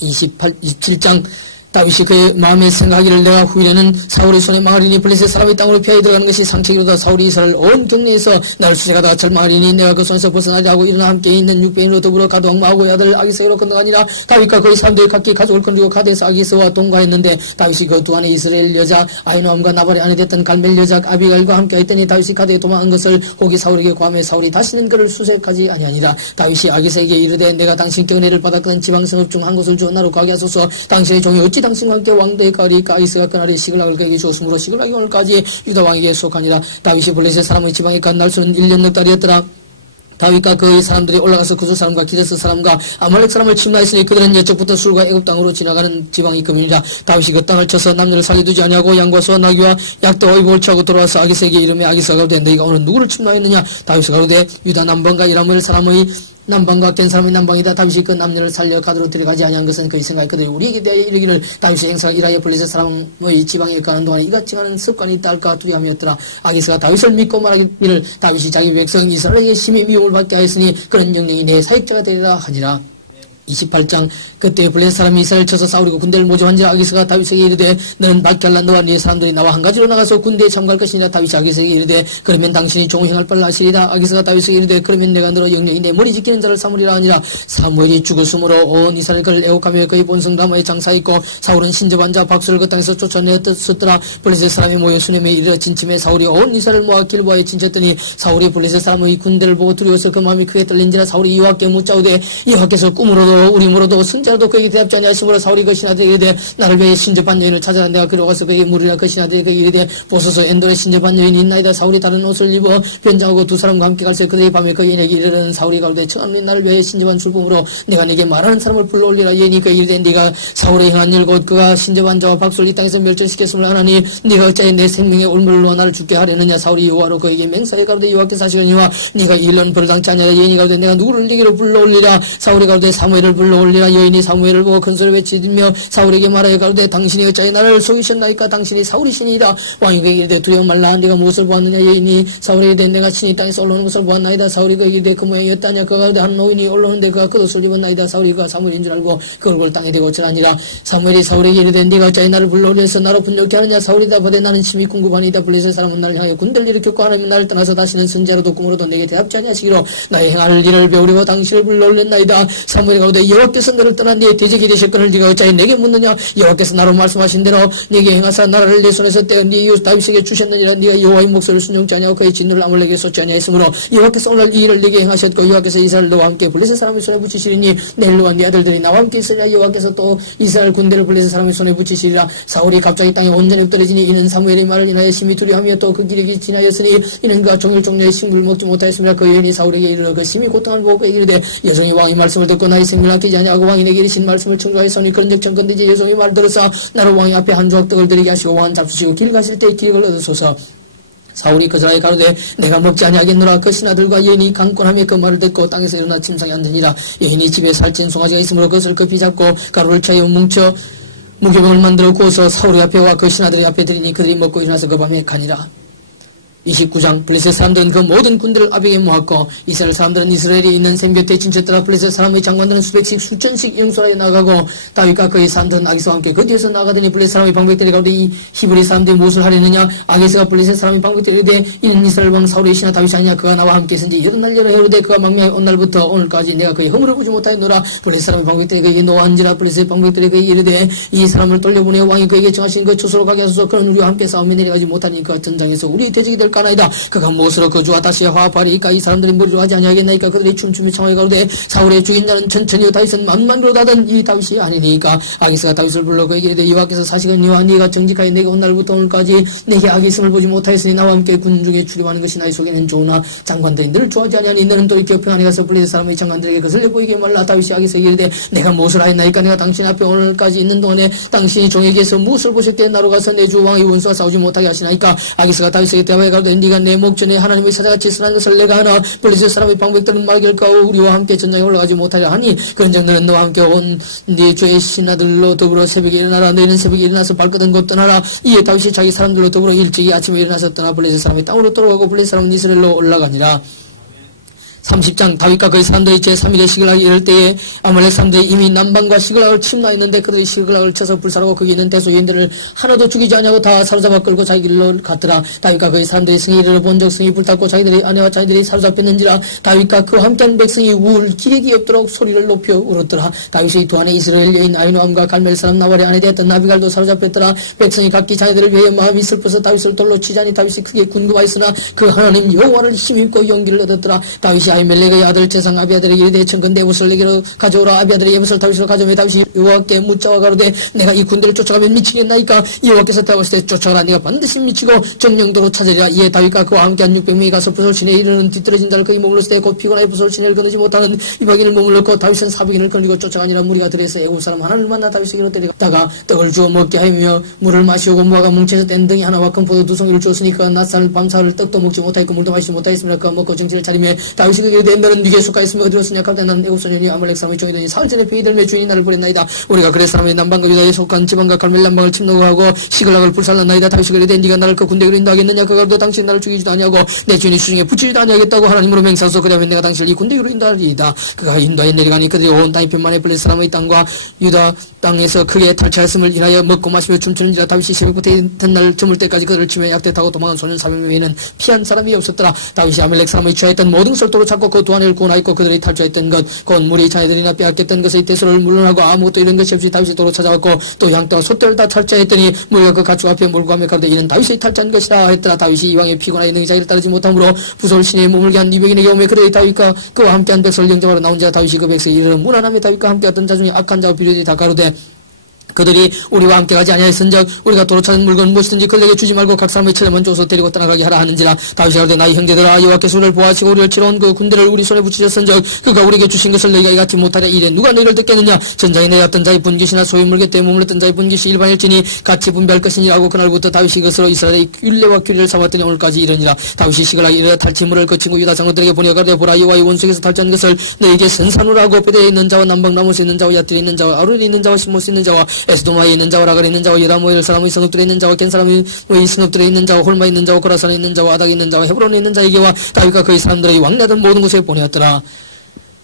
27장 다윗이 그의 마음에 생각하기를 내가 후일에는 사울의 손에 망하리니 블레셋 사람의 땅으로 피하여 들어가는 것이 상책이로다. 사울이 이스라엘 온 경내에서 나를 수색하다가 절망하리니 내가 그 손에서 벗어나지 하고 일어나 함께 있는 600인으로 더불어 가도 왕마하고 아들 아기스에로 건너가니라. 다윗과 그의 사람들이 각기 가족을 건지고 가데에서 아기스와 동거했는데 다윗이 그 두 안에 이스라엘 여자 아히노암과 나발의 아내 됐던 갈멜 여자 아비갈과 함께 했더니 다윗이 가데에 도망한 것을 혹이 사울에게 고하며 사울이 다시는 그를 수색하지 아니하니라. 다윗이 아기스에게 이르되 내가 당신께 은혜를 받았거든 지방성읍 중 한 곳을 주어 나로 가게 하소서. 당신의 종이 어찌 당신과 함께 왕도에 가리까. 아기스가 그날에 시글락을 그에게 주었으므로 시글락이 오늘까지 유다 왕에게 속하니라. 다윗이 블레셋 사람의 지방에 간 날수는 1년 넉 달이었더라. 다윗과 그의 사람들이 올라가서 구스 사람과 기레스 사람과 아말렉 사람을 침노하였으니 그들은 옛적부터 술과 애굽 땅으로 지나가는 지방이 금이니라. 다윗이 그 땅을 쳐서 남녀를 살려두지 아니하고 양과 소와 나귀와 약도와 의복을 취하고 돌아와서 아기스에게 이르며 아기스가 가로되 너희가 오늘 누구를 침노하였느냐. 다윗이 가로되 유다 남방과 이라멜 사람의 남방과 깬 사람의 남방이다. 다윗이 그 남녀를 살려 가드로 데려가지 아니한 것은 그의 생각이 그들이 우리에게 대하여 이르기를 다윗이 행사가 일하여 블레셋 사람의 지방에 가는 동안에 이같이 하는 습관이 있다 할까 두려움이었더라. 아기스가 다윗을 믿고 말하기를 다윗이 자기 백성 이스라엘에게 심히 미움을 받게 하였으니 그런 영령이 내 사역자가 되리라 하니라. 28장 그때 블레셋 사람이 이스라엘 쳐서 싸우리고 군대를 모집한지라. 아기스가 다윗에게 이르되 너는 박갈라 너와 네 사람들이 나와 한 가지로 나가서 군대에 참가할 것이니라. 다윗이 아기스에게 이르되 그러면 당신이 종을 행할 바를 아시리라. 아기스가 다윗에게 이르되 그러면 내가 너로 영영이 내 머리 지키는 자를 삼으리라 하니라. 사무엘이 죽었으므로 온 이스라엘 그를 애곡하며 그의 본성 라마에 장사했고 사울은 신접한 자 박수를 그 땅에서 쫓아내었더라. 블레셋 사람이 모여 수넴에 이르러 진침해 사울이 온 이스라엘 모아 길보아에 진쳤더니 사울이 블레셋 사람의 군대를 보고 두려워서 그 마음이 크게 떨린지라. 사울이 여호와께 묻자오되 여호와께서 꿈으로도 우림으로도 승자로도 그에게 대답지 아니하시므로 사울이 그 신하들에게 이르되 나를 위해 신접한 여인을 찾아라. 내가 그리로 가서 그에게 물으라. 그 신하들에게 그에게 이르되 보소서 엔돌에 신접한 여인이 있나이다. 사울이 다른 옷을 입어 변장하고 두 사람과 함께 갈새 그들이 밤에 그 여인에게 이르러는 사울이 가로되 청하노니 나를 위해 신접한 술품으로 내가 네게 말하는 사람을 불러올리라. 여인이 그에게 이르되 네가 사울에 행한 일 곧 그가 신접한 자와 박수를 이 땅에서 멸절시켰음을 하나니 네가 어찌하여 내 생명의 올무를 놓아 나를 죽게 하려느냐. 사울이 여호와로 그에게 맹세하여 가로되 여호와께서 하시거니와 네가 일런 벌을 당치 아니하라. 여인이 가로되 내가 누구를 네게로 불러올리라. 사울이 가로되 사무엘을 불러올리라. 여인이 사무엘을 보고 큰소리 외치며 사울에게 말하여 가로되 당신이 어찌하여 나를 속이셨나이까. 당신이 사울이시니이다. 왕이 그에게 이르되 두려워 말라. 네가 무엇을 보았느냐. 여인이 사울에게 이르되 내가 친히 땅에서 올라오는 것을 보았나이다. 사울이 그에게 이르되 그 모양이었다냐. 그가 가로되 한 노인이 올라오는데 그가 겉옷을 입었나이다. 사울이 그가 사무엘인 줄 알고 그 얼굴을 땅에 대고 절하니라. 사무엘이 사울에게 이르되 네가 어찌하여 나를 불러올려서 나로 분노케 하느냐. 사울이 답하되 나는 심히 궁금하니이다. 블레셋 사람은 나를 향하여 군대를 일으켰고 하나님은 나를 떠나서 다시는 선지자로도 꿈으로도 내게 대답지 아니하시기로 나의 행할 일을 배우려고 당신을 불러올렸나이다. 사무엘이 가로되 여호와께서 너를 떠난 뒤에 대적이 되셨거늘 네가 어찌하여 내게 묻느냐. 여호와께서 나로 말씀하신 대로 네게 행하사 나라를 내 손에서 떼어 네 이웃 다윗에게 주셨느니라. 네가 여호와의 목소리를 순종치 아니하고 그의 진노를 아말렉에게 쏟지 아니하였으므로 여호와께서 오늘 이 일을 네게 행하셨고 여호와께서 이스라엘 너와 함께 블레셋 사람의 손에 붙이시리니 내일 너와 네 아들들이 나와 함께 있으리라. 여호와께서 또 이스라엘 군대를 블레셋 사람의 손에 붙이시리라. 사울이 갑자기 땅에 온전히 엎드러지니 이는 사무엘의 말을 인하여 심히 두려워하며 또 그 길이 지나였으니 이는 그가 종일 종려의 식물을 먹지 못하였으며 그 여인이 사울에게 이르러 그 심히 고통을 보고 그에게 이르되 여성이 왕의 말씀을 듣고 나의 생명을 아끼지 아니하고 왕이 내게 이르신 말씀을 청조하였으니 그런즉 청컨대지 여성이 말 들어서 나를 왕의 앞에 한 조각 떡을 드리게 하시고 왕은 잡수시고 길 가실 때 기력을 얻으소서. 사울이 그들에게 가로되 내가 먹지 아니하겠노라. 그 신하들과 여인이 강권하며 그 말을 듣고 땅에서 일어나 침상에 앉으니라. 여인이 집에 살찐 송아지가 있으므로 그것을 급히 잡고 가루를 차여 뭉쳐 무교병을 만들어 구워서 사울의 앞에 와 그 신하들의 앞에 드리니 그들이 먹고 일어나서 그 밤에 가니라. 29장 블레셋 사람들은 그 모든 군대를 아벡에 모았고 이스라엘 사람들은 이스라엘에 있는 샘 곁에 진쳤더라. 블레셋 사람의 장관들은 수백씩 수천씩 영솔하여 나가고 다윗과 그의 사람들은 아기스와 함께 그 뒤에서 나가더니 블레셋 사람의 방백들이 가로되 이 히브리 사람들이 무엇을 하려느냐. 아기스가 블레셋 사람의 방백들이 이르되 이는 이스라엘 왕 사울의 신하 다윗이 아니냐. 그가 나와 함께 있은지 여러 날 여러 해로되 그가 망명해 온 날부터 오늘까지 내가 그의 허물을 보지 못하였노라. 블레셋 사람의 방백들이 그에게 노한지라. 블레셋 방백들이 그에게 이르되 이 사람을 돌려보내 왕이 그에게 정하신 그 초소로 가게 하소서. 그는 우리와 함께 싸움에 내려가지 못하니 그가 전장에서 우리 대적이 될 까나이다. 그가 무엇으로 거주와 다시 화합하리이까. 이 사람들이 머리로 하지 아니하겠나이까. 그들이 춤추며 청하여 가로되 사울의 죽인 자는 천천히요 다윗은 만만으로 다던 이 다윗이 아니니까. 아기스가 다윗을 불러 그에게 이르되 여호와께서 사시거니와 네가 정직하여 내가 온 날부터 오늘까지 내게 악이 있음을 보지 못하였으니 나와 함께 군중에 출입하는 것이 나의 속에는 좋으나 장관들이 너를 좋아하지 아니하니 너는 또 이렇게 평안히 가서 블레셋 사람의 장관들에게 거슬려 보이게 말라. 다윗이 아기스에게 이르되 내가 무엇을 하였나이까. 내가 당신 앞에 오늘까지 있는 동안에 당신이 종에게서 무엇을 보셨기에 나로 가서 내 주 왕의 원수와 싸우지 못하게 하시나이까. 아기스가 다윗에게 대하여 가로되 네가 내 목전에 하나님의 사자같이 선한 것을 내가 하나 블레셋 사람의 방백들은 말길까. 우리와 함께 전장에 올라가지 못하려 하니 그런즉 너는 너와 함께 온 네 주의 신하들로 더불어 새벽에 일어나라. 너희는 새벽에 일어나서 발끝은 곧 떠나라. 이에 다윗이 자기 사람들로 더불어 일찍이 아침에 일어나서 떠나 블레셋 사람의 땅으로 돌아가고 블레셋 사람은 이스라엘로 올라가니라. 30장 다윗과 그의 사람들이 제3일에 시글락에 이를 때에 아말렉 사람들이 이미 남방과 시글락을 침노했는데 그들이 시글락을 쳐서 불살하고 거기 있는 대소인들을 하나도 죽이지 않냐고 다 사로잡아 끌고 자기 길로 갔더라. 다윗과 그의 사람들이 승에 이르러 본적 승이 불탔고 자기들의 아내와 자기들이 사로잡혔는지라. 다윗과 그와 함께한 백성이 울 기력이 없도록 소리를 높여 울었더라. 다윗의 두 아내 이스라엘 여인 아히노암과 갈멜 사람 나발의 아내 되었던 나비갈도 사로잡혔더라. 백성이 각기 자기들을 위해 마음이 슬퍼서 다윗을 돌로 치자니 다윗이 크게 궁금하였으나 그 하나님 여호와를 힘입고 용기를 얻었더라. 다윗이 아히멜렉의 아들 제상 아비아들에게 이르되 청컨대 에봇을 내게로 가져오라. 아비아들이 에봇을 다윗으로 가져오매 다윗이 여호와께 묻자와 가로되 내가 이 군대를 쫓아가면 미치겠나이까. 여호와께서 다윗을 때 쫓아가라. 네가 반드시 미치고 정령도로 찾으리라. 이에 다윗과 그와 함께한 600명이 가서 부솔 시내에 이르는 뒤떨어진 자를 거의 머물렀을 때 곧 피곤하여 부솔 시내를 거느지 못하는 이방인을 머물렀고 다윗은 400인을 걸리고 쫓아가니라. 무리가 들에서 애굽 사람 하나를 만나 다윗에게로 데려다가 떡을 주어 먹게 하며 물을 마시고 무화과 뭉쳐서 뗀 등이 하나와 큰 포도 2송이를 주었으니 그가 낮사흘 밤사흘 떡도 먹지 못하였고 물도 마시지 못하였으며 그가 먹고 정신을 차리며 다윗이 그에게 이르되 너는 네게 속하였으며 어디로 쓰냐 하되 나는 애굽 소년이 아말렉 사람의 종이더니 사흘 전에 병이 들며 주인이 나를 버렸나이다. 우리가 그레 사람의 남방과 유다에 속한 지방과 갈멜 남방을 침노하고 시글락을 불살랐나이다. 다윗이 그러되 네가 나를 그 군대로 인도하겠느냐. 그가 너 당신 나를 죽이지도 아니하고 내 주인이 수중에 붙이지도 아니하겠다고 하나님으로 맹세하소. 그러면 내가 당신을 이 군대로 인도하리이다. 그가 인도에 내려가니 그들이 온 땅이 편만에 블레셋 사람의 땅과 유다 땅에서 크게 탈취하였음을 인하여 먹고 마시며 춤추는지라. 다윗이 새벽부터 이튿날 저물 때까지 그들을 치며 약대타고 도망한 소년 400명 외에는 피한 사람이 없었더라. 다윗이 아말렉 사람의 취하였던 모든 설도로 찾고 그 두 아내를 구원하였고 그들이 탈취했던 것 곧 무리 자녀들이나 빼앗겼던 것의 대소를 물러나고 아무것도 이런 것이 없이 다윗이 도로 찾아왔고 또 양떼와 소떼를 다 탈취했더니 무리가 그 가축 앞에 몰고 가며 가로되 이는 다윗이 탈취한 것이라 했더라. 다윗이 이왕에 피곤하여 능히 자기를 따르지 못하므로 부솔 시내에 머물게 한 200인에게 오매 그들의 다윗과 그와 함께한 백성을 영접하러 나온 자가 다윗이 그 백성에 이르러 무난함에 다윗과 함께했던 자 중에 악한 자와 비료들이 다 가로되 그들이 우리와 함께 가지 아니하였은즉 우리가 도로 찾은 물건 무엇이든지 그들에게 주지 말고 각 사람의 칠레만 줘서 데리고 떠나가게 하라 하는지라. 다윗이 가로되 나의 형제들아 여호와께서 우리를 보호하시고 우리를 치러 온 그 군대를 우리 손에 붙이셨은즉 그가 우리에게 주신 것을 너희가 이같이 못하랴. 이래 누가 너희를 듣겠느냐. 전자에 내었던 자의 분깃이나 소유 물개 때에 머물렀던 자의 분깃이 일반일지니 같이 분배할 것이니라고. 그날부터 다윗이 이것으로 이스라엘의 율례와 규례를 삼았더니 오늘까지 이르니라. 다윗이 시글락에 이르러 탈취물을 거치고 유다 장로들에게 보내어 가로되 보라 여호와의 원수에게서 탈취한 것을 너희에게 선산으로 하고 베델에 있는 자와 남방 라모스에 있는 자와 야tir에 있는 자와 아론에 있는 자와 시모스에 있는 자와 에스도마에 있는 자와 라갈에 있는 자와 여다모엘 사람의 성읍들에 있는 자와 겐 사람의 성읍들에 있는 자와 홀마에 있는 자와 고라산에 있는 자와 아닥에 있는 자와 헤브론에 있는 자에게와 다윗과 그의 사람들의 왕래하던 모든 곳에 보내었더라.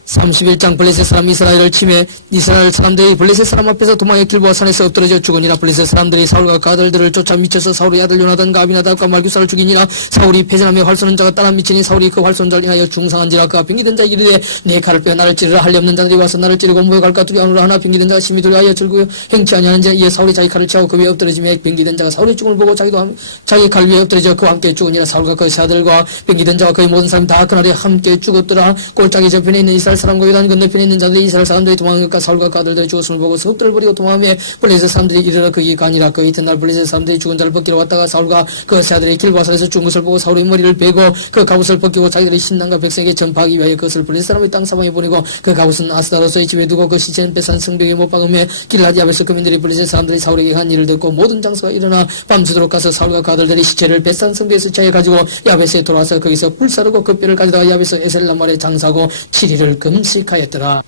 31장 블레셋 사람 이스라엘을 치매 이스라엘 사람들이 블레셋 사람 앞에서 도망의 길보아 산에서 엎드러져 죽으니라. 블레셋 사람들이 사울과 그 아들들을 쫓아 미쳐서 사울의 아들 요나단과 아비나답과 말기사를 죽이니라. 사울이 패전하며 활 쏘는 자가 따라 미치니 사울이 그 활 쏘는 자를 인하여 중상한지라. 그가 병기된 자에게 이르되 네 칼을 빼어 나를 찌르라. 할리 없는 자들이 와서 나를 찌르고 모여갈까 두려워하노라 하나 병기된 자가 심히 두려워하여 절구 행치 아니하는지라. 이에 사울이 자기 칼을 취하고 그 위에 엎드러지며 병기된 자가 사울의 죽음을 보고 자기도 자기 칼 위에 엎드러져 그와 함께 죽으니라. 사울과 그의 세 아들과 병기된 자와 그의 모든 사람이 다 그날에 함께 죽었더라. 골짜기 저편에 있는 이스라엘 사람과 요단 건너편에 있는 자들이 이스라엘 사람들이 도망한 것과 사울과 그 아들들의 죽었음을 보고 성읍들을 버리고 도망하며 블레셋 사람들이 이르러 거기 가니라. 그 이튿날 블레셋 사람들이 죽은 자를 벗기러 왔다가 사울과 그 세 아들이 길바산에서 죽은 것을 보고 사울의 머리를 베고 그 갑옷을 벗기고 자기들의 신랑과 백성에게 전파하기 위하여 그것을 블레셋 사람의 땅 사방에 보내고 그 갑옷은 아스다로스의 집에 두고 그 시체는 뺏은 성벽에 못 박으며 길라디 앞에서 그민들이 블레셋 사람들이 사울에게 한 일을 듣고 모든 장수가 일어나 밤새도록 가서 사울과 그 아들들이 시체를 뺏은 성벽에서 차에 가지고 야베스에 돌아와서 거기서 불사르고 그 뼈를 가져다가 야베스 에셀 나말에 장사하고 7일을 금식하였더라.